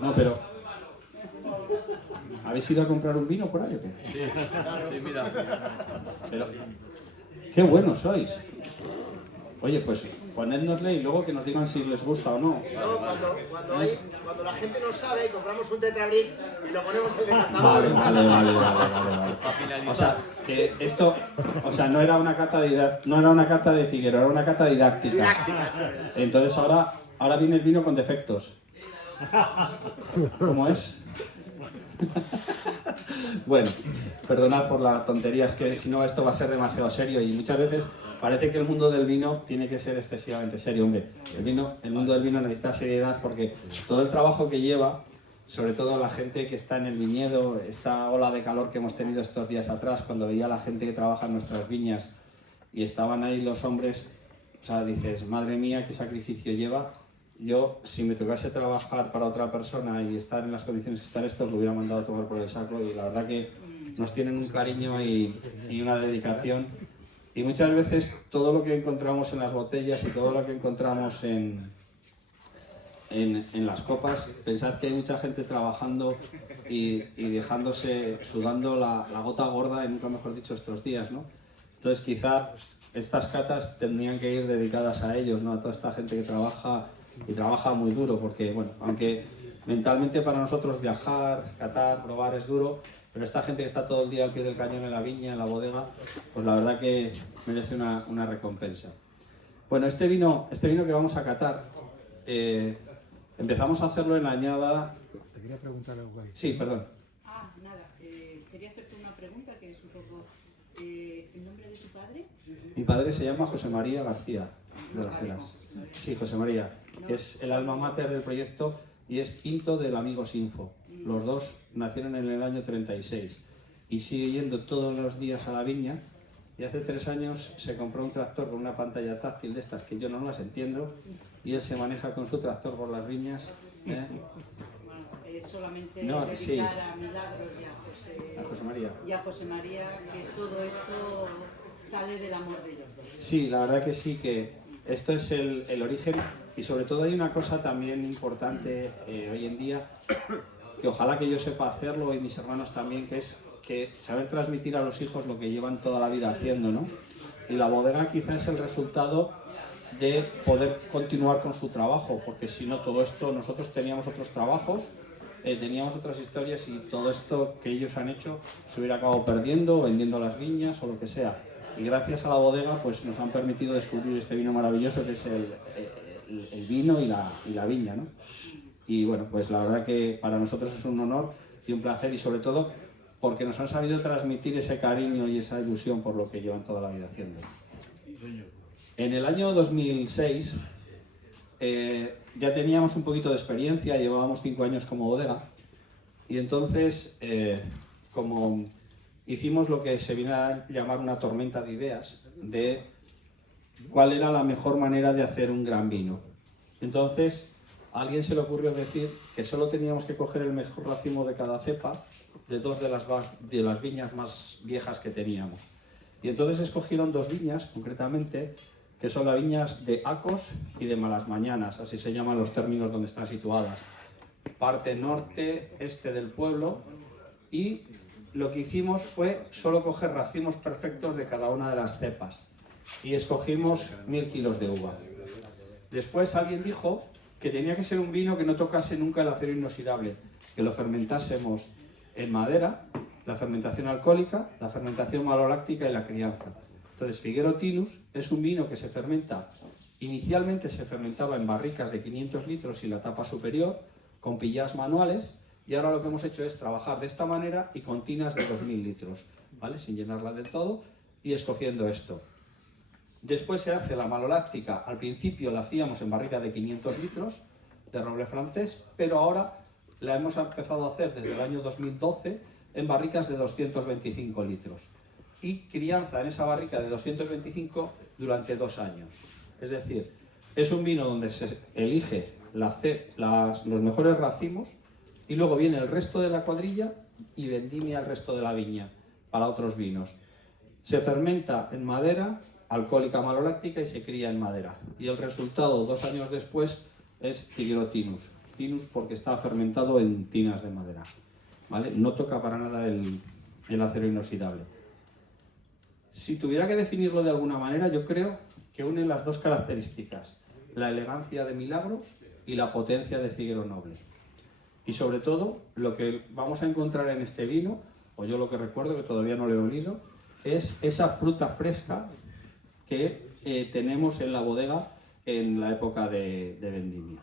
No, pero... ¿Habéis ido a comprar un vino por ahí o qué? Sí, mira. Pero... ¡Qué buenos sois! Oye, pues ponednosle y luego que nos digan si les gusta o no. No, cuando la gente no sabe, compramos un tetrabric y lo ponemos en el Vale. decantador. O sea, que esto, no era una cata de Figueroa, era una cata didáctica. Didácticas. Entonces ahora viene el vino con defectos. ¿Cómo es? Bueno, perdonad por la tontería, es que si no esto va a ser demasiado serio y muchas veces parece que el mundo del vino tiene que ser excesivamente serio, hombre. El mundo del vino necesita seriedad porque todo el trabajo que lleva, sobre todo la gente que está en el viñedo, esta ola de calor que hemos tenido estos días atrás, cuando veía a la gente que trabaja en nuestras viñas y estaban ahí los hombres, o sea, dices, madre mía, qué sacrificio lleva. Yo, si me tocase trabajar para otra persona y estar en las condiciones que están estos, lo hubiera mandado a tomar por el saco y la verdad que nos tienen un cariño y una dedicación. Y muchas veces todo lo que encontramos en las botellas y todo lo que encontramos en las copas, pensad que hay mucha gente trabajando y dejándose, sudando la gota gorda, y nunca mejor dicho, estos días, ¿no? Entonces quizá estas catas tendrían que ir dedicadas a ellos, ¿no? A toda esta gente que trabaja y trabaja muy duro, porque, bueno, aunque mentalmente para nosotros viajar, catar, probar es duro, pero esta gente que está todo el día al pie del cañón en la viña, en la bodega, pues la verdad que merece una recompensa. Bueno, este vino que vamos a catar, empezamos a hacerlo en la añada quería preguntar algo ahí. Sí, perdón. Nada, quería hacerte una pregunta que es un poco... ¿el nombre de tu padre? Mi padre se llama José María García de las Heras. Sí, José María, que es el alma mater del proyecto y es quinto del Amigos Info. Los dos nacieron en el año 36 y sigue yendo todos los días a la viña. Y hace 3 años se compró un tractor con una pantalla táctil de estas que yo no las entiendo y él se maneja con su tractor por las viñas. Bueno, es solamente No, dedicar sí. a Milagros A José María. y a José María que todo esto sale del amor de ellos dos. Sí, la verdad que sí, que esto es el origen y sobre todo hay una cosa también importante hoy en día que ojalá que yo sepa hacerlo y mis hermanos también, que es que saber transmitir a los hijos lo que llevan toda la vida haciendo, ¿no? Y la bodega quizás es el resultado de poder continuar con su trabajo, porque si no todo esto, nosotros teníamos otros trabajos, teníamos otras historias y todo esto que ellos han hecho se hubiera acabado perdiendo, vendiendo las viñas o lo que sea. Y gracias a la bodega pues nos han permitido descubrir este vino maravilloso que es el vino y la viña, ¿no? Y bueno, pues la verdad que para nosotros es un honor y un placer y sobre todo porque nos han sabido transmitir ese cariño y esa ilusión por lo que llevan toda la vida haciendo. En el año 2006 ya teníamos un poquito de experiencia, llevábamos 5 años como bodega y entonces como hicimos lo que se viene a llamar una tormenta de ideas de cuál era la mejor manera de hacer un gran vino. Entonces a alguien se le ocurrió decir que solo teníamos que coger el mejor racimo de cada cepa de 2 de las viñas más viejas que teníamos. Y entonces escogieron 2 viñas, concretamente, que son las viñas de Acos y de Malas Mañanas, así se llaman los términos donde están situadas. Parte norte-este del pueblo, y lo que hicimos fue solo coger racimos perfectos de cada una de las cepas. Y escogimos 1000 kilos de uva. Después alguien dijo que tenía que ser un vino que no tocase nunca el acero inoxidable, que lo fermentásemos en madera, la fermentación alcohólica, la fermentación maloláctica y la crianza. Entonces, Figuero Tinus es un vino que se fermenta, inicialmente se fermentaba en barricas de 500 litros y la tapa superior, con pillás manuales, y ahora lo que hemos hecho es trabajar de esta manera y con tinas de 2000 litros, ¿vale? Sin llenarla del todo y escogiendo esto. Después se hace la maloláctica, al principio la hacíamos en barrica de 500 litros de roble francés, pero ahora la hemos empezado a hacer desde el año 2012 en barricas de 225 litros. Y crianza en esa barrica de 225 durante 2 años. Es decir, es un vino donde se elige los mejores racimos y luego viene el resto de la cuadrilla y vendimia el resto de la viña para otros vinos. Se fermenta en madera, alcohólica maloláctica y se cría en madera. Y el resultado 2 años después es Figuero Tinus. Tinus porque está fermentado en tinas de madera, ¿vale? No toca para nada el acero inoxidable. Si tuviera que definirlo de alguna manera, yo creo que une las 2 características, la elegancia de Milagros y la potencia de Figuero Noble. Y sobre todo, lo que vamos a encontrar en este vino, o yo lo que recuerdo, que todavía no lo he olido, es esa fruta fresca que tenemos en la bodega en la época de vendimia.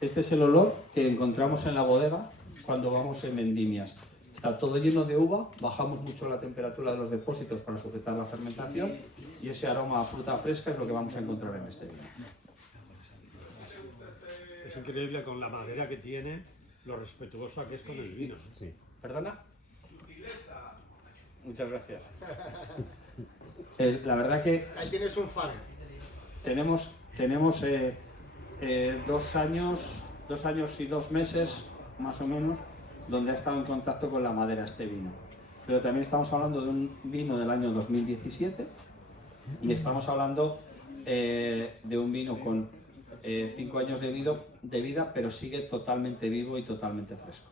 Este es el olor que encontramos en la bodega cuando vamos en vendimias. Está todo lleno de uva, bajamos mucho la temperatura de los depósitos para sujetar la fermentación y ese aroma a fruta fresca es lo que vamos a encontrar en este vino. Es increíble con la madera que tiene, lo respetuosa que es con el vino. Sí. ¿Perdona? Muchas gracias. La verdad que Ahí tienes un fan. tenemos 2 años y 2 meses, más o menos, donde ha estado en contacto con la madera este vino. Pero también estamos hablando de un vino del año 2017 y estamos hablando de un vino con 5 años de vida, pero sigue totalmente vivo y totalmente fresco.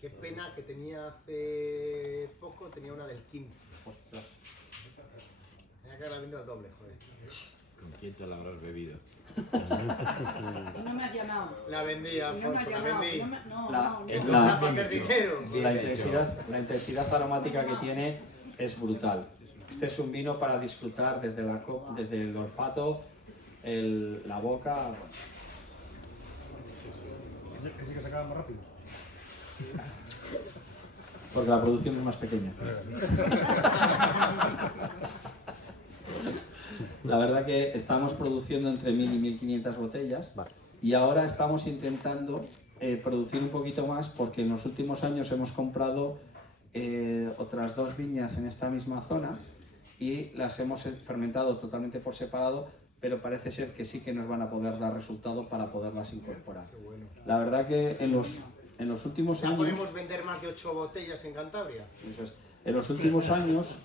Qué pena que tenía hace poco, tenía una del 15. Ostras. Tenía que haberla vendido al doble, joder. ¿Con quién te la habrás bebido? No me has llamado. La vendí, No me Alfonso, has la llamado. vendí. No. Esto La- está para hacer dinero. La intensidad aromática que tiene es brutal. Este es un vino para disfrutar desde el olfato, la boca. que sí que se acaban más rápido. Porque la producción es más pequeña. La verdad que estamos produciendo entre 1000 y 1500 botellas y ahora estamos intentando producir un poquito más porque en los últimos años hemos comprado otras 2 viñas en esta misma zona y las hemos fermentado totalmente por separado, pero parece ser que sí que nos van a poder dar resultado para poderlas incorporar. La verdad que en los últimos ¿Ya años... podemos vender más de 8 botellas en Cantabria? Eso es. En los últimos años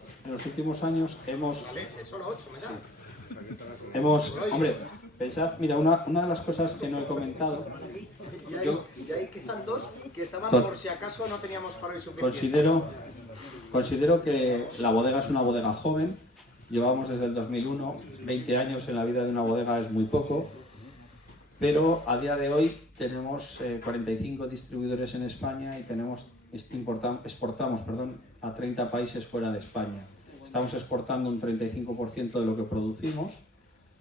hemos... La leche, solo 8 me da. Hombre, pensad, mira, una de las cosas que no he comentado, Y ahí quedan 2 que estaban Tot- por si acaso no teníamos para hoy suficiente. considero que la bodega es una bodega joven, llevamos desde el 2001, 20 años en la vida de una bodega es muy poco, pero a día de hoy tenemos 45 distribuidores en España y exportamos a 30 países fuera de España. Estamos exportando un 35% de lo que producimos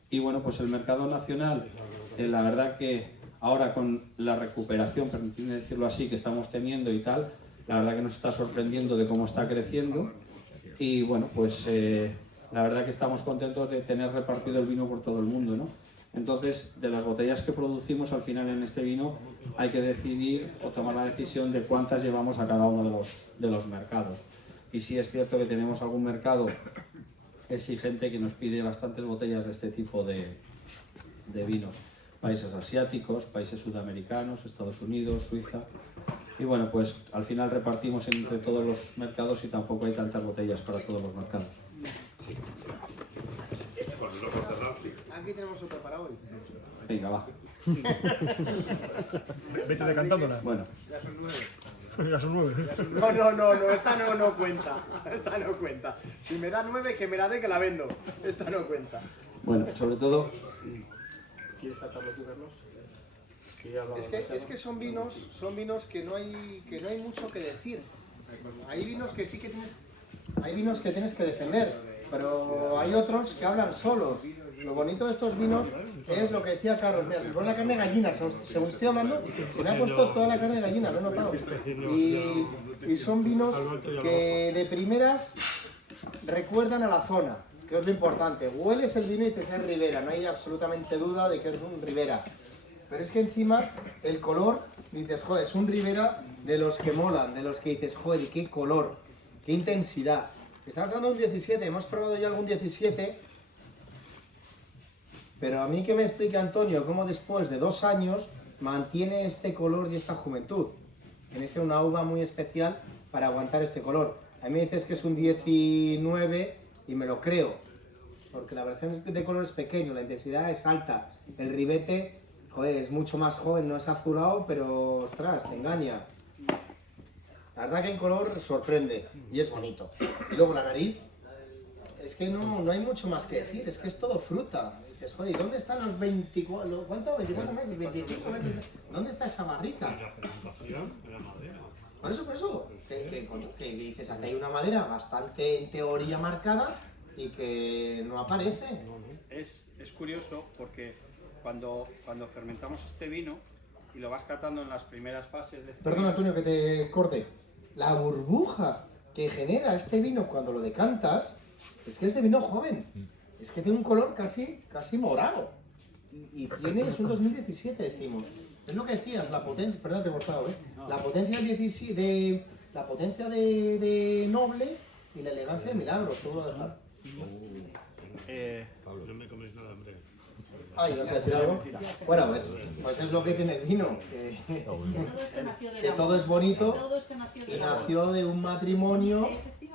y bueno, pues el mercado nacional, la verdad que ahora con la recuperación, permitidme decirlo así, que estamos teniendo y tal, la verdad que nos está sorprendiendo de cómo está creciendo y bueno, pues la verdad que estamos contentos de tener repartido el vino por todo el mundo, ¿no? Entonces, de las botellas que producimos, al final en este vino hay que decidir o tomar la decisión de cuántas llevamos a cada uno de los mercados. Y sí es cierto que tenemos algún mercado exigente que nos pide bastantes botellas de este tipo de vinos. Países asiáticos, países sudamericanos, Estados Unidos, Suiza. Y bueno, pues al final repartimos entre todos los mercados y tampoco hay tantas botellas para todos los mercados. Aquí tenemos otro para hoy. Venga, va. Vete decantándola. Bueno. Ya son 9. No, esta no cuenta. Esta no cuenta. Si me da 9, que me la dé, que la vendo. Esta no cuenta. Bueno, sobre todo... ¿Quieres catarlo tú, Carlos? Es que son vinos que no hay mucho que decir. Hay vinos que sí que tienes... Hay vinos que tienes que defender, pero hay otros que hablan solos. Lo bonito de estos vinos es lo que decía Carlos. Mira, se pone la carne de gallina, según estoy hablando, se me ha puesto toda la carne de gallina, lo he notado. Y son vinos que de primeras recuerdan a la zona, que es lo importante. Hueles el vino y dices es Ribera, no hay absolutamente duda de que es un Ribera. Pero es que encima el color, dices, joder, es un Ribera de los que molan, de los que dices, joder, qué color, qué intensidad. Estamos hablando de un 17, hemos probado ya algún 17, pero a mí que me explique Antonio cómo después de 2 años mantiene este color y esta juventud. Tiene que ser una uva muy especial para aguantar este color. A mí me dices que es un 19 y me lo creo, porque la variación de color es pequeño, la intensidad es alta. El ribete, joder, es mucho más joven, no es azulado, pero ostras, te engaña. La verdad que en color sorprende y es bonito. Y luego la nariz, es que no hay mucho más que decir, es que es todo fruta. Dices, joder, ¿y dónde están los 24, ¿cuánto? 24 meses, 25 meses? ¿Dónde está esa barrica? Por eso, que dices, aquí hay una madera bastante en teoría marcada y que no aparece. Es curioso porque cuando fermentamos este vino y lo vas catando en las primeras fases de este Perdón, vino, Antonio, que te corte. La burbuja que genera este vino cuando lo decantas es que es de vino joven. Es que tiene un color casi morado. Y es un 2017, decimos. Es lo que decías, la potencia, perdón, te he cortado, la potencia de Noble y la elegancia de Milagros, ¿cómo lo voy a dejar? No me comes nada, hombre. Ah, ¿ibas a decir algo? Bueno, pues es lo que tiene el vino, que todo es bonito y nació de un matrimonio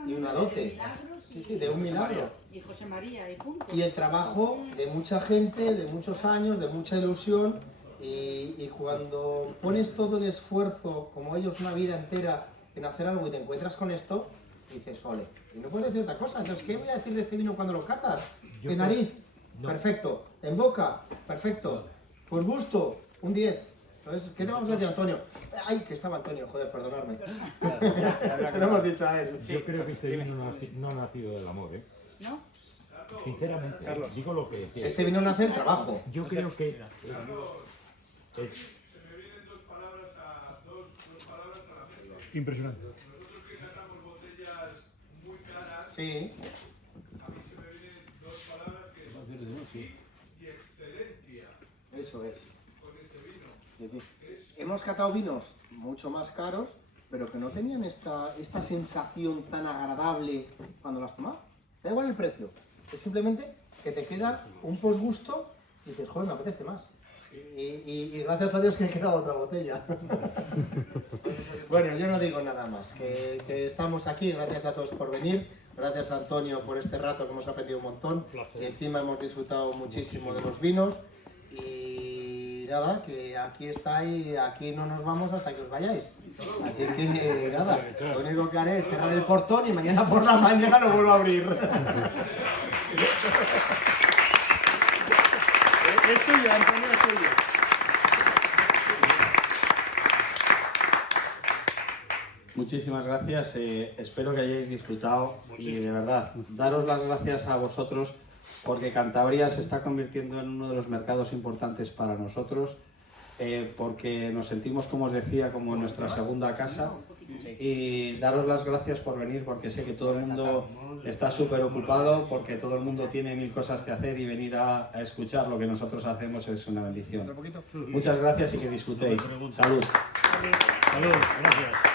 y una dote. Sí, de un milagro. Y José María, y punto. Y el trabajo de mucha gente, de muchos años, de mucha ilusión, y cuando pones todo el esfuerzo, como ellos una vida entera, en hacer algo y te encuentras con esto, dices, ole. Y no puedes decir otra cosa. Entonces, ¿qué voy a decir de este vino cuando lo catas? ¿En nariz? No. Perfecto. ¿En boca? Perfecto. ¿Por gusto? Un 10. Entonces, ¿qué te vamos a decir, Antonio? Ay, que estaba Antonio, joder, perdonadme. Se lo hemos dicho a él. Yo creo que este vino no ha nacido del amor, ¿eh? ¿No? Sinceramente, Carlos, digo lo que pienso. este vino nace del trabajo. Yo creo que Impresionante. Sí. Eso es. Es decir, hemos catado vinos mucho más caros, pero que no tenían esta sensación tan agradable cuando las tomas. Da igual el precio, es simplemente que te queda un posgusto y dices, joder, me apetece más. Y gracias a Dios que he quedado otra botella. Bueno, yo no digo nada más, que estamos aquí, gracias a todos por venir, gracias a Antonio por este rato que hemos aprendido un montón, y encima hemos disfrutado muchísimo de los vinos, y nada, que aquí está y aquí no nos vamos hasta que os vayáis. Así que nada, lo único que haré es cerrar el portón y mañana por la mañana lo vuelvo a abrir. Es tuyo, Antonio, es tuyo. Muchísimas gracias, espero que hayáis disfrutado y de verdad, daros las gracias a vosotros porque Cantabria se está convirtiendo en uno de los mercados importantes para nosotros, porque nos sentimos, como os decía, como en nuestra segunda casa, y daros las gracias por venir porque sé que todo el mundo está súper ocupado, porque todo el mundo tiene mil cosas que hacer y venir a escuchar lo que nosotros hacemos es una bendición. Muchas gracias y que disfrutéis. Salud. Salud, gracias.